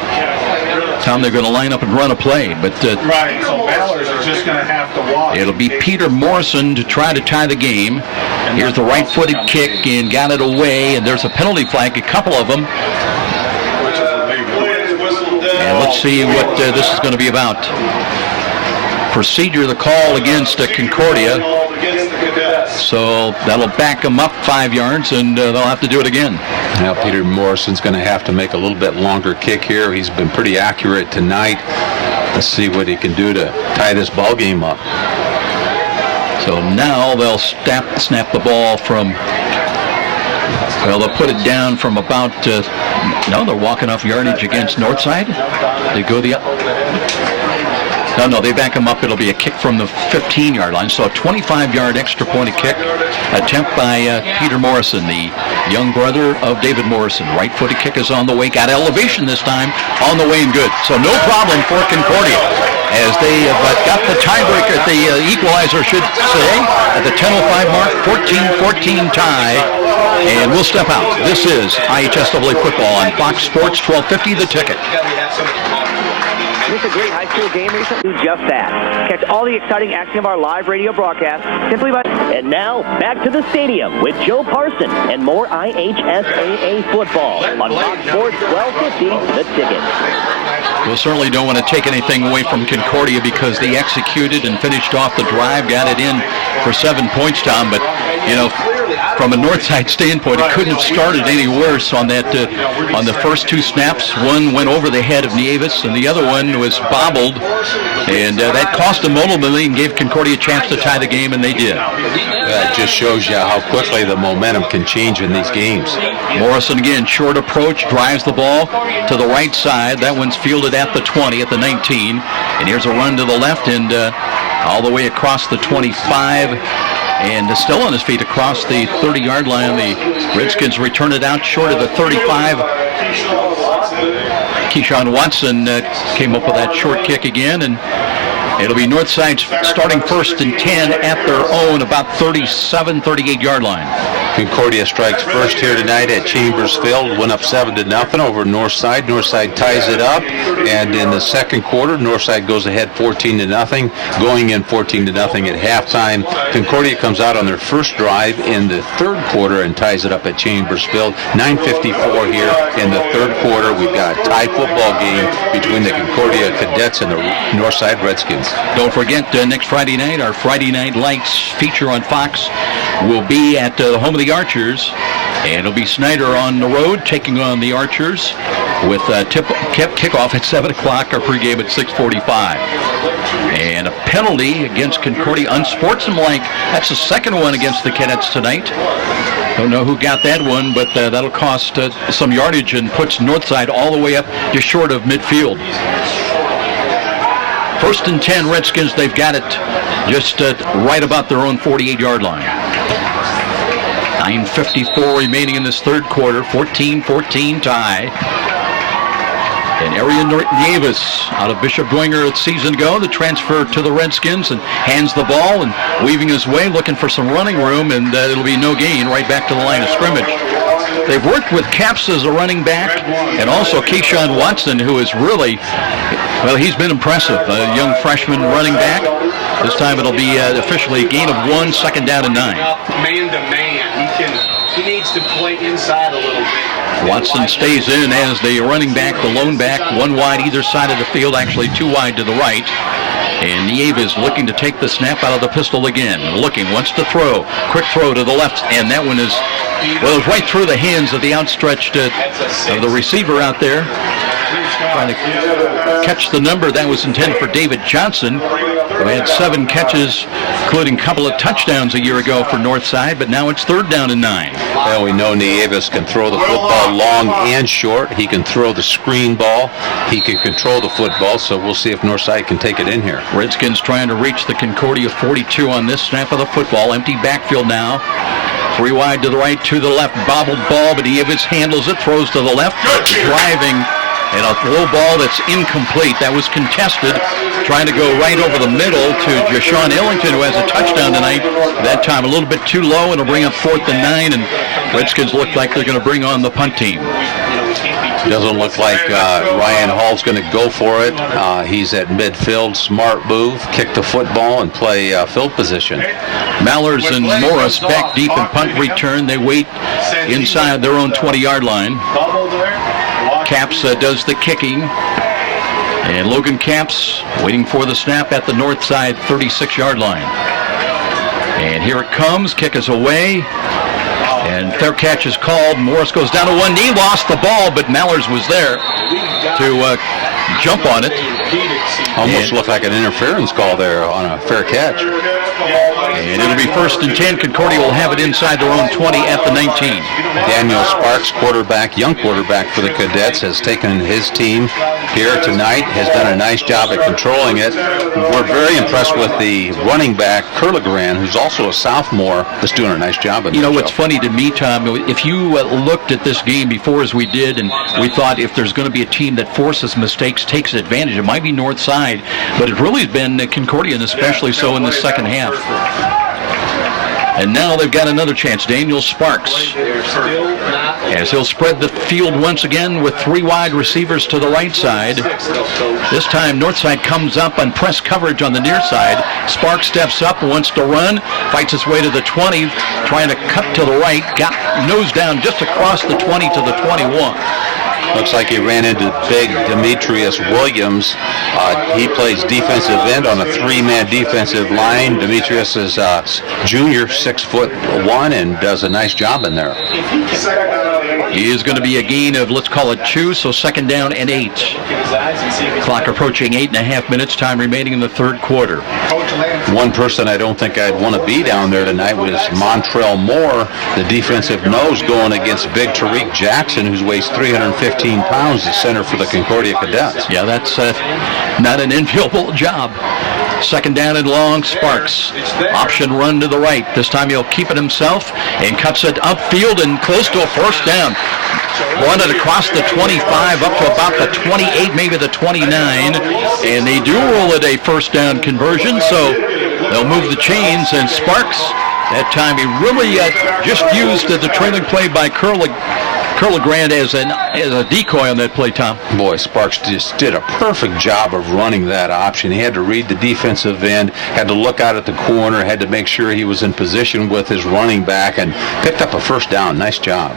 Tom, they're going to line up and run a play, but right, so Ballers are just going to have to watch. It'll be Peter Morrison to try to tie the game. Here's the right-footed kick, and got it away, and there's a penalty flag, a couple of them. And let's see what this is going to be about. Procedure, the call against Concordia. So that'll back them up 5 yards, and they'll have to do it again. Now Peter Morrison's going to have to make a little bit longer kick here. He's been pretty accurate tonight. Let's see what he can do to tie this ball game up. So now they'll snap the ball from, well, they'll put it down from about, no, they're walking off yardage against Northside. They go No, they back him up. It'll be a kick from the 15-yard line. So a 25-yard extra point kick attempt by Peter Morrison, the young brother of David Morrison. Right-footed kick is on the way. Got elevation this time. On the way and good. So no problem for Concordia as they have got the tiebreaker, the equalizer, should say, at the 10:05 mark. 14-14 tie. And we'll step out. This is IHSAA football on Fox Sports 1250, The Ticket. Missed a great high school game recently? Do just that. Catch all the exciting action of our live radio broadcast simply by... And now, back to the stadium with Joe Parson and more IHSAA football on Fox Sports 1250, The Ticket. We'll certainly don't want to take anything away from Concordia because they executed and finished off the drive, got it in for 7 points, Tom. But, you know, from a Northside standpoint, it couldn't have started any worse on that. On the first two snaps, one went over the head of Nieves, and the other one was bobbled, and that cost them ultimately and gave Concordia a chance to tie the game, and they did. That just shows you how quickly the momentum can change in these games. Morrison again, short approach, drives the ball to the right side. That one's fielded at the 20, at the 19, and here's a run to the left and all the way across the 25. And still on his feet across the 30-yard line. The Redskins return it out short of the 35. Keyshawn Watson came up with that short kick again, and it'll be Northside starting 1st and 10 at their own, about 37, 38-yard line. Concordia strikes first here tonight at Chambers Field. Went up 7-0 over Northside. Northside ties it up, and in the second quarter, Northside goes ahead 14-0, going in 14-0 at halftime. Concordia comes out on their first drive in the third quarter and ties it up at Chambers Field. 9:54 here in the third quarter. We've got a tie football game between the Concordia Cadets and the Northside Redskins. Don't forget, next Friday night, our Friday Night Lights feature on Fox will be at the home of the Archers, and it'll be Snyder on the road taking on the Archers with kickoff at 7 o'clock, our pregame at 6:45. And a penalty against Concordia, unsportsmanlike. That's the second one against the Cadets tonight. Don't know who got that one, but that'll cost some yardage and puts Northside all the way up just short of midfield. 1st and 10 Redskins. They've got it just right about their own 48-yard line. 9:54 remaining in this third quarter. 14-14 tie. And Arian Nieves out of Bishop Dwenger a season ago, the transfer to the Redskins, and hands the ball and weaving his way, looking for some running room, and it'll be no gain right back to the line of scrimmage. They've worked with Capps as a running back, and also Keyshawn Watson, who is really, well, he's been impressive. A young freshman running back. This time it'll be officially a gain of 1, 2nd down and 9. Man to man, he needs to play inside a little bit. Watson stays in as the running back, the lone back, one wide either side of the field, actually two wide to the right. And Nieves looking to take the snap out of the pistol again. Looking, wants to throw. Quick throw to the left, and that one is, well, it was right through the hands of the outstretched of the receiver out there. Trying to catch the number that was intended for David Johnson, who had 7 catches, including a couple of touchdowns a year ago for Northside, but now it's 3rd down and 9. Well, we know Nieves can throw the football long and short. He can throw the screen ball. He can control the football, so we'll see if Northside can take it in here. Redskins trying to reach the Concordia 42 on this snap of the football. Empty backfield now. 3 wide to the right, to the left. Bobbled ball, but Nieves handles it, throws to the left, driving. And a low ball that's incomplete. That was contested. Trying to go right over the middle to Jashawn Ellington, who has a touchdown tonight. That time a little bit too low, and it'll bring up 4th and 9, and Redskins look like they're going to bring on the punt team. Doesn't look like Ryan Hall's going to go for it. He's at midfield. Smart move. Kick the football and play field position. Mallers and Morris back deep in punt return. They wait inside their own 20-yard line. Capps does the kicking. And Logan Capps waiting for the snap at the north side 36-yard line. And here it comes. Kick is away. And fair catch is called. Morris goes down to one knee, lost the ball, but Mallers was there to jump on it. Almost looked like an interference call there on a fair catch. And it'll be 1st and 10. Concordia will have it inside their own 20 at the 19. Daniel Sparks, quarterback, young quarterback for the Cadets, has taken his team here tonight, has done a nice job at controlling it. We're very impressed with the running back, Curligran, who's also a sophomore, that's doing a nice job. You know, what's funny to me, Tom, if you looked at this game before as we did, and we thought if there's going to be a team that forces mistakes, takes advantage, it might be Northside, but it really has been Concordia, and especially so in the second half. And now they've got another chance. Daniel Sparks, as he'll spread the field once again with 3 wide receivers to the right side. This time Northside comes up on press coverage on the near side. Sparks steps up, wants to run, fights his way to the 20, trying to cut to the right, got nose down just across the 20 to the 21. Looks like he ran into big Demetrius Williams. He plays defensive end on a 3-man defensive line. Demetrius is junior, 6'1", and does a nice job in there. He is going to be a gain of, let's call it 2, so 2nd down and 8. Clock approaching 8.5 minutes, time remaining in the 3rd quarter. One person I don't think I'd want to be down there tonight was Montrell Moore, the defensive nose, going against big Tariq Jackson, who weighs 315 pounds, the center for the Concordia Cadets. Yeah, that's not an enviable job. 2nd down and long, Sparks. Option run to the right. This time he'll keep it himself and cuts it upfield and close to a 1st down. Run it across the 25 up to about the 28, maybe the 29. And they do roll it a 1st down conversion, so they'll move the chains. And Sparks, that time he really just used the trailing play by Curligran as a decoy on that play, Tom. Boy, Sparks just did a perfect job of running that option. He had to read the defensive end, had to look out at the corner, had to make sure he was in position with his running back, and picked up a 1st down. Nice job.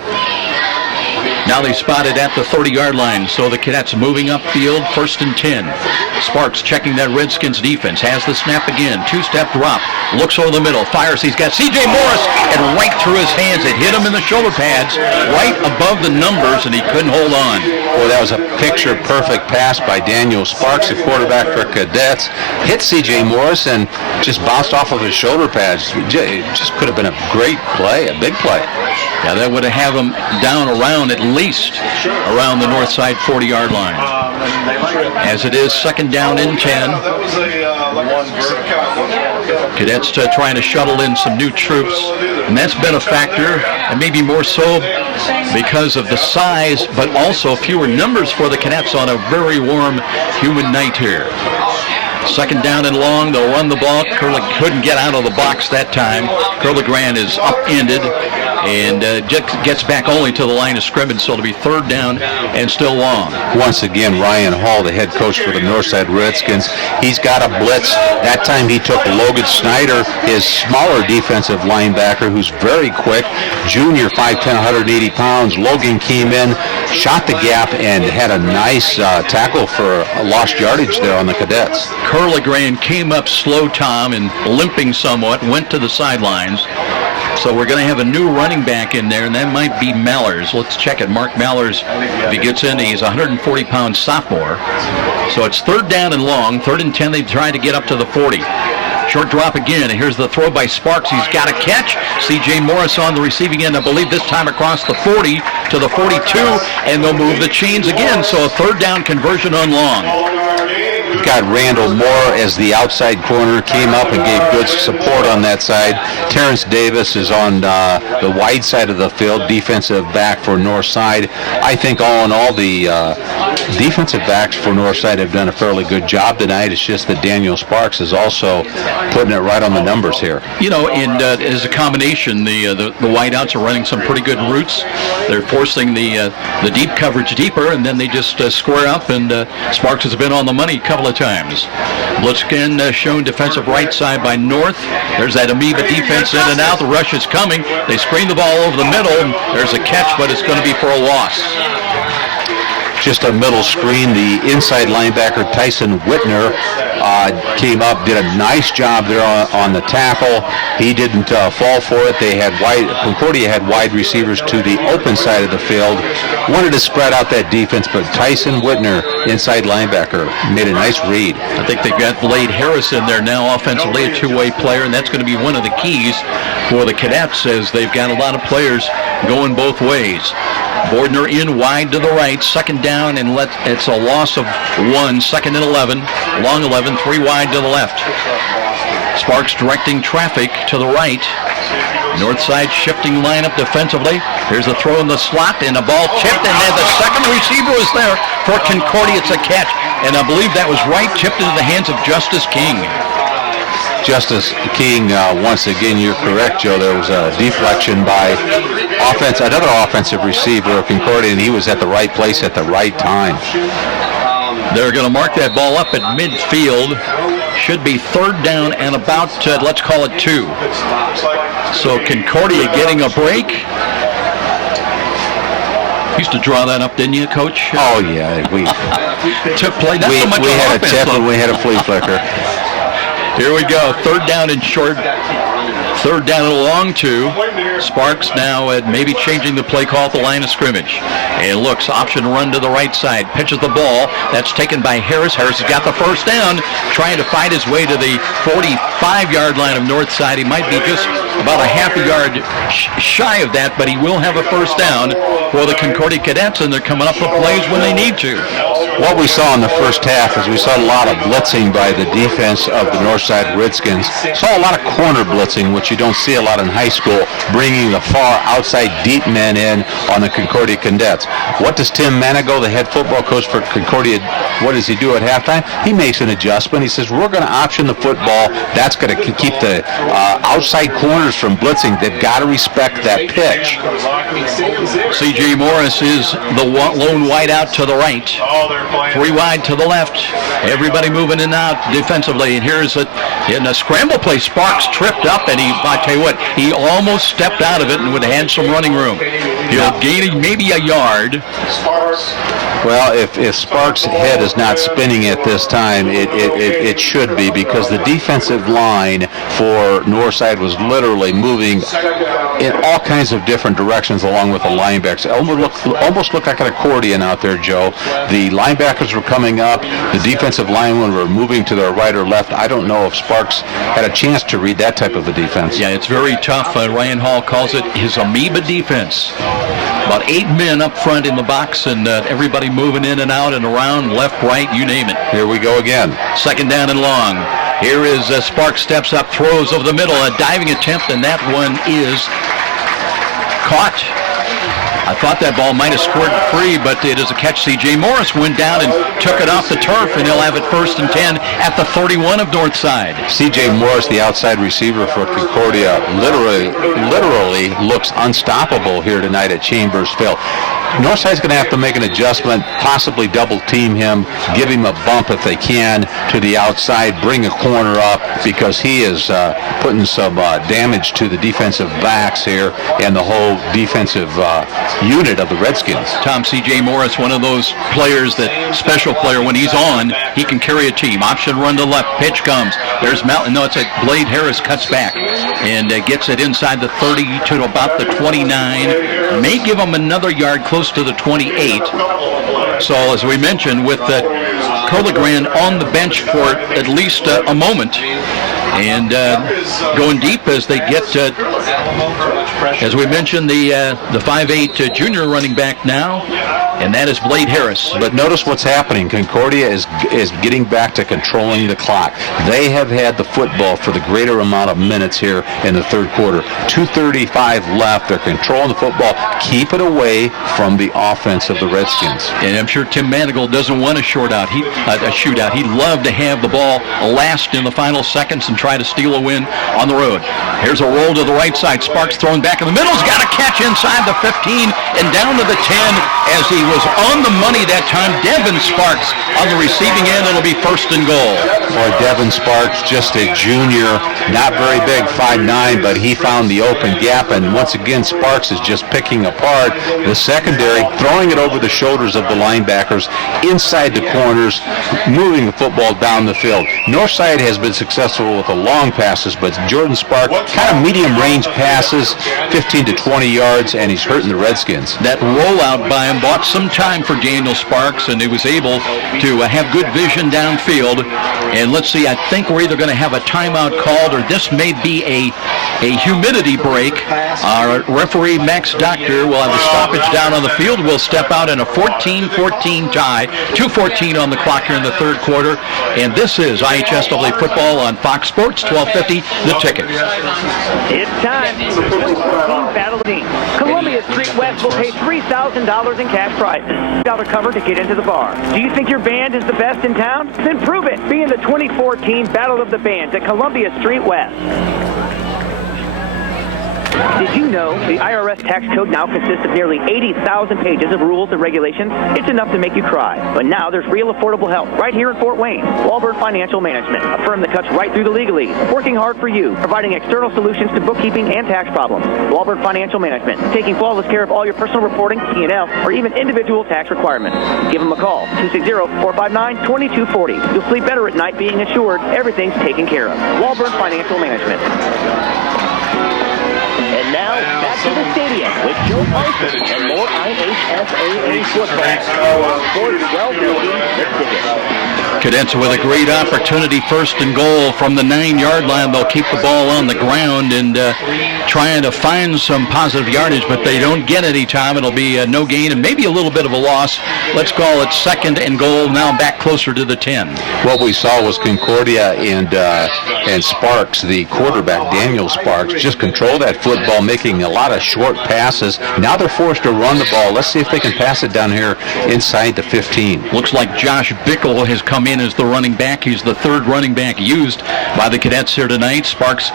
Now they spotted at the 30-yard line, so the Cadets moving upfield, 1st and 10. Sparks checking that Redskins defense, has the snap again, 2-step drop, looks over the middle, fires, he's got C.J. Morris, and right through his hands, it hit him in the shoulder pads, right above the numbers, and he couldn't hold on. Well, that was a picture-perfect pass by Daniel Sparks, the quarterback for Cadets, hit C.J. Morris, and just bounced off of his shoulder pads. It just could have been a great play, a big play. Yeah, that would have him down around, at least around the north side 40-yard line. As it is 2nd down and 10. Cadets trying to shuttle in some new troops, and that's been a factor, and maybe more so because of the size, but also fewer numbers for the Cadets on a very warm, humid night here. 2nd down and long, they'll run the ball. Curley couldn't get out of the box that time. Curligran is upended and gets back only to the line of scrimmage, so it'll be 3rd down and still long. Once again, Ryan Hall, the head coach for the Northside Redskins, he's got a blitz. That time he took Logan Snyder, his smaller defensive linebacker, who's very quick, junior, 5'10", 180 pounds. Logan came in, shot the gap, and had a nice tackle for a lost yardage there on the Cadets. Curligran came up slow, Tom, and limping somewhat, went to the sidelines. So we're going to have a new running back in there, and that might be Mallers. Let's check it. Mark Mallers, if he gets in, he's a 140-pound sophomore. So it's 3rd down and long. 3rd and 10, they try to get up to the 40. Short drop again, and here's the throw by Sparks. He's got a catch. C.J. Morris on the receiving end, I believe this time across the 40 to the 42, and they'll move the chains again. So a 3rd down conversion on long. We've got Randall Moore as the outside corner, came up and gave good support on that side. Terrence Davis is on the wide side of the field, defensive back for Northside. I think all in all, the defensive backs for Northside have done a fairly good job tonight. It's just that Daniel Sparks is also putting it right on the numbers here. You know, and as a combination, the wideouts are running some pretty good routes. They're forcing the deep coverage deeper, and then they just square up, and Sparks has been on the money a couple of times. Blitz again shown defensive right side by North. There's that amoeba defense in and out. The rush is coming. They screen the ball over the middle. There's a catch, but it's going to be for a loss. just a middle screen. The inside linebacker, Tyson Whitner, came up, did a nice job there on the tackle. He didn't fall for it. Concordia had wide receivers to the open side of the field. Wanted to spread out that defense, but Tyson Whitner, inside linebacker, made a nice read. I think they've got Blade Harris in there now, offensively a two-way player, and that's going to be one of the keys for the Cadets, as they've got a lot of players going both ways. Bordner in wide to the right, second down, and it's a loss of 1, second and 11, long 11, 3 wide to the left. Sparks directing traffic to the right. North side shifting lineup defensively. Here's a throw in the slot, and a ball tipped, and then the second receiver is there for Concordia. It's a catch, and I believe that was right, tipped into the hands of Justice King. Justice King, once again, you're correct, Joe. There was a deflection by another offensive receiver of Concordia, and he was at the right place at the right time. They're going to mark that ball up at midfield. Should be third down and about, let's call it 2. So Concordia getting a break. Used to draw that up, didn't you, Coach? Oh, yeah. We had a tip and we had a flea flicker. Here we go. Third down and short. Third down and long 2. Sparks now maybe changing the play call at the line of scrimmage. And looks, option run to the right side. Pitches the ball. That's taken by Harris. Harris has got the first down, trying to fight his way to the 45-yard line of north side. He might be just about a half a yard shy of that, but he will have a first down for the Concordia Cadets, and they're coming up with plays when they need to. What we saw in the first half is we saw a lot of blitzing by the defense of the Northside Redskins. Saw a lot of corner blitzing, which you don't see a lot in high school, bringing the far outside deep men in on the Concordia Cadets. What does Tim Manigo, the head football coach for Concordia, what does he do at halftime? He makes an adjustment. He says, we're going to option the football. That's going to keep the outside corners from blitzing. They've got to respect that pitch. C.J. Morris is the lone wide out to the right. 3 wide to the left. Everybody moving in and out defensively. And here's in a scramble play. Sparks tripped up, and I tell you what, he almost stepped out of it and would have had some running room. He'll gain maybe a yard. Well, if Sparks' head is not spinning at this time, it should be, because the defensive line for Northside was literally moving in all kinds of different directions along with the linebackers. Almost looked like an accordion out there, Joe. The linebackers were coming up. The defensive linemen were moving to their right or left. I don't know if Sparks had a chance to read that type of a defense. Yeah, it's very tough. Ryan Hall calls it his amoeba defense. About 8 men up front in the box, and everybody moving in and out and around, left, right, you name it. Here we go again. Second down and long. Here is Sparks steps up, throws over the middle, a diving attempt, and that one is caught. I thought that ball might have scored free, but it is a catch. C.J. Morris went down and took it off the turf, and he'll have it 1st and 10 at the 31 of Northside. C.J. Morris, the outside receiver for Concordia, literally looks unstoppable here tonight at Chambersville. Northside's going to have to make an adjustment, possibly double team him, give him a bump if they can to the outside, bring a corner up, because he is putting some damage to the defensive backs here and the whole defensive unit of the Redskins. Tom, C.J. Morris, one of those players, that special player, when he's on, he can carry a team. Option run to left, pitch comes. There's Mountain. No, it's a Blade Harris cuts back and gets it inside the 30 to about the 29. May give him another yard close to the 28. So, as we mentioned, with Collegran on the bench for at least a moment, and going deep as they get, as we mentioned, the 5'8" junior running back now, and that is Blade Harris. But notice what's happening. Concordia is getting back to controlling the clock. They have had the football for the greater amount of minutes here in the third quarter. 2:35 left. They're controlling the football. Keep it away from the offense of the Redskins. And I'm sure Tim Manigault doesn't want a shootout. He'd love to have the ball last in the final seconds and try to steal a win on the road. Here's a roll to the right side. Sparks thrown back. back in the middle. He's got a catch inside the 15 and down to the 10 as he was on the money that time. Devin Sparks on the receiving end. It'll be first and goal. Boy, Devin Sparks, just a junior, not very big, 5'9", but he found the open gap, and once again, Sparks is just picking apart the secondary, throwing it over the shoulders of the linebackers, inside the corners, moving the football down the field. Northside has been successful with the long passes, but Jordan Sparks, kind of medium-range passes, 15 to 20 yards, and he's hurting the Redskins. That rollout by him bought some time for Daniel Sparks, and he was able to have good vision downfield. And let's see, I think we're either going to have a timeout called, or this may be a humidity break. Our referee, Max Doctor, will have a stoppage down on the field. We'll step out in a 14-14 tie. 2:14 on the clock here in the third quarter. And this is IHSAA football on Fox Sports, 1250, The Ticket. It's time for the 2014 Battle Team. Columbia Street West will pay $3,000 in cash prizes. $1 cover to get into the bar. Do you think your band is the best in town? Then prove it. Be in the 2014 Battle of the Bands at Columbia Street West. Did you know the IRS tax code now consists of nearly 80,000 pages of rules and regulations? It's enough to make you cry. But now there's real affordable help right here in Fort Wayne. Walbert Financial Management, a firm that cuts right through the legalese, working hard for you, providing external solutions to bookkeeping and tax problems. Walbert Financial Management, taking flawless care of all your personal reporting, P&L, or even individual tax requirements. Give them a call, 260-459-2240. You'll sleep better at night being assured everything's taken care of. Walbert Financial Management. And now, back to the stadium with Joe Parsons and more IHSAA football on Sports 1250, The Ticket. Cadets with a great opportunity, first and goal from the 9-yard line. They'll keep the ball on the ground and trying to find some positive yardage, but they don't get any time. It'll be no gain and maybe a little bit of a loss. Let's call it second and goal, now back closer to the 10. What we saw was Concordia and Sparks, the quarterback, Daniel Sparks, just control that football, making a lot of short passes. Now they're forced to run the ball. Let's see if they can pass it down here inside the 15. Looks like Josh Bickle has come in as the running back. He's the third running back used by the Cadets here tonight. Sparks,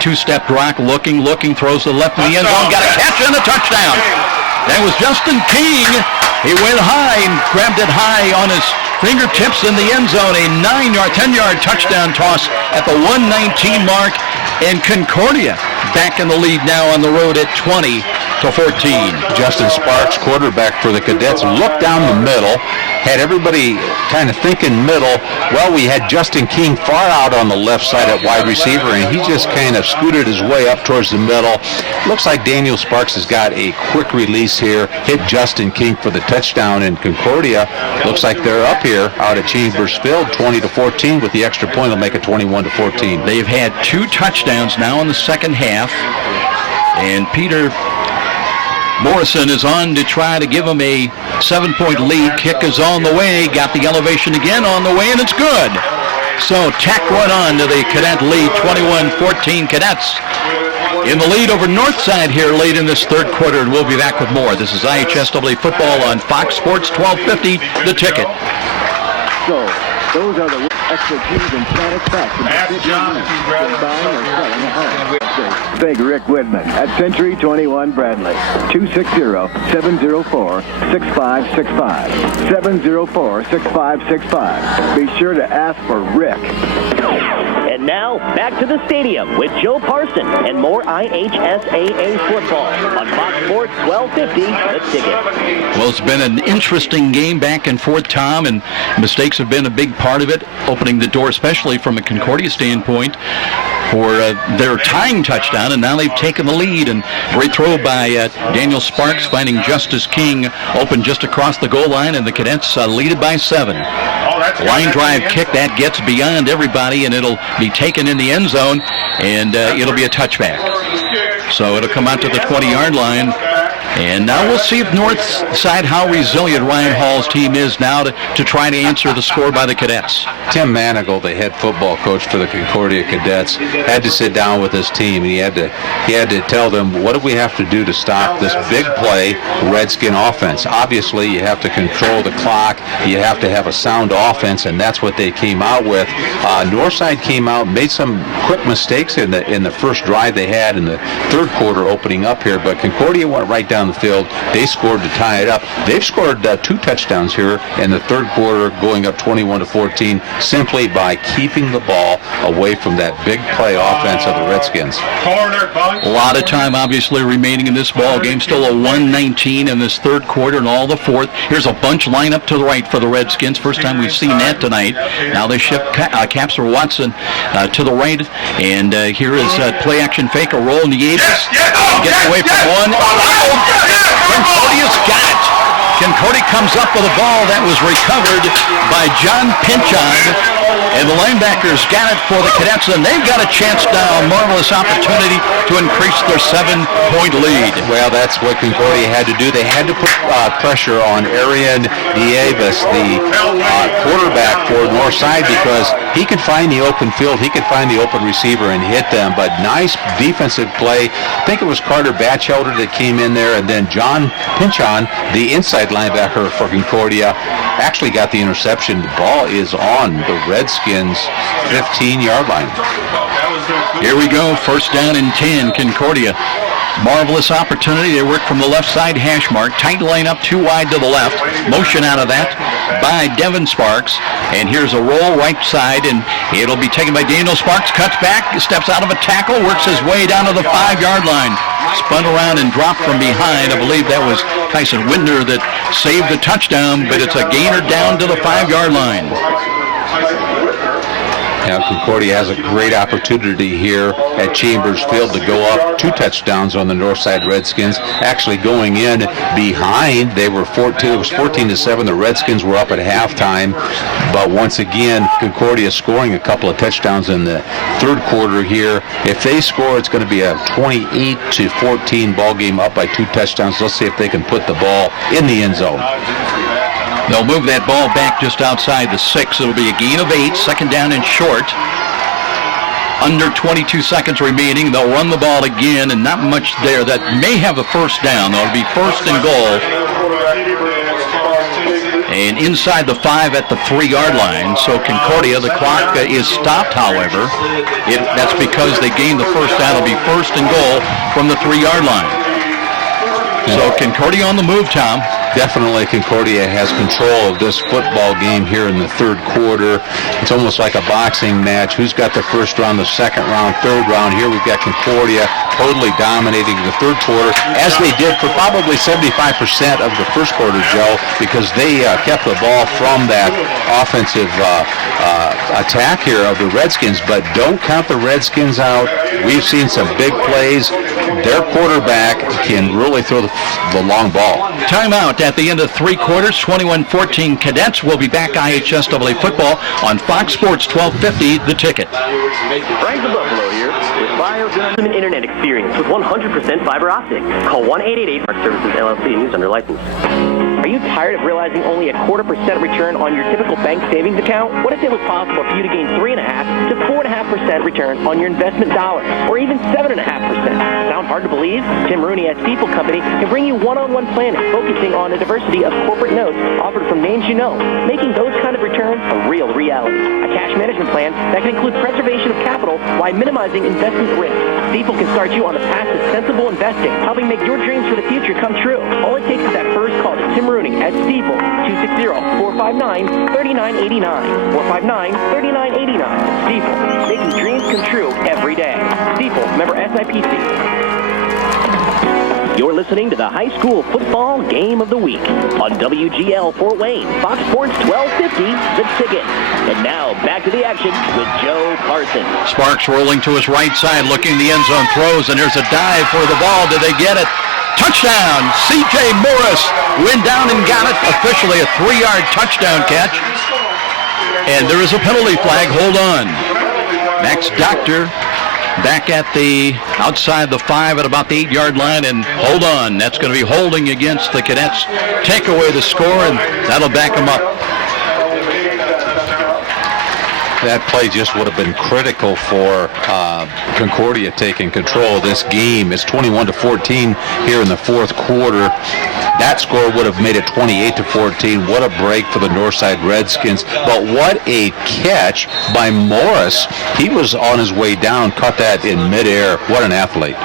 two-step rock, looking, throws to the left in the end zone, got a catch and a touchdown. That was Justin King. He went high and grabbed it high on his fingertips in the end zone. A 10-yard touchdown toss at the 119 mark. And Concordia back in the lead now on the road at 20-14. Justin Sparks, quarterback for the Cadets, looked down the middle, had everybody kind of thinking middle. Well, we had Justin King far out on the left side at wide receiver, and he just kind of scooted his way up towards the middle. Looks like Daniel Sparks has got a quick release here, hit Justin King for the touchdown, and Concordia looks like they're up here out at Chambers Field, 20-14. With the extra point, they'll make it 21-14. They've had two touchdowns now in the second half, and Peter Morrison is on to try to give him a 7-point lead. Kick is on the way. Got the elevation again on the way, and it's good. So tack one on to the Cadet lead, 21-14. Cadets in the lead over Northside here late in this third quarter, and we'll be back with more. This is IHSAA football on Fox Sports 1250, The Ticket. So, those are the expertise and satisfaction. Thank Rick Whitman at Century 21 Bradley. 260-704-6565. 704-6565. Be sure to ask for Rick. And now, back to the stadium with Joe Parson and more IHSAA football on Fox Sports 1250, The Ticket. Well, it's been an interesting game back and forth, Tom, and mistakes have been a big part of it, opening the door, especially from a Concordia standpoint, for their tying touchdown, and now they've taken the lead. And great throw by Daniel Sparks, finding Justice King open just across the goal line, and the Cadets lead it by 7. Line drive kick, that gets beyond everybody, and it'll be taken in the end zone, and it'll be a touchback. So it'll come out to the 20-yard line And now we'll see if Northside, how resilient Ryan Hall's team is now to try to answer the score by the Cadets. Tim Manigault, the head football coach for the Concordia Cadets, had to sit down with his team, and he had to tell them, what do we have to do to stop this big play Redskin offense? Obviously, you have to control the clock. You have to have a sound offense, and that's what they came out with. Northside came out, made some quick mistakes in the first drive they had in the third quarter opening up here, but Concordia went right down the field. They scored to tie it up. They've scored 2 touchdowns here in the third quarter, going up 21-14, simply by keeping the ball away from that big play offense of the Redskins. A lot of time obviously remaining in this ball game. Still a 1:19 in this third quarter and all the fourth. Here's a bunch lineup to the right for the Redskins. First time we've seen that tonight. Now they shift Capser Watson to the right, and here is play action fake, a roll in the Aegis. Gets away from one. Concordia's got it. Concordia comes up with a ball that was recovered by John Pinchon. And the linebackers got it for the Cadets, and they've got a chance now, a marvelous opportunity to increase their 7-point lead. Well, that's what Concordia had to do. They had to put pressure on Arian Nieves, the quarterback for Northside, because he could find the open field, he could find the open receiver and hit them. But nice defensive play. I think it was Carter Batchelder that came in there, and then John Pinchon, the inside linebacker for Concordia, actually got the interception. The ball is on the Redskins' 15-yard line. Here we go, first down and 10, Concordia. Marvelous opportunity. They work from the left side hash mark. Tight line up, too wide to the left. Motion out of that by Devin Sparks. And here's a roll right side, and it'll be taken by Daniel Sparks. Cuts back, steps out of a tackle, works his way down to the 5-yard line. Spun around and dropped from behind. I believe that was Tyson Winder that saved the touchdown, but it's a gainer down to the 5-yard line. Now Concordia has a great opportunity here at Chambers Field to go up 2 touchdowns on the Northside Redskins. Actually going in behind, they were 14-7. The Redskins were up at halftime, but once again Concordia scoring a couple of touchdowns in the third quarter here. If they score, it's going to be a 28-14 ball game, up by 2 touchdowns. Let's see if they can put the ball in the end zone. They'll move that ball back just outside the 6. It'll be a gain of 8, second down and short. Under 22 seconds remaining. They'll run the ball again, and not much there. That may have a first down. That'll be first and goal. And inside the 5 at the 3-yard line. So Concordia, the clock is stopped, however. That's because they gained the first down. It'll be first and goal from the 3-yard line. So Concordia on the move, Tom. Definitely Concordia has control of this football game here in the third quarter. It's almost like a boxing match. Who's got the first round, the second round, third round? Here we've got Concordia totally dominating the third quarter, as they did for probably 75% of the first quarter, Joe, because they kept the ball from that offensive attack here of the Redskins. But don't count the Redskins out. We've seen some big plays. Their quarterback can really throw the long ball. Timeout at the end of 3 quarters, 21-14 Cadets. Will be back IHSAA football on Fox Sports 1250, The Ticket. Frank the Buffalo here with Ultimate Internet experience with 100% fiber optic. Call 1-888 Mark Services LLC and use under license. Are you tired of realizing only a 0.25% return on your typical bank savings account? What if it was possible for you to gain 3.5% to 4.5% return on your investment dollars, or even 7.5%? Sound hard to believe? Tim Rooney at Steeple Company can bring you one-on-one planning, focusing on a diversity of corporate notes offered from names you know, making those kind of returns a real reality. A cash management plan that can include preservation of capital while minimizing investment risk. Steeple can start you on the path to sensible investing, helping make your dreams for the future come true. All it takes is that first call to Tim Rooney at Steeple, 260-459-3989. 459-3989. Steeple, making dreams come true every day. Steeple, member SIPC. You're listening to the high school football game of the week on WGL Fort Wayne, Fox Sports 1250, The Ticket. And now back to the action with Joe Carson. Sparks rolling to his right side, looking the end zone, throws, and there's a dive for the ball. Did they get it? Touchdown! C.J. Morris went down and got it. Officially a 3-yard touchdown catch. And there is a penalty flag. Hold on. Max Doctor back at the outside the 5 at about the 8-yard line, and hold on. That's going to be holding against the Cadets. Take away the score, and that'll back them up. That play just would have been critical for Concordia taking control of this game. It's 21-14 here in the fourth quarter. That score would have made it 28-14. What a break for the Northside Redskins. But what a catch by Morris. He was on his way down, caught that in midair. What an athlete.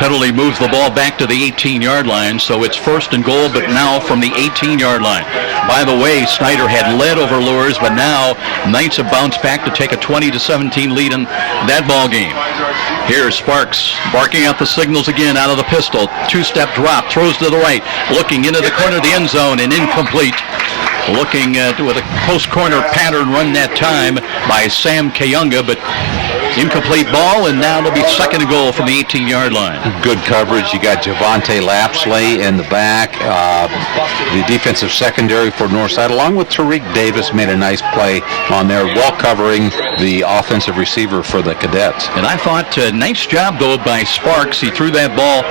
Penalty moves the ball back to the 18-yard line, so it's first and goal, but now from the 18-yard line. By the way, Snyder had led over Lures, but now Knights have bounced back to take a 20-17 lead in that ball game. Here's Sparks barking out the signals again out of the pistol. Two-step drop, throws to the right, looking into the corner of the end zone, and incomplete. Looking with a post corner pattern run that time by Sam Kayunga, but incomplete ball, and now it'll be second and goal from the 18-yard line. Good coverage. You got Javante Lapsley in the back. The defensive secondary for Northside, along with Tariq Davis, made a nice play on there, while covering the offensive receiver for the Cadets. And I thought, nice job, though, by Sparks. He threw that ball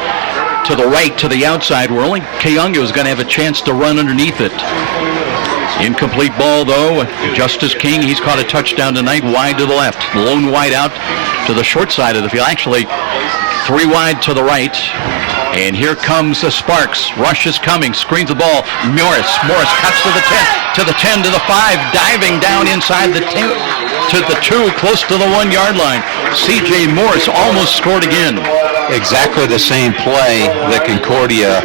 to the right, to the outside, where only Kayunga was going to have a chance to run underneath it. Incomplete ball, though. Justice King, he's caught a touchdown tonight, wide to the left. Lone wide out to the short side of the field. Actually, 3 wide to the right. And here comes Sparks. Rush is coming. Screens the ball. Morris cuts to the 10, to the 10, to the 5. Diving down inside the 10, to the 2, close to the 1-yard line. C.J. Morris almost scored again. Exactly the same play that Concordia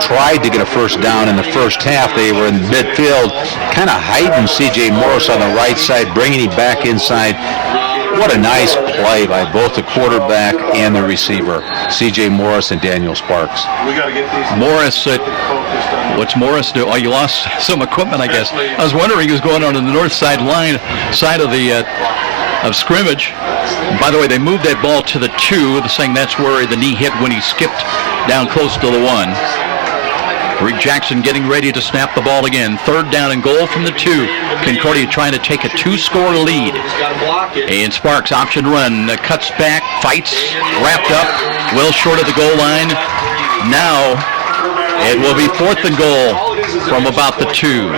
tried to get a first down in the first half. They were in midfield, kind of hiding C.J. Morris on the right side, bringing him back inside. What a nice play by both the quarterback and the receiver, C.J. Morris and Daniel Sparks. Morris, what's Morris do? Oh, you lost some equipment, I guess. I was wondering who's going on the north side line, side of the of scrimmage. By the way, they moved that ball to the 2, saying that's where the knee hit when he skipped down close to the 1. Rick Jackson getting ready to snap the ball again. Third down and goal from the 2. Concordia trying to take a 2-score lead. And Sparks option run, cuts back, fights, wrapped up, well short of the goal line. Now it will be fourth and goal from about the 2.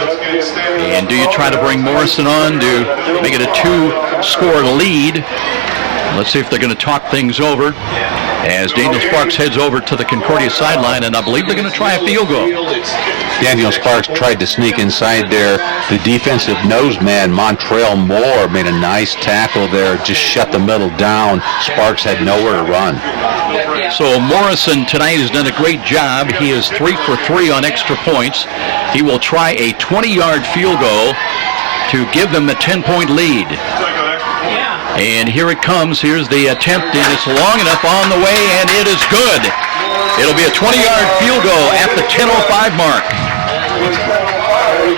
And do you try to bring Morrison on to make it a 2-score lead? Let's see if they're going to talk things over as Daniel Sparks heads over to the Concordia sideline, and I believe they're going to try a field goal. Daniel Sparks tried to sneak inside there. The defensive nose man, Montrell Moore, made a nice tackle there, just shut the middle down. Sparks had nowhere to run. So Morrison tonight has done a great job. He is 3 for 3 on extra points. He will try a 20-yard field goal to give them the 10-point lead. And here it comes. Here's the attempt, and it's long enough on the way, and it is good. It'll be a 20-yard field goal at the 10:05 mark.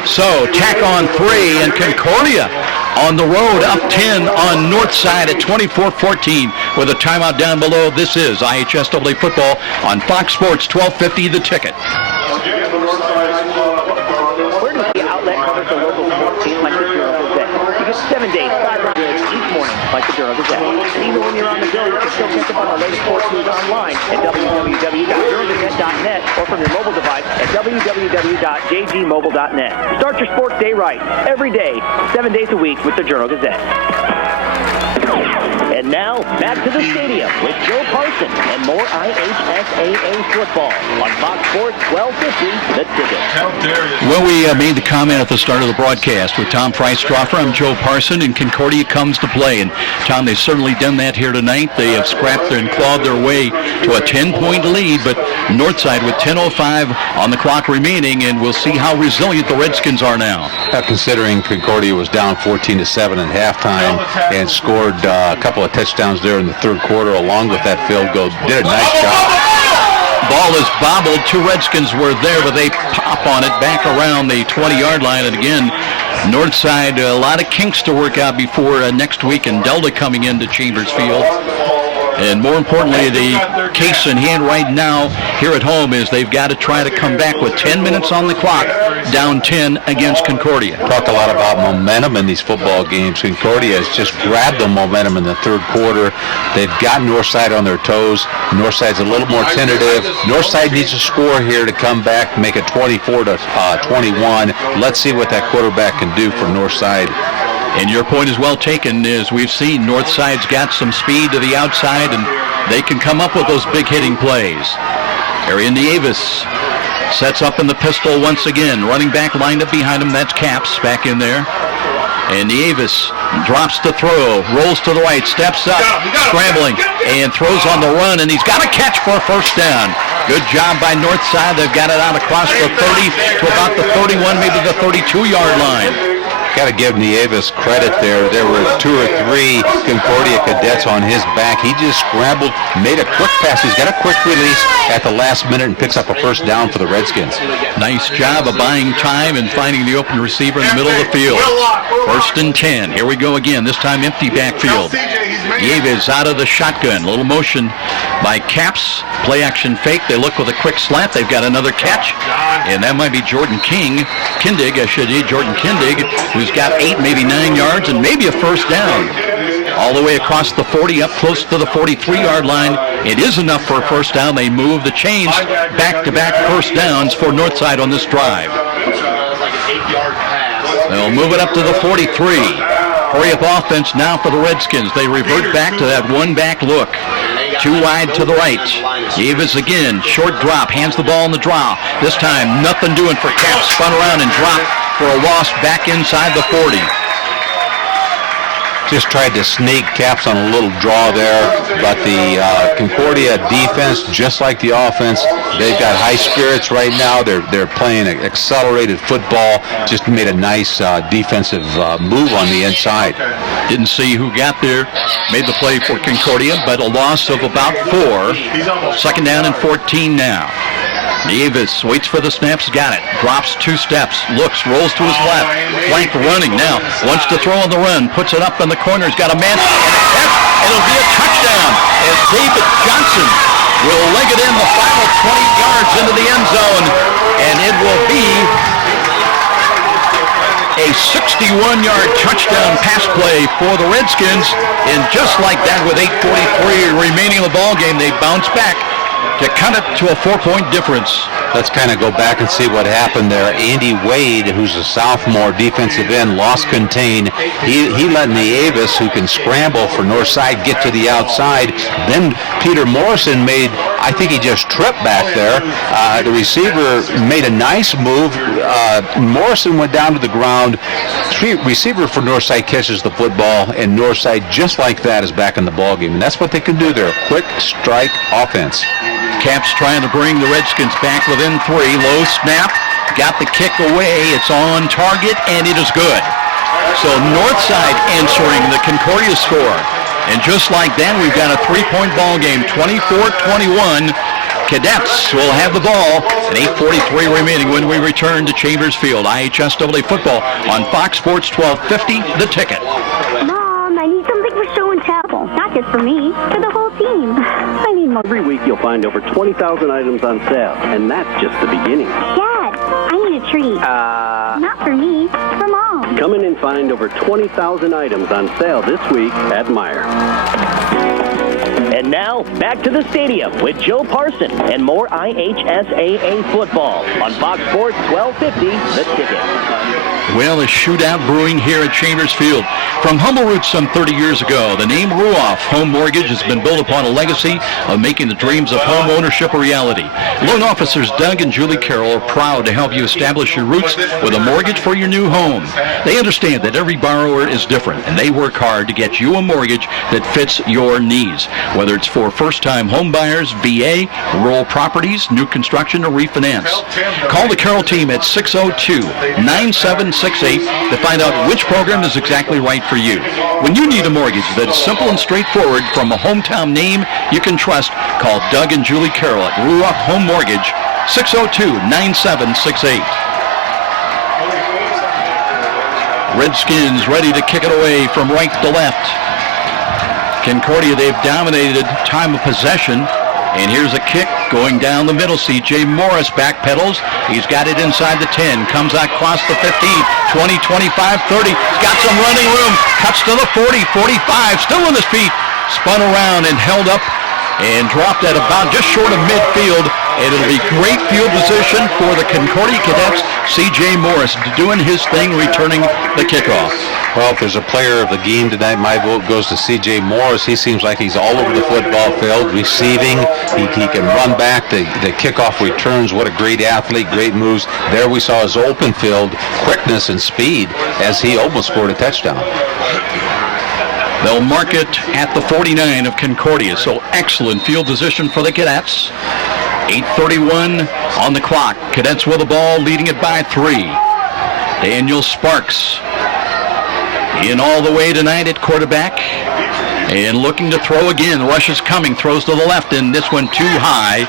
So tack on 3, and Concordia on the road up 10 on north side at 24-14 with a timeout down below. This is IHSAA football on Fox Sports 1250 The Ticket. Where does the outlet cover the local sports team like the Journal Gazette? You get 7 days, 5 days each morning like the Journal Gazette. And even when you're on the go, you can still catch up on our latest sports news online at www.journalgazette.net or from your mobile device at www.jgmobile.net. Start your sports day right, every day, 7 days a week with the Journal Gazette. And now, back to the stadium with Joe Parson and more IHSAA football on Fox Sports 1250, The Ticket. Well, we made the comment at the start of the broadcast with Tom Freistroffer. I'm Joe Parson, and Concordia comes to play. And, Tom, they've certainly done that here tonight. They have scrapped and clawed their way to a 10-point lead, but Northside with 10:05 on the clock remaining, and we'll see how resilient the Redskins are now. Considering Concordia was down 14-7 at halftime and scored a couple of touchdowns there in the third quarter along with that field goal, did a nice job. Ball is bobbled. 2 Redskins were there, but they pop on it back around the 20-yard line. And again, Northside, a lot of kinks to work out before next week, and Delta coming into Chambers Field. And more importantly, the case in hand right now here at home is they've got to try to come back with 10 minutes on the clock, down 10 against Concordia. Talk a lot about momentum in these football games. Concordia has just grabbed the momentum in the third quarter. They've got Northside on their toes. Northside's a little more tentative. Northside needs a score here to come back, make it 24-21. Let's see what that quarterback can do for Northside. And your point is well taken. As we've seen, Northside's got some speed to the outside, and they can come up with those big hitting plays. Arian Nieves sets up in the pistol once again. Running back lined up behind him. That's Caps back in there. And Nieves drops to throw, rolls to the right, steps up, scrambling, and throws on the run, and he's got a catch for a first down. Good job by Northside. They've got it out across the 30 to about the 31, maybe the 32-yard line. Got to give Nieves credit there. There were 2 or 3 Concordia cadets on his back. He just scrambled, made a quick pass. He's got a quick release at the last minute and picks up a first down for the Redskins. Nice job of buying time and finding the open receiver in the middle of the field. 1st and 10. Here we go again. This time empty backfield. Nieves out of the shotgun. Little motion by Caps. Play action fake. They look with a quick slant. They've got another catch. And that might be Jordan Kindig, Jordan Kindig, who's got 8, maybe 9 yards, and maybe a first down. All the way across the 40, up close to the 43-yard line. It is enough for a first down. They move the chains, back-to-back first downs for Northside on this drive. They'll move it up to the 43. Hurry-up offense now for the Redskins. They revert back to that one-back look. 2 wide to the right. Nieves again, short drop, hands the ball in the draw. This time, nothing doing for Caps. Spun around and dropped for a loss back inside the 40. Just tried to sneak Caps on a little draw there, but the Concordia defense, just like the offense, they've got high spirits right now. They're playing accelerated football. Just made a nice defensive move on the inside. Didn't see who got there. Made the play for Concordia, but a loss of about 4. 2nd down and 14 now. Nieves waits for the snaps, got it. Drops 2 steps, looks, rolls to his left. Flank running now. Wants to throw on the run, puts it up in the corner. He's got a man and a catch. It'll be a touchdown as David Johnson will leg it in the final 20 yards into the end zone. And it will be a 61-yard touchdown pass play for the Redskins. And just like that, with 8:43 remaining in the ball game, they bounce back to cut it to a 4-point difference. Let's kind of go back and see what happened there. Andy Wade, who's a sophomore defensive end, lost contain. He let Nieves, who can scramble for Northside, get to the outside. Then Peter Morrison I think he just tripped back there. The receiver made a nice move. Morrison went down to the ground. Receiver for Northside catches the football, and Northside, just like that, is back in the ballgame. And that's what they can do. They're a quick strike offense. Caps trying to bring the Redskins back within 3. Low snap. Got the kick away. It's on target, and it is good. So Northside answering the Concordia score. And just like that, we've got a 3-point ball game, 24-21. Cadets will have the ball at 8:43 remaining when we return to Chambers Field. IHSAA football on Fox Sports 1250, The Ticket. Mom, I need something for show and tell. Not just for me, for the whole team. I need more. Every week you'll find over 20,000 items on sale, and that's just the beginning. Dad, I need a treat. Not for me, for Mom. Come in and find over 20,000 items on sale this week at Meijer. And now, back to the stadium with Joe Parson and more IHSAA football on Fox Sports 1250, The Ticket. Well, a shootout brewing here at Chambers Field. From humble roots some 30 years ago, the name Ruoff Home Mortgage has been built upon a legacy of making the dreams of home ownership a reality. Loan officers Doug and Julie Carroll are proud to help you establish your roots with a mortgage for your new home. They understand that every borrower is different, and they work hard to get you a mortgage that fits your needs. Whether it's for first-time home buyers, VA, rural properties, new construction, or refinance. Call the Carroll team at 602-9768 to find out which program is exactly right for you. When you need a mortgage that is simple and straightforward from a hometown name you can trust, call Doug and Julie Carroll at Ruoff Home Mortgage, 602-9768. Redskins ready to kick it away from right to left. Concordia, they've dominated time of possession. And here's a kick going down the middle. C.J. Morris backpedals. He's got it inside the 10. Comes across the 15, 20, 25, 30. He's got some running room. Cuts to the 40, 45. Still on his feet. Spun around and held up and dropped at about just short of midfield. And it'll be great field position for the Concordia Cadets. C.J. Morris doing his thing, returning the kickoff. Well, if there's a player of the game tonight, my vote goes to C.J. Morris. He seems like he's all over the football field, receiving. He can run back. The kickoff returns. What a great athlete, great moves. There we saw his open field quickness and speed as he almost scored a touchdown. They'll mark it at the 49 of Concordia. So excellent field position for the Cadets. 8:31 on the clock. Cadets with the ball, leading it by 3. Daniel Sparks in all the way tonight at quarterback. And looking to throw again. Rush is coming. Throws to the left, and this one too high.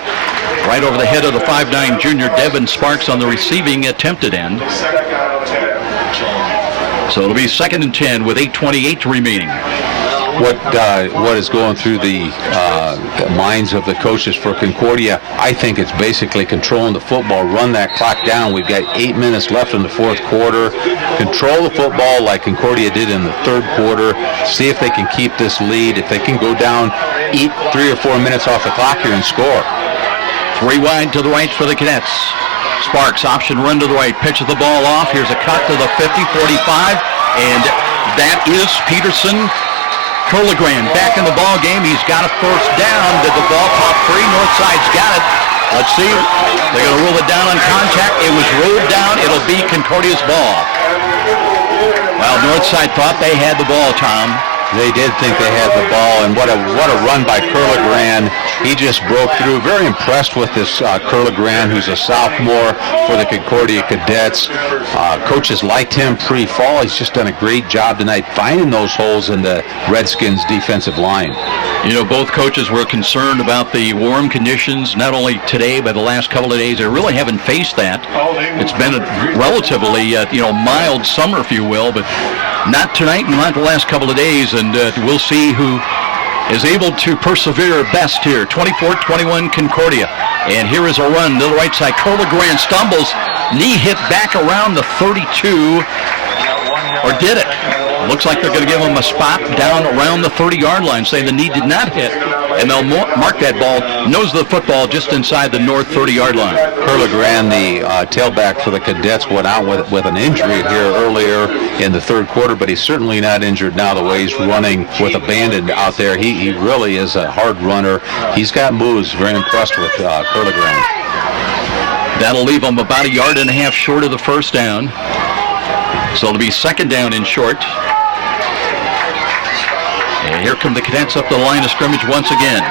Right over the head of the 5'9 junior Devin Sparks on the receiving attempted end. So it'll be 2nd and 10 with 8:28 remaining. What is going through the minds of the coaches for Concordia? I think it's basically controlling the football, run that clock down. We've got 8 minutes left in the 4th quarter. Control the football like Concordia did in the 3rd quarter. See if they can keep this lead. If they can go down, eat 3 or 4 minutes off the clock here and score. 3 wide to the right for the Cadets. Sparks, option run to the right, pitches the ball off. Here's a cut to the 50, 45, and that is Peterson. Curligran back in the ball game. He's got a first down. Did the ball pop free? Northside's got it. Let's see. They're going to rule it down on contact. It was ruled down. It'll be Concordia's ball. Well, Northside thought they had the ball, Tom. They did think they had the ball, and what a run by Curligran. He just broke through. Very impressed with this Curligran, who's a sophomore for the Concordia Cadets. Coaches liked him pre-fall. He's just done a great job tonight finding those holes in the Redskins' defensive line. You know, both coaches were concerned about the warm conditions, not only today, but the last couple of days. They really haven't faced that. It's been a relatively, mild summer, if you will, but not tonight and not the last couple of days. And we'll see who is able to persevere best here. 24-21 Concordia. And here is a run to the right side. Curligran stumbles. Knee hit back around the 32. Or did it? Looks like they're going to give him a spot down around the 30-yard line, saying the knee did not hit. And they'll mark that ball, nose of the football, just inside the north 30-yard line. Curligran, the tailback for the Cadets, went out with an injury here earlier in the 3rd quarter, but he's certainly not injured now the way he's running with abandon out there. He really is a hard runner. He's got moves. Very impressed with Curligran. That'll leave him about 1.5 yards short of the first down. So it'll be 2nd down and short. And here come the Cadets up the line of scrimmage once again.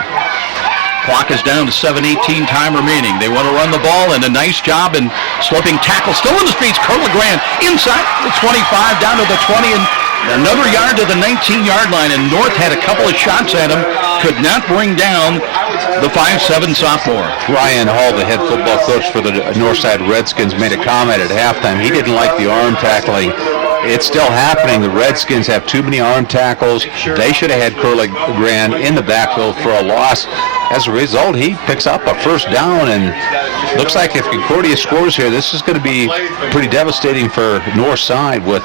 Clock is down to 7:18, time remaining. They want to run the ball, and a nice job in slipping tackle. Still in the streets, Curligran inside the 25, down to the 20, and another yard to the 19-yard line. And North had a couple of shots at him, could not bring down the 5'7 sophomore. Ryan Hall, the head football coach for the Northside Redskins, made a comment at halftime. He didn't like the arm tackling. It's still happening. The Redskins have too many arm tackles. They should have had Curligran in the backfield for a loss. As a result, he picks up a first down, and looks like if Concordia scores here, this is going to be pretty devastating for Northside with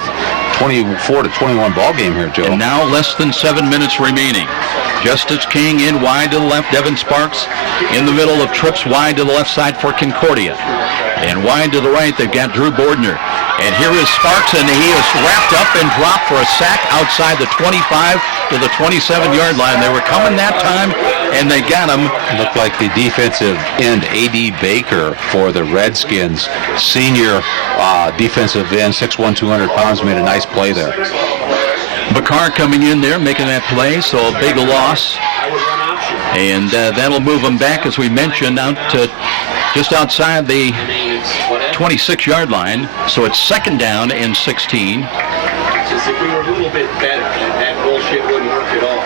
24-21 ball game here, Joe. And now less than 7 minutes remaining. Justice King in wide to the left. Devin Sparks in the middle of trips wide to the left side for Concordia. And wide to the right, they've got Drew Bordner. And here is Sparks, and he is wrapped up and dropped for a sack outside the 25 to the 27-yard line. They were coming that time, and they got him. Looked like the defensive end, A.D. Baker, for the Redskins. Senior defensive end, 6'1", 200 pounds, made a nice play there. Bakar coming in there, making that play, so a big loss. And that'll move them back, as we mentioned, out to just outside the 26-yard line. So it's 2nd down and 16. Just if we were a little bit better, that bullshit wouldn't work at all,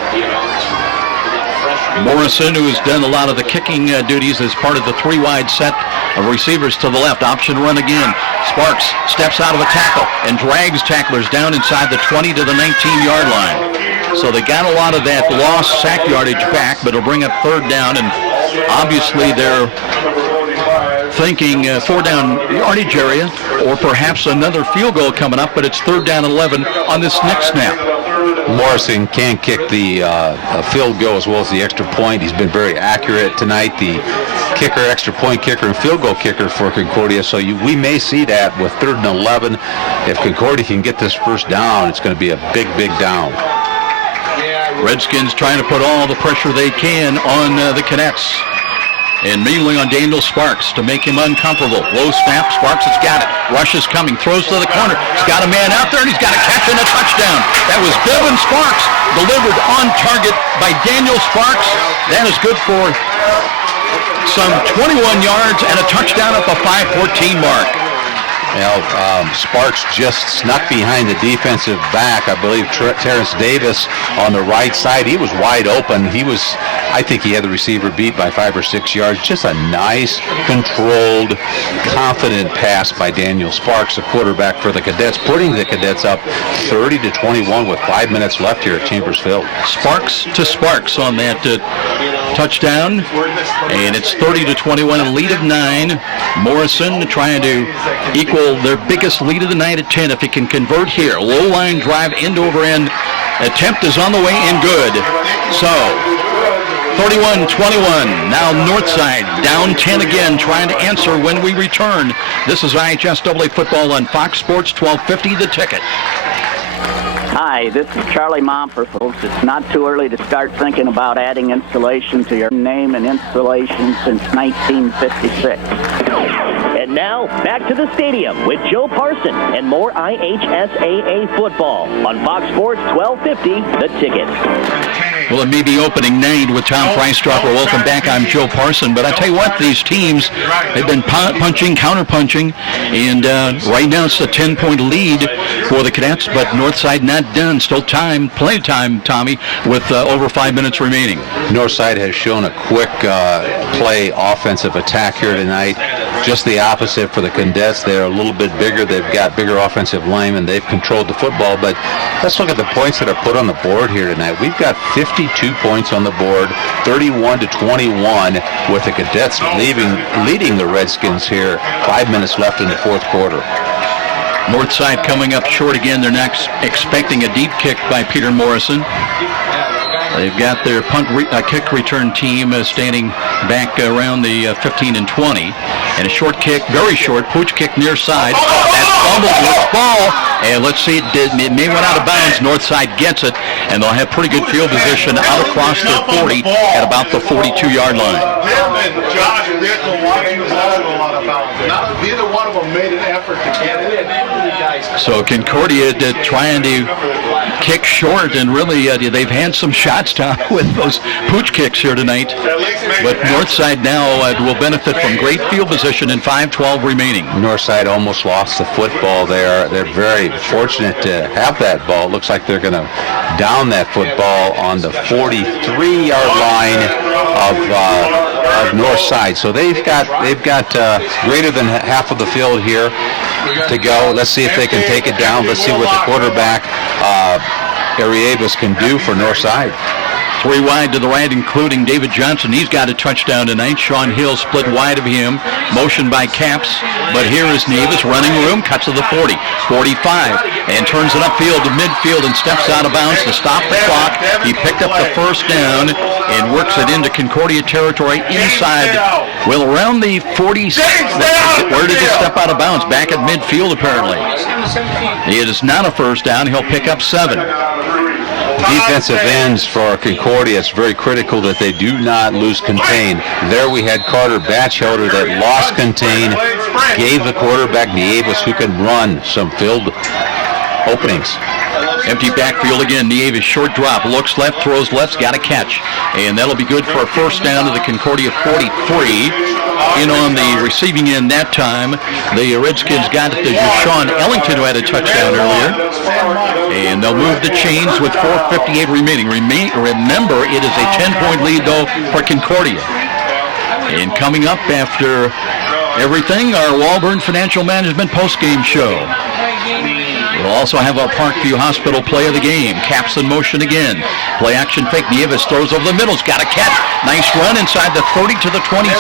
Morrison, who has done a lot of the kicking duties as part of the 3-wide set of receivers to the left. Option run again. Sparks steps out of a tackle and drags tacklers down inside the 20 to the 19-yard line. So they got a lot of that lost sack yardage back, but it'll bring up third down, and obviously they're thinking 4-down yardage area or perhaps another field goal coming up, but it's 3rd down and 11 on this next snap. Morrison can kick the field goal as well as the extra point. He's been very accurate tonight. The kicker, extra point kicker, and field goal kicker for Concordia. So we may see that with 3rd and 11. If Concordia can get this first down, it's going to be a big, big down. Redskins trying to put all the pressure they can on the Cadets. And immediately on Daniel Sparks to make him uncomfortable. Low snap, Sparks has got it. Rush is coming, throws to the corner. He's got a man out there, and he's got a catch and a touchdown. That was Devin Sparks, delivered on target by Daniel Sparks. That is good for some 21 yards and a touchdown at the 5:14 mark. Well, Sparks just snuck behind the defensive back. I believe Terrence Davis on the right side. He was wide open. I think he had the receiver beat by 5 or 6 yards. Just a nice, controlled, confident pass by Daniel Sparks, the quarterback for the Cadets, putting the Cadets up 30-21 with 5 minutes left here at Chambers Field. Sparks to Sparks on that touchdown, and it's 30-21, a lead of 9. Morrison trying to equal their biggest lead of the night at 10 if he can convert here. Low line drive, end over end. Attempt is on the way and good. So 31-21. Now Northside down 10 again, trying to answer when we return. This is IHSAA football on Fox Sports 1250, The Ticket. Hi, this is Charlie Momper, folks. It's not too early to start thinking about adding insulation to your name and installation since 1956. And now, back to the stadium with Joe Parson and more IHSAA football on Fox Sports 1250, The Ticket. Well, it may be opening night with Tom Freistropper. Welcome back. I'm Joe Parson. But I tell you what, these teams, they've been punching, counter-punching, and right now it's a 10-point lead for the Cadets, but Northside not done. Still time, plenty of time, Tommy, with over 5 minutes remaining. Northside has shown a quick play offensive attack here tonight. Just the opposite for the Cadets. They're a little bit bigger. They've got bigger offensive linemen. They've controlled the football. But let's look at the points that are put on the board here tonight. We've got 52 points on the board, 31-21, with the Cadets leading the Redskins here. 5 minutes left in the fourth quarter. Northside coming up short again. They're next expecting a deep kick by Peter Morrison. They've got their kick return team standing back around the 15 and 20. And a short kick, very short, pooch kick near side. That's fumbled with ball. And let's see, it may went out of bounds. Northside gets it, and they'll have pretty good field position out across their 40 at about the 42-yard line. Josh and Dickle watching the ball go out of bounds. Neither one of them made an effort to get it. So Concordia trying to kick short, and really they've had some shots down with those pooch kicks here tonight. But Northside now will benefit from great field position and 5:12 remaining. Northside almost lost the football there. They're very fortunate to have that ball. It looks like they're going to down that football on the 43-yard line of Northside. So they've got greater than half of the field here to go. Let's see if they can take it down. Let's see what the quarterback Ariabas can do for Northside. 3 wide to the right, including David Johnson. He's got a touchdown tonight. Sean Hill split wide of him. Motion by Caps. But here is Nevis running room. Cuts to the 40, 45, and turns it upfield to midfield and steps out of bounds to stop the clock. He picked up the first down and works it into Concordia territory inside. Well, around the 46. Where did he step out of bounds? Back at midfield, apparently. It is not a first down. He'll pick up 7. Defensive ends for Concordia, it's very critical that they do not lose contain. There we had Carter Batchelder that lost contain, gave the quarterback Nieves, who can run some field openings. Empty backfield again. Nieves short drop, looks left, throws left, got a catch. And that'll be good for a first down to the Concordia 43. In on the receiving end that time, the Redskins got it to Sean Ellington, who had a touchdown earlier. And they'll move the chains with 4:58 remaining. Remember, it is a 10-point lead, though, for Concordia. And coming up after everything, our Walburn Financial Management postgame show. We'll also have our Parkview Hospital play of the game. Caps in motion again. Play action fake. Nieves throws over the middle. He's got a catch. Nice run inside the 30 to the 26.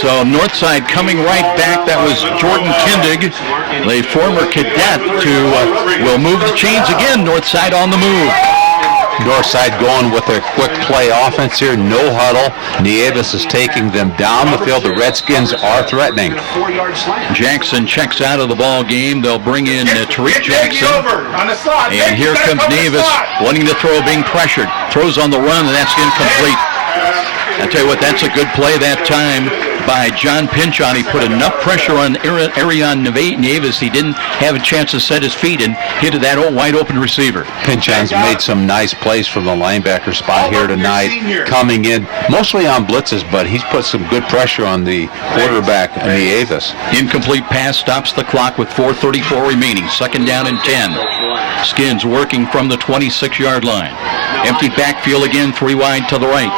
So Northside coming right back. That was Jordan Kindig, the former cadet, will move the chains again. Northside on the move. Northside going with their quick play offense here. No huddle. Nieves is taking them down the field. The Redskins are threatening. Jackson checks out of the ball game. They'll bring in Tariq Jackson. And here comes Nieves wanting to throw, being pressured. Throws on the run, and that's incomplete. I tell you what, that's a good play that time by John Pinchon. He put enough pressure on Arion Nieves. He didn't have a chance to set his feet and hit that wide open receiver. Pinchon's made some nice plays from the linebacker spot here tonight, coming in mostly on blitzes, but he's put some good pressure on the quarterback, Nieves. Incomplete pass stops the clock with 4:34 remaining. 2nd down and 10. Skins working from the 26-yard line. Empty backfield again, 3 wide to the right.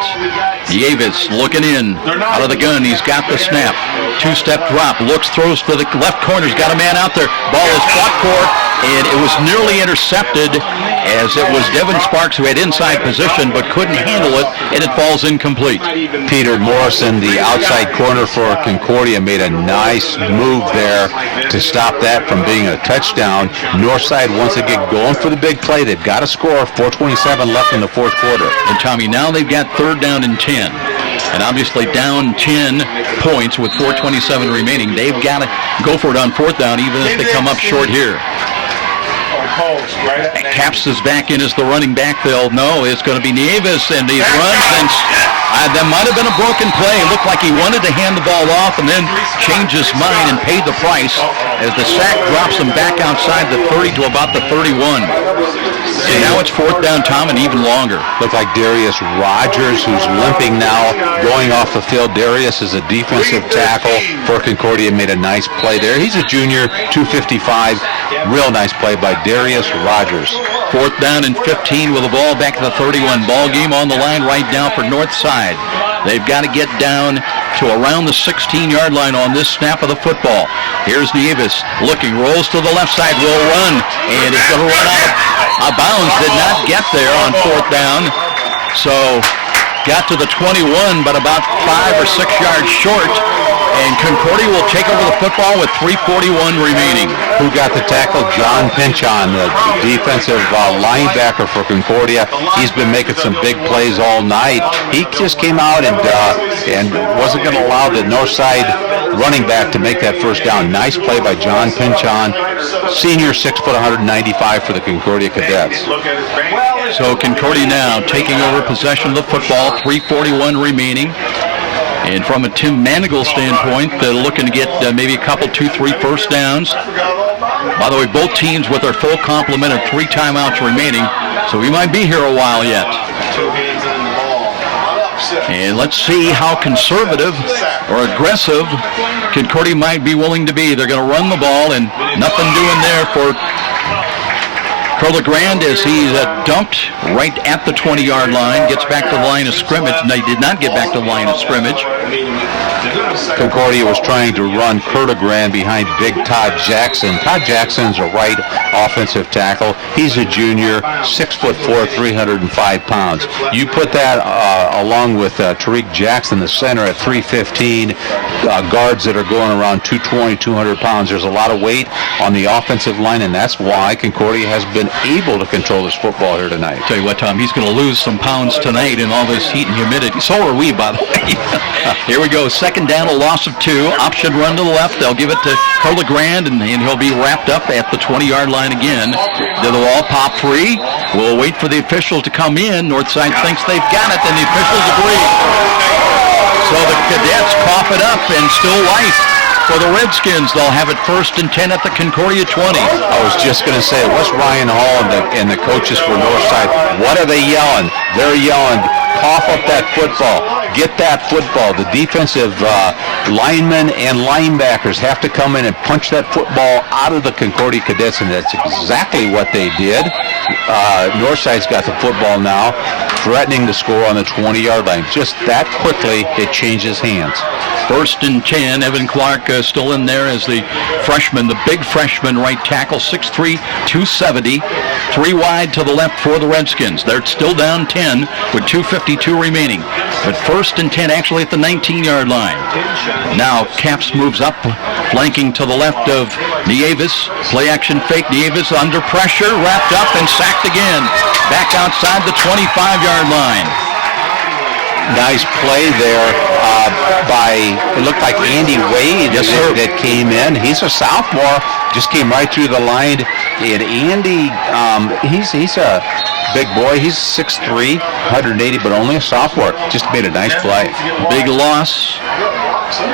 Nieves looking in, out of the gun. He's got the snap. 2-step drop, looks, throws to the left corner. He's got a man out there. Ball is fought for, and it was nearly intercepted, as it was Devin Sparks who had inside position but couldn't handle it, and it falls incomplete. Peter Morrison, the outside corner for Concordia, made a nice move there to stop that from being a touchdown. Northside once again going for the big play. They've got to score. 4:27 left in the 4th quarter. And Tommy, now they've got 3rd down and 10. And obviously down 10 points with 4:27 remaining. They've got to go for it on 4th down, even if they come up short here. Caps is back in as the running back. They'll know it's going to be Nieves, and he runs, and that might have been a broken play. It looked like he wanted to hand the ball off and then changed his mind and paid the price as the sack drops him back outside the 30 to about the 31. So now it's 4th down, Tom, and even longer. Look like Darius Rogers, who's limping now, going off the field. Darius is a defensive tackle for Concordia, made a nice play there. He's a junior, 255. Real nice play by Darius Rogers. 4th down and 15 with the ball back to the 31. Ball game on the line right now for Northside. They've got to get down to around the 16-yard line on this snap of the football. Here's Nieves looking, rolls to the left side, will run, and is going to run out of bounds. Did not get there on 4th down. So got to the 21, but about 5 or 6 yards short. And Concordia will take over the football with 3:41 remaining. Who got the tackle? John Pinchon, the defensive linebacker for Concordia. He's been making some big plays all night. He just came out and wasn't going to allow the Northside running back to make that 1st down. Nice play by John Pinchon, senior, 6 foot 195 for the Concordia Cadets. So Concordia now taking over possession of the football, 3:41 remaining. And from a Tim Manigal standpoint, they're looking to get maybe a couple, 2, 3 first downs. By the way, both teams with their full complement of 3 timeouts remaining, so we might be here a while yet. And let's see how conservative or aggressive Concordia might be willing to be. They're going to run the ball, and nothing doing there for Curlegrand as he's dumped right at the 20-yard line, gets back to the line of scrimmage. And they did not get back to the line of scrimmage. Concordia was trying to run Curlegrand behind big Todd Jackson. Todd Jackson's a right offensive tackle. He's a junior, 6'4", 305 pounds. You put that along with Tariq Jackson, the center, at 315, guards that are going around 220, 200 pounds. There's a lot of weight on the offensive line, and that's why Concordia has been able to control this football here tonight. Tell you what, Tom, he's going to lose some pounds tonight in all this heat and humidity. So are we, by the way. Here we go. 2nd down, a loss of 2. Option run to the left. They'll give it to Curlegrand, and he'll be wrapped up at the 20-yard line again. They'll all pop free. We'll wait for the official to come in. Northside thinks they've got it, and the officials agree. So the Cadets cough it up, and still life for the Redskins. They'll have it 1st and 10 at the Concordia 20. I was just going to say, what's Ryan Hall and the coaches for Northside? What are they yelling? They're yelling, cough up that football. Get that football. The defensive linemen and linebackers have to come in and punch that football out of the Concordia Cadets, and that's exactly what they did. Northside's got the football now. threatening to score on the 20-yard line. Just that quickly, it changes hands. 1st and 10. Evan Clark still in there as the freshman, the big freshman right tackle, 6'3", 270. 3 wide to the left for the Redskins. They're still down 10 with 2:52 remaining. But 1st and 10 actually at the 19-yard line. Now Caps moves up, flanking to the left of Nieves. Play action fake. Nieves under pressure, wrapped up and sacked again. Back outside the 25-yard line. Nice play there by, it looked like Andy Wade that came in. He's a sophomore, just came right through the line. And Andy, he's a big boy. He's 6'3", 180, but only a sophomore. Just made a nice play. Big loss.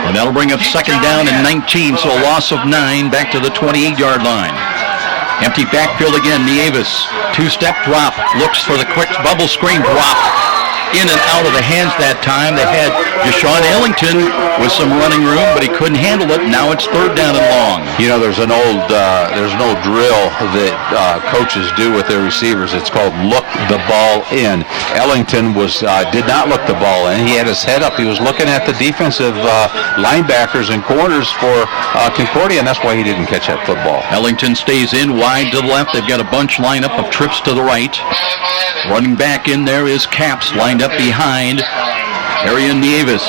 And that'll bring up 2nd down and 19, so a loss of 9 back to the 28-yard line. Empty backfield again. Nieves, 2-step drop, looks for the quick bubble screen drop. In and out of the hands that time. They had Deshaun Ellington with some running room, but he couldn't handle it. Now it's 3rd down and long. You know, there's an old drill that coaches do with their receivers. It's called look the ball in. Ellington did not look the ball in. He had his head up. He was looking at the defensive linebackers and corners for Concordia, and that's why he didn't catch that football. Ellington stays in wide to the left. They've got a bunch lined up of trips to the right. Running back in there is Caps lined up behind Arian Nieves.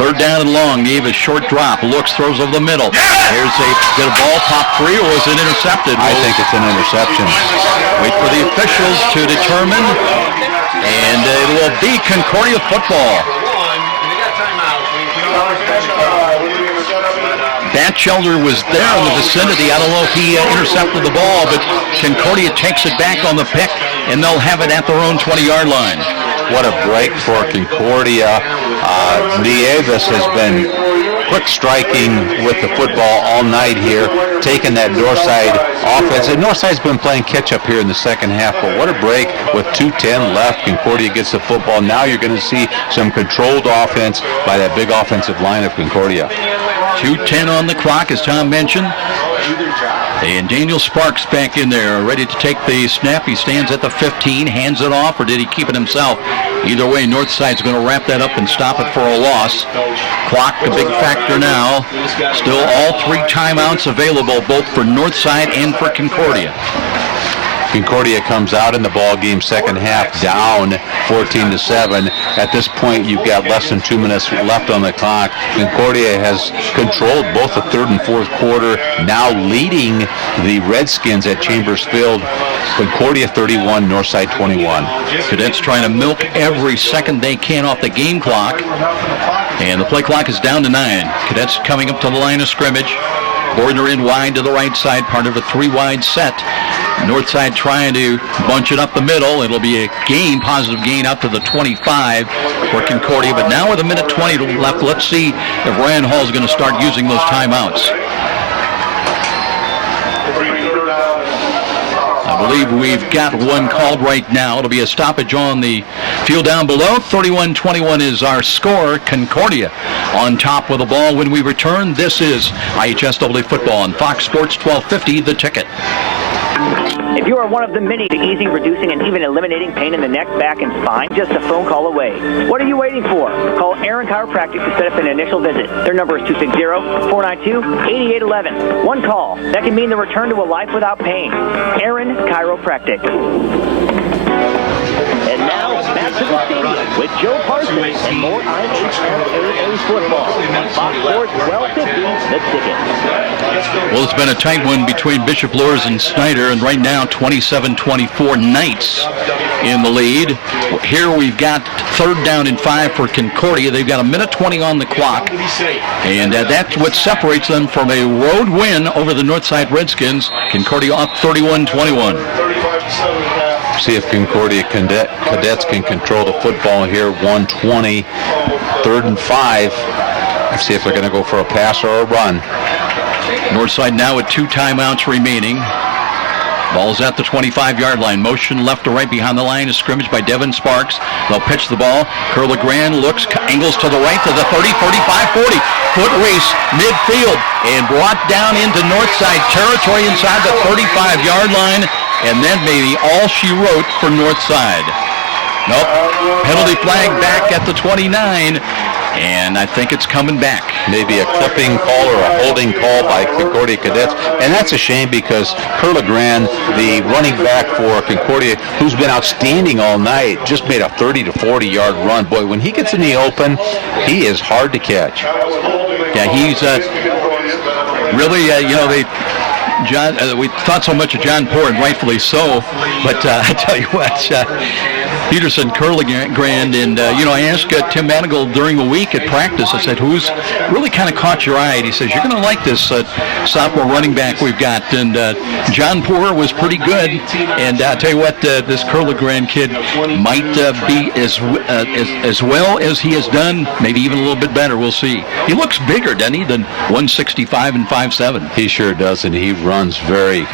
3rd down and long. Nieves short drop. Looks, throws over the middle. Here's did a ball pop free or was it intercepted? I think it's an interception. Wait for the officials to determine. And it will be Concordia football. Batchelder was there in the vicinity. I don't know if he intercepted the ball, but Concordia takes it back on the pick, and they'll have it at their own 20-yard line. What a break for Concordia. Nieves has been quick striking with the football all night here, taking that Northside offense. And Northside's been playing catch-up here in the second half, but what a break with 2:10 left. Concordia gets the football. Now you're going to see some controlled offense by that big offensive line of Concordia. 2:10 on the clock, as Tom mentioned. And Daniel Sparks back in there, ready to take the snap. He stands at the 15, hands it off, or did he keep it himself? Either way, Northside's going to wrap that up and stop it for a loss. Clock, a big factor now. Still all 3 timeouts available, both for Northside and for Concordia. Concordia comes out in the ball game second half down 14-7. At this point, you've got less than 2 minutes left on the clock. Concordia has controlled both the 3rd and 4th quarter, now leading the Redskins at Chambers Field. Concordia 31, Northside 21. Cadets trying to milk every second they can off the game clock. And the play clock is down to 9. Cadets coming up to the line of scrimmage. Bordner in wide to the right side, part of a 3-wide set. Northside trying to bunch it up the middle. It'll be a positive gain up to the 25 for Concordia. But now with 1:20 left, let's see if Ryan Hall is going to start using those timeouts. I believe we've got one called right now. It'll be a stoppage on the field down below. 31-21 is our score. Concordia on top with the ball when we return. This is IHSAA football on Fox Sports 1250, The Ticket. If you are one of the many easing, reducing, and even eliminating pain in the neck, back, and spine, just a phone call away. What are you waiting for? Call Aaron Chiropractic to set up an initial visit. Their number is 260-492-8811. One call. That can mean the return to a life without pain. Aaron Chiropractic. And now, back to the stadium with Joe Parsons and more IHSAA football. Fox Sports 1250, The Ticket. Well, it's been a tight one between Bishop Luers and Snyder, and right now 27-24 Knights in the lead. Here we've got 3rd down and 5 for Concordia. They've got 1:20 on the clock, and that's what separates them from a road win over the Northside Redskins. Concordia up 31-21. See if Concordia Cadets can control the football here. 1:20, 3rd and 5. Let's see if they're going to go for a pass or a run. Northside now with 2 timeouts remaining. Ball's at the 25-yard line. Motion left to right behind the line of scrimmage by Devin Sparks. They'll pitch the ball. Curl LeGrand looks, angles to the right to the 30, 35, 40. Foot race midfield and brought down into Northside territory inside the 35-yard line. And then maybe all she wrote for Northside. Nope. Penalty flag back at the 29, and I think it's coming back. Maybe a clipping call or a holding call by Concordia Cadets. And that's a shame because Curlegrand, the running back for Concordia, who's been outstanding all night, just made a 30 to 40-yard run. Boy, when he gets in the open, he is hard to catch. Yeah, he's really, we thought so much of John Poor, and rightfully so, but I tell you what, Peterson, Curlegrand, and I asked Tim Manigault during the week at practice, I said, who's really kind of caught your eye? And he says, you're going to like this sophomore running back we've got, and John Poor was pretty good, and I tell you what, this Curlegrand kid might be as well as he has done, maybe even a little bit better, we'll see. He looks bigger, doesn't he, than 165 and 5'7". He sure does, and he runs very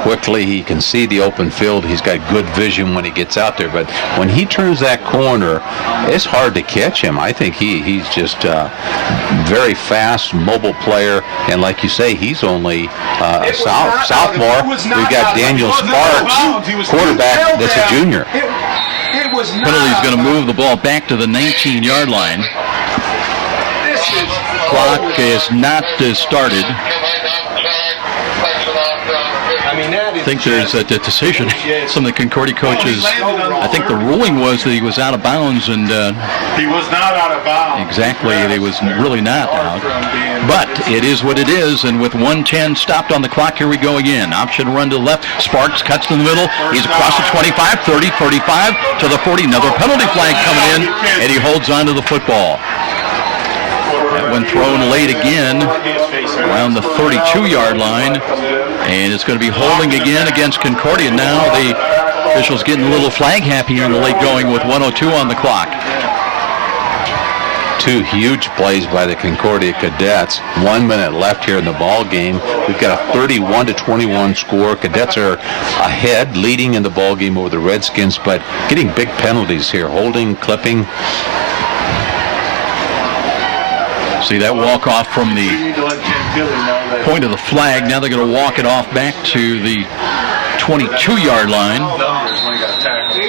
quickly. He can see the open field. He's got good vision when he gets out there, but when he turns that corner, it's hard to catch him. I think he's just a very fast, mobile player, and like you say, he's only a sophomore. We've got Daniel Sparks, quarterback, that's a junior. Penalty's going to move the ball back to the 19-yard line. Clock is not started. I think there's a decision. Some of the Concordia coaches, I think the ruling was that he was out of bounds, and he was not out of bounds. Exactly, he was really not out. But it is what it is, and with 1:10 stopped on the clock, here we go again. Option run to the left. Sparks cuts to the middle. He's across the 25, 30, 35 to the 40. Another penalty flag coming in, and he holds on to the football. That one thrown late again around the 32-yard line, and it's going to be holding again against Concordia. Now the officials getting a little flag happy here in the late going with 1:02 on the clock. Two huge plays by the Concordia Cadets. 1 minute left here in the ball game. We've got a 31-21 score. Cadets are ahead, leading in the ball game over the Redskins, but getting big penalties here, holding, clipping. See that walk off from the point of the flag. Now they're going to walk it off back to the 22-yard line.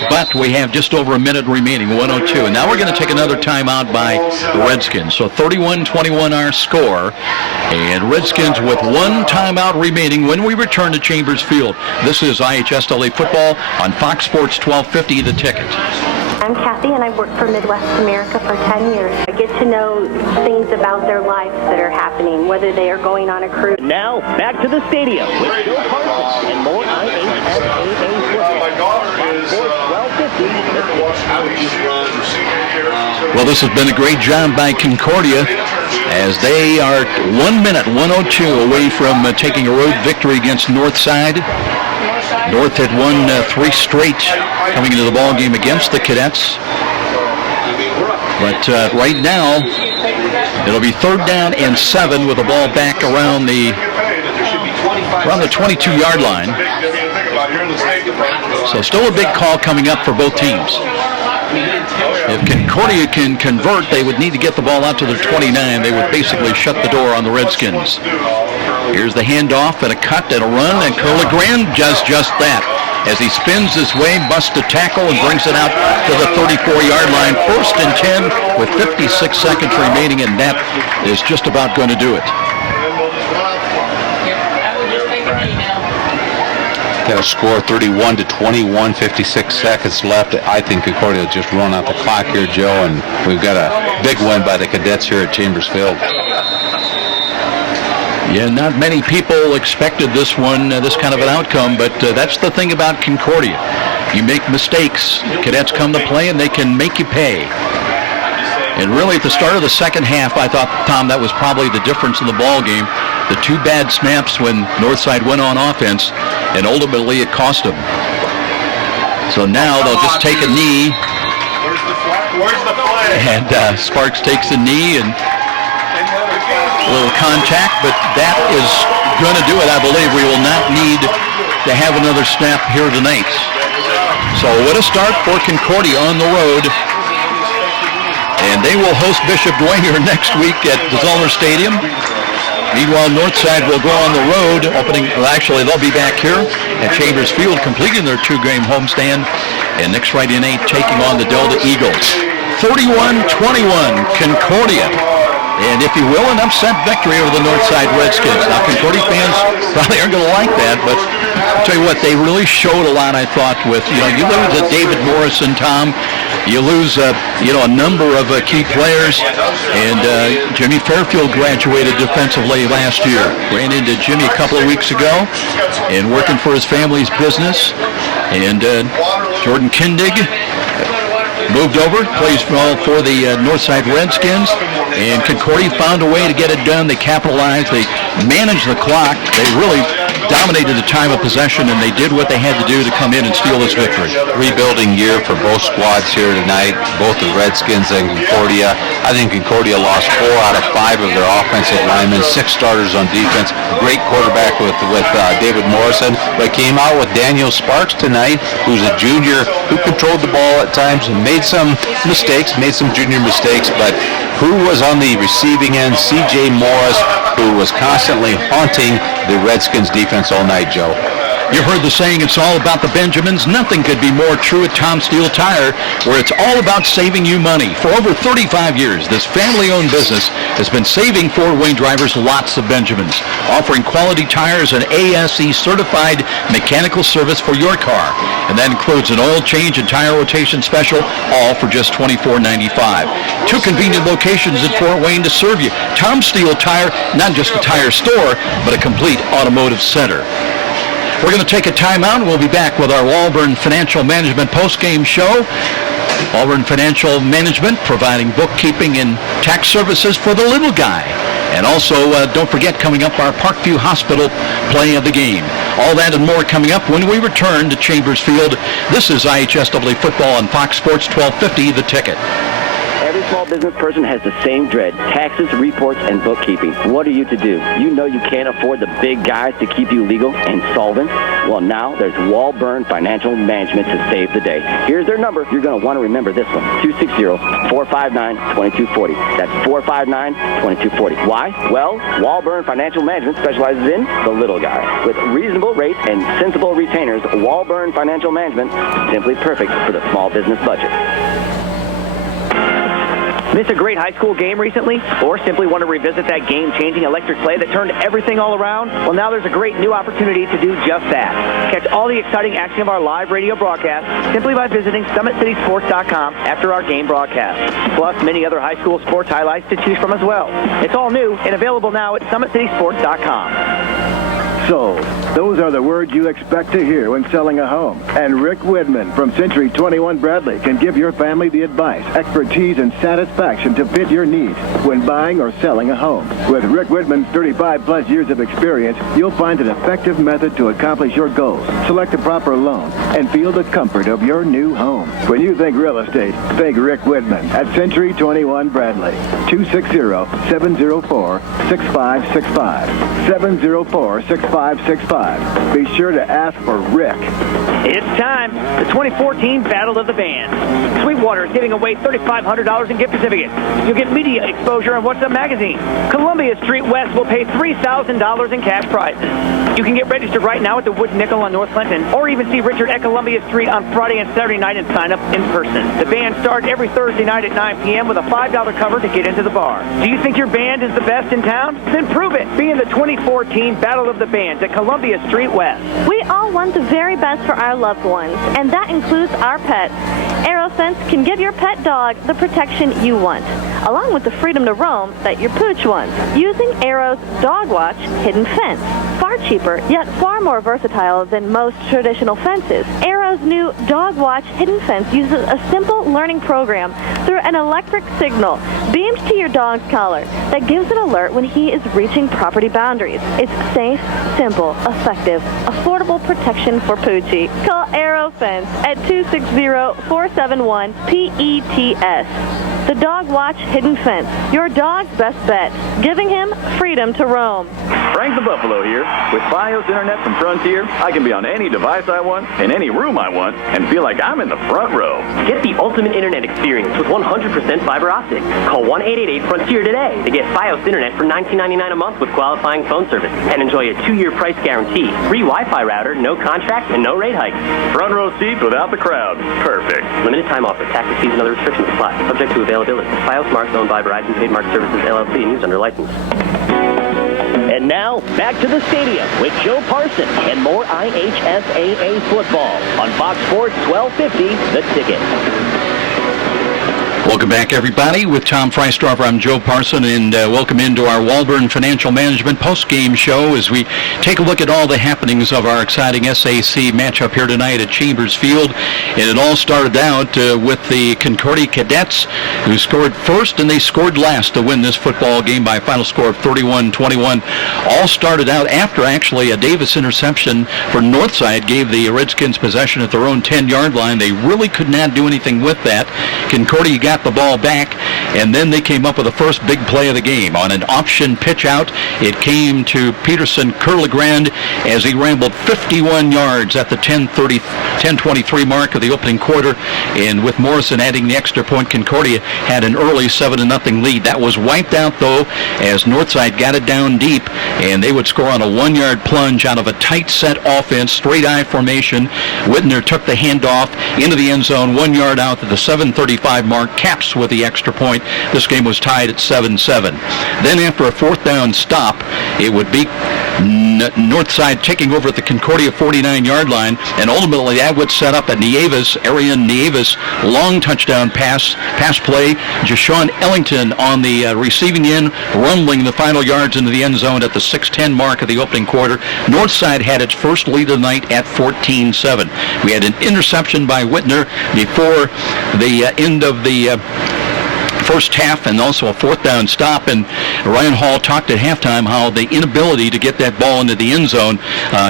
But we have just over a minute remaining, 1:02. And now we're going to take another timeout by the Redskins. So 31-21 our score. And Redskins with one timeout remaining when we return to Chambers Field. This is IHSAA football on Fox Sports 1250, The Ticket. I'm Kathy, and I've worked for Midwest America for 10 years. I get to know things about their lives that are happening, whether they are going on a cruise. Now, back to the stadium with Bill Parsons and more IHSAA football. Well, this has been a great job by Concordia as they are 1 minute, 1:02 away from taking a road victory against Northside. North had won 3 straight coming into the ball game against the Cadets. But right now, it'll be 3rd down and 7 with the ball back around the 22-yard line. So still a big call coming up for both teams. If Concordia can convert, they would need to get the ball out to the 29. They would basically shut the door on the Redskins. Here's the handoff and a cut and a run, and Curlegrand does just that. As he spins his way, busts a tackle and brings it out to the 34-yard line. 1st and 10 with 56 seconds remaining, and that is just about going to do it. Got a score 31-21, 56 seconds left. I think Concordia will just run out the clock here, Joe, and we've got a big win by the Cadets here at Chambers Field. Yeah, not many people expected this one, this kind of an outcome, but that's the thing about Concordia. You make mistakes, Cadets come to play, and they can make you pay. And really, at the start of the second half, I thought, Tom, that was probably the difference in the ball game. The 2 bad snaps when Northside went on offense, and ultimately it cost them. So now they'll just take a knee. Where's the flag? And Sparks takes a knee and a little contact, but that is going to do it, I believe. We will not need to have another snap here tonight. So what a start for Concordia on the road. And they will host Bishop Dwenger next week at the Zollner Stadium. Meanwhile, Northside will go on the road, they'll be back here at Chambers Field, completing their 2-game homestand And next Friday night, taking on the Delta Eagles. 31-21, Concordia. And if you will, an upset victory over the Northside Redskins. Now, Concordia fans probably aren't going to like that, but I'll tell you what, they really showed a lot, I thought, with, you lose a David Morrison, Tom. You lose, a number of key players. And Jimmy Fairfield graduated defensively last year. Ran into Jimmy a couple of weeks ago and working for his family's business. And Jordan Kindig moved over, plays for the Northside Redskins, and Concordia found a way to get it done. They capitalized. They managed the clock. They really dominated the time of possession, and they did what they had to do to come in and steal this victory. Rebuilding year for both squads here tonight, both the Redskins and Concordia. I think Concordia lost 4 out of 5 of their offensive linemen, 6 starters on defense. Great quarterback with David Morrison, but came out with Daniel Sparks tonight, who's a junior who controlled the ball at times and made some mistakes, made some junior mistakes, but who was on the receiving end? C.J. Morris, who was constantly haunting the Redskins defense all night, Joe. You heard the saying, it's all about the Benjamins. Nothing could be more true at Tom Steele Tire, where it's all about saving you money. For over 35 years, this family-owned business has been saving Fort Wayne drivers lots of Benjamins, offering quality tires and ASE-certified mechanical service for your car. And that includes an oil change and tire rotation special, all for just $24.95. 2 convenient locations in Fort Wayne to serve you. Tom Steele Tire, not just a tire store, but a complete automotive center. We're going to take a timeout, and we'll be back with our Walburn Financial Management post-game show. Walburn Financial Management providing bookkeeping and tax services for the little guy. And also, don't forget, coming up, our Parkview Hospital play of the game. All that and more coming up when we return to Chambers Field. This is IHSAA football on Fox Sports 1250, The Ticket. Every small business person has the same dread: taxes, reports, and bookkeeping. What are you to do? You know you can't afford the big guys to keep you legal and solvent. Well, now there's Walburn Financial Management to save the day. Here's their number. You're going to want to remember this one: 260-459-2240. That's 459-2240. Why? Well, Walburn Financial Management specializes in the little guy. With reasonable rates and sensible retainers, Walburn Financial Management is simply perfect for the small business budget. Miss a great high school game recently? Or simply want to revisit that game-changing electric play that turned everything all around? Well, now there's a great new opportunity to do just that. Catch all the exciting action of our live radio broadcast simply by visiting SummitCitySports.com after our game broadcast. Plus, many other high school sports highlights to choose from as well. It's all new and available now at SummitCitySports.com. So, those are the words you expect to hear when selling a home. And Rick Widman from Century 21 Bradley can give your family the advice, expertise, and satisfaction to fit your needs when buying or selling a home. With Rick Widman's 35-plus years of experience, you'll find an effective method to accomplish your goals, select the proper loan, and feel the comfort of your new home. When you think real estate, think Rick Widman at Century 21 Bradley. 260-704-6565. 704-6565. Be sure to ask for Rick. It's time. The 2014 Battle of the Bands. Sweetwater is giving away $3,500 in gift certificates. You'll get media exposure on What's Up magazine. Columbia Street West will pay $3,000 in cash prizes. You can get registered right now at the Wood Nickel on North Clinton, or even see Richard at Columbia Street on Friday and Saturday night and sign up in person. The band starts every Thursday night at 9 p.m. with a $5 cover to get into the bar. Do you think your band is the best in town? Then prove it. Be in the 2014 Battle of the Bands at Columbia Street West. We all want the very best for our loved ones, and that includes our pets. AeroFence can give your pet dog the protection you want, along with the freedom to roam that your pooch wants. Using Aero's Dog Watch Hidden Fence. Far cheaper, yet far more versatile than most traditional fences. Aero's new Dog Watch Hidden Fence uses a simple learning program through an electric signal beamed to your dog's collar that gives an alert when he is reaching property boundaries. It's safe, simple, effective, affordable protection for Poochie. Call AeroFence at 260-471-PETS. The Dog Watch Hidden Fence, your dog's best bet, giving him freedom to roam. Frank the Buffalo here. With Fios Internet from Frontier, I can be on any device I want, in any room I want, and feel like I'm in the front row. Get the ultimate internet experience with 100% fiber optic. Call 1-888-FRONTIER today to get Fios Internet for $19.99 a month with qualifying phone service and enjoy a 2-year price guarantee, free Wi-Fi router, no contract, and no rate hikes. Front row seats without the crowd. Perfect. Limited time offer. Taxes, fees, and other restrictions apply. Subject to availability. Fios marks owned by Verizon Trademark Services, LLC, and used under license. And now, back to the stadium with Joe Parson and more IHSAA football on Fox Sports 1250, The Ticket. Welcome back, everybody. With Tom Freistrover, I'm Joe Parson, and welcome into our Walburn Financial Management post-game show as we take a look at all the happenings of our exciting SAC matchup here tonight at Chambers Field. And it all started out with the Concordia Cadets, who scored first and they scored last to win this football game by a final score of 31-21. All started out after actually a Davis interception for Northside gave the Redskins possession at their own 10-yard line. They really could not do anything with that. Concordia got the ball back, and then they came up with the first big play of the game. On an option pitch out, it came to Peterson Curlegrand as he rambled 51 yards at the 10:23 mark of the opening quarter, and with Morrison adding the extra point, Concordia had an early 7-0 lead. That was wiped out, though, as Northside got it down deep, and they would score on a 1-yard plunge out of a tight set offense, straight eye formation. Whitner took the handoff into the end zone, 1 yard out at the 7:35 mark, caps with the extra point. This game was tied at 7-7. Then after a fourth down stop, it would be Northside taking over at the Concordia 49-yard line, and ultimately that would set up a Arian Nieves long touchdown pass play. Jashawn Ellington on the receiving end, rumbling the final yards into the end zone at the 6:10 mark of the opening quarter. Northside had its first lead of the night at 14-7. We had an interception by Whitner before the end of the first half, and also a fourth down stop. And Ryan Hall talked at halftime how the inability to get that ball into the end zone,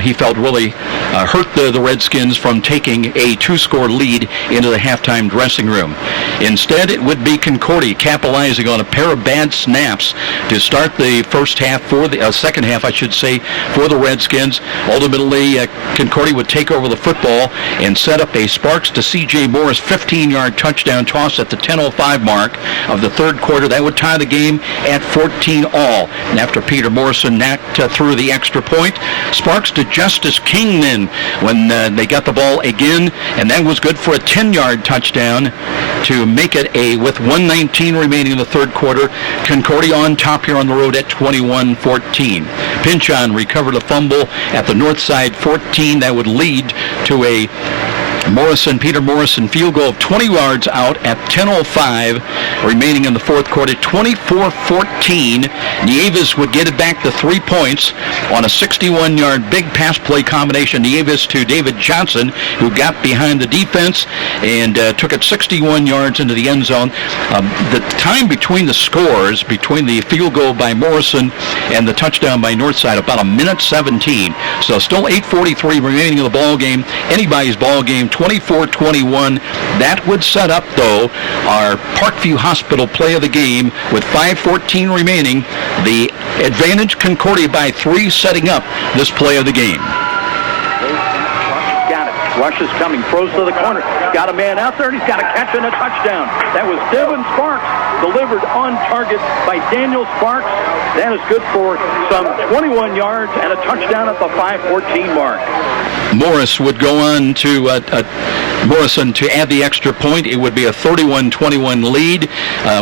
he felt really hurt the Redskins from taking a 2-score lead into the halftime dressing room. Instead, it would be Concordia capitalizing on a pair of bad snaps to start the first half, for the second half, I should say, for the Redskins. Ultimately, Concordia would take over the football and set up a Sparks to C.J. Morris 15-yard touchdown toss at the 10:05 mark of the third quarter. That would tie the game at 14-all. And after Peter Morrison knocked through the extra point, Sparks to Justice Kingman when they got the ball again, and that was good for a 10-yard touchdown to make it with 1:19 remaining in the third quarter. Concordia on top here on the road at 21-14. Pinchon recovered a fumble at the Northside 14. That would lead to a Peter Morrison field goal of 20 yards out at 10:05 remaining in the fourth quarter. 24-14. Nieves would get it back to 3 points on a 61-yard big pass play combination. Nieves to David Johnson, who got behind the defense and took it 61 yards into the end zone. The time between the scores, between the field goal by Morrison and the touchdown by Northside, about 1:17. So still 8:43 remaining in the ball game. Anybody's ball game. 24-21. That would set up, though, our Parkview Hospital play of the game with 5:14 remaining. The advantage, Concordia by 3, setting up this play of the game. Got it. Rush is coming, throws to the corner. Got a man out there, and he's got a catch and a touchdown. That was Devin Sparks, delivered on target by Daniel Sparks. That is good for some 21 yards and a touchdown at the 5:14 mark. Morris would go on to Morrison to add the extra point. It would be a 31-21 lead.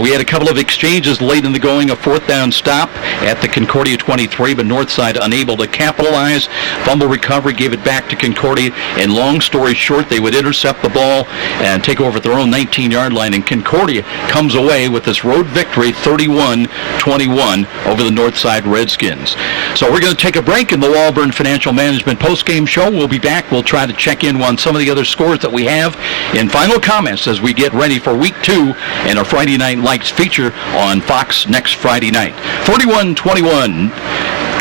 We had a couple of exchanges late in the going, a fourth down stop at the Concordia 23, but Northside unable to capitalize. Fumble recovery gave it back to Concordia, and long story short, they would intercept the ball and take over at their own 19-yard line, and Concordia comes away with this road victory 31-21 over the Northside Redskins. So we're going to take a break in the Walburn Financial Management postgame show. We'll be back. We'll try to check in on some of the other scores that we have in final comments as we get ready for week 2 and our Friday Night Lights feature on Fox next Friday night. 31-21.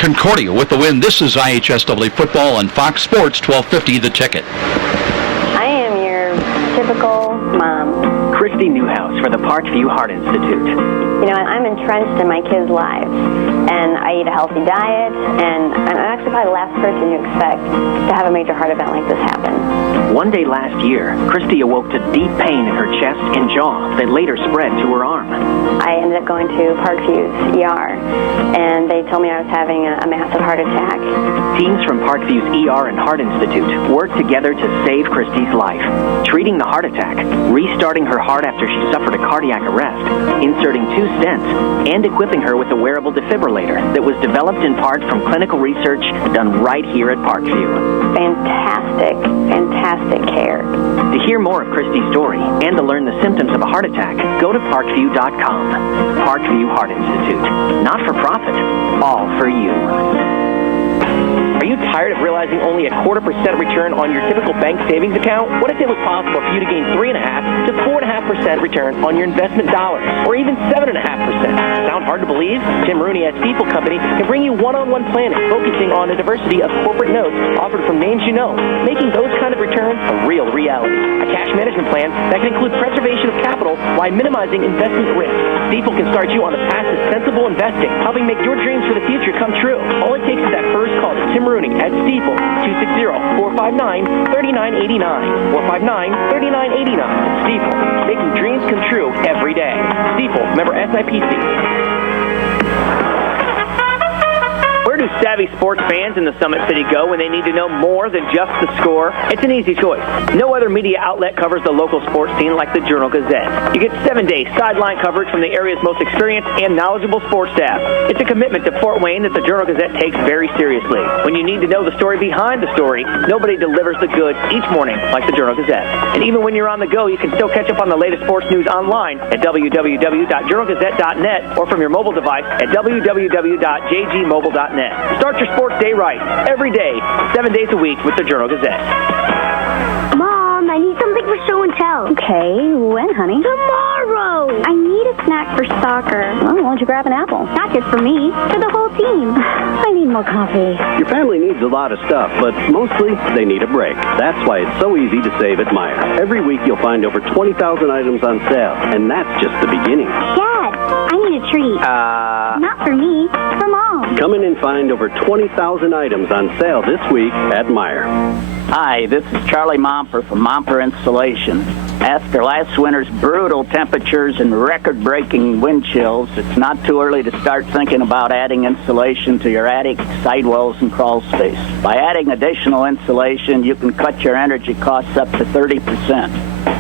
Concordia with the win. This is IHSAA football on Fox Sports 1250 The Ticket. I am your typical mom. Christy Newhouse for the Parkview Heart Institute. You know, I'm entrenched in my kids' lives, and I eat a healthy diet, and I'm actually probably the last person you expect to have a major heart event like this happen. One day last year, Christy awoke to deep pain in her chest and jaw that later spread to her arm. I ended up going to Parkview's ER, and they told me I was having a massive heart attack. Teams from Parkview's ER and Heart Institute worked together to save Christy's life, treating the heart attack, restarting her heart after she suffered a cardiac arrest, inserting 2 stents, and equipping her with a wearable defibrillator that was developed in part from clinical research done right here at Parkview. Fantastic care. To hear more of Christy's story and to learn the symptoms of a heart attack, go to parkview.com. Parkview Heart Institute. Not for profit, all for you. Are you tired of realizing only a 0.25% return on your typical bank savings account? What if it was possible for you to gain 3.5% to 4.5% return on your investment dollars, or even 7.5%? Sound hard to believe? Tim Rooney at Steeple Company can bring you one-on-one planning, focusing on a diversity of corporate notes offered from names you know, making those kind of returns a real reality. A cash management plan that can include preservation of capital while minimizing investment risk. Steeple can start you on the path to sensible investing, helping make your dreams for the future come true. All it takes is that first call to Tim Rooney at Steeple, 260-459-3989. 459-3989. Steeple, making dreams come true every day. Steeple, member SIPC. Where do savvy sports fans in the Summit City go when they need to know more than just the score? It's an easy choice. No other media outlet covers the local sports scene like the Journal-Gazette. You get 7-day sideline coverage from the area's most experienced and knowledgeable sports staff. It's a commitment to Fort Wayne that the Journal-Gazette takes very seriously. When you need to know the story behind the story, nobody delivers the goods each morning like the Journal-Gazette. And even when you're on the go, you can still catch up on the latest sports news online at www.journalgazette.net or from your mobile device at www.jgmobile.net. Start your sports day right, every day, 7 days a week with the Journal-Gazette. Mom, I need something for show and tell. Okay, when, honey? Tomorrow! I need a snack for soccer. Well, why don't you grab an apple? Not just for me, for the whole team. I need more coffee. Your family needs a lot of stuff, but mostly they need a break. That's why it's so easy to save at Meijer. Every week you'll find over 20,000 items on sale, and that's just the beginning. Dad, I need a treat. Not for me, for Mom. Come in and find over 20,000 items on sale this week at Meijer. Hi, this is Charlie Momper from Momper Installation. After last winter's brutal temperatures and record-breaking wind chills, it's not too early to start thinking about adding insulation to your attic, sidewalls, and crawl space. By adding additional insulation, you can cut your energy costs up to 30%.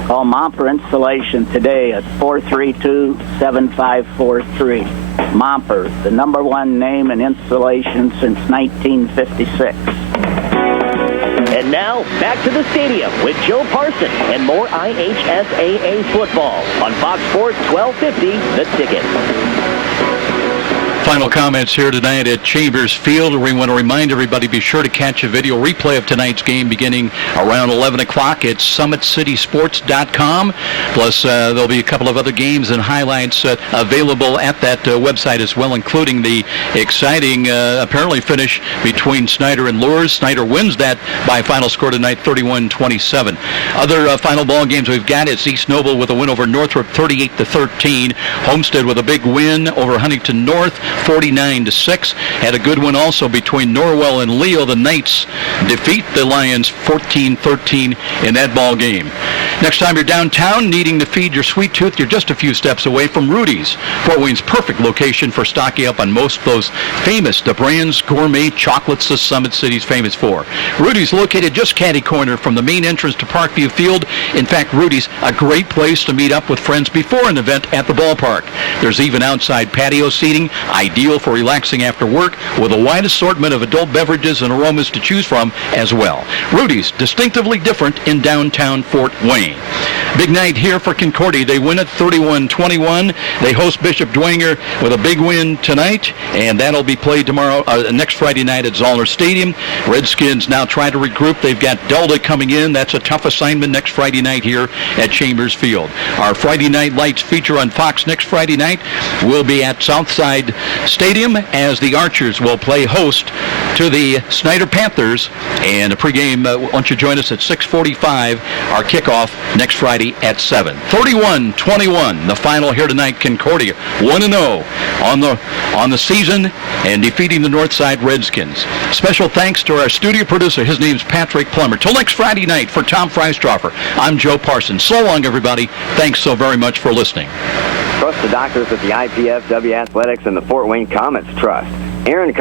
Call Momper Installation today at 432-7543. Momper, the #1 name in insulation since 1956. And now, back to the stadium with Joe Parson and more IHSAA football on Fox Sports 1250, The Ticket. Final comments here tonight at Chambers Field. We want to remind everybody, be sure to catch a video replay of tonight's game beginning around 11 o'clock at summitcitysports.com. Plus, there'll be a couple of other games and highlights available at that website as well, including the exciting, apparently, finish between Snyder and Lourdes. Snyder wins that by final score tonight, 31-27. Other final ball games we've got, it's East Noble with a win over Northrop, 38-13. Homestead with a big win over Huntington North, 49-6. Had a good one also between Norwell and Leo. The Knights defeat the Lions 14-13 in that ball game. Next time you're downtown needing to feed your sweet tooth, you're just a few steps away from Rudy's, Fort Wayne's perfect location for stocking up on most of those famous brands, gourmet chocolates the Summit City's famous for. Rudy's located just catty corner from the main entrance to Parkview Field. In fact, Rudy's a great place to meet up with friends before an event at the ballpark. There's even outside patio seating, ideal for relaxing after work, with a wide assortment of adult beverages and aromas to choose from as well. Rudy's, distinctively different in downtown Fort Wayne. Big night here for Concordia. They win it 31-21. They host Bishop Dwenger with a big win tonight, and that'll be played tomorrow, next Friday night at Zollner Stadium. Redskins now try to regroup. They've got Delta coming in. That's a tough assignment next Friday night here at Chambers Field. Our Friday Night Lights feature on Fox next Friday night will be at Southside Stadium as the Archers will play host to the Snyder Panthers. And a pregame, why don't you join us at 6:45, our kickoff next Friday Friday at 7. 31-21, the final here tonight. Concordia 1-0 on the season and defeating the Northside Redskins. Special thanks to our studio producer. His name's Patrick Plummer. Till next Friday night, for Tom Freistroffer, I'm Joe Parsons. So long, everybody. Thanks so very much for listening. Trust the doctors at the IPFW Athletics and the Fort Wayne Comets Trust. Aaron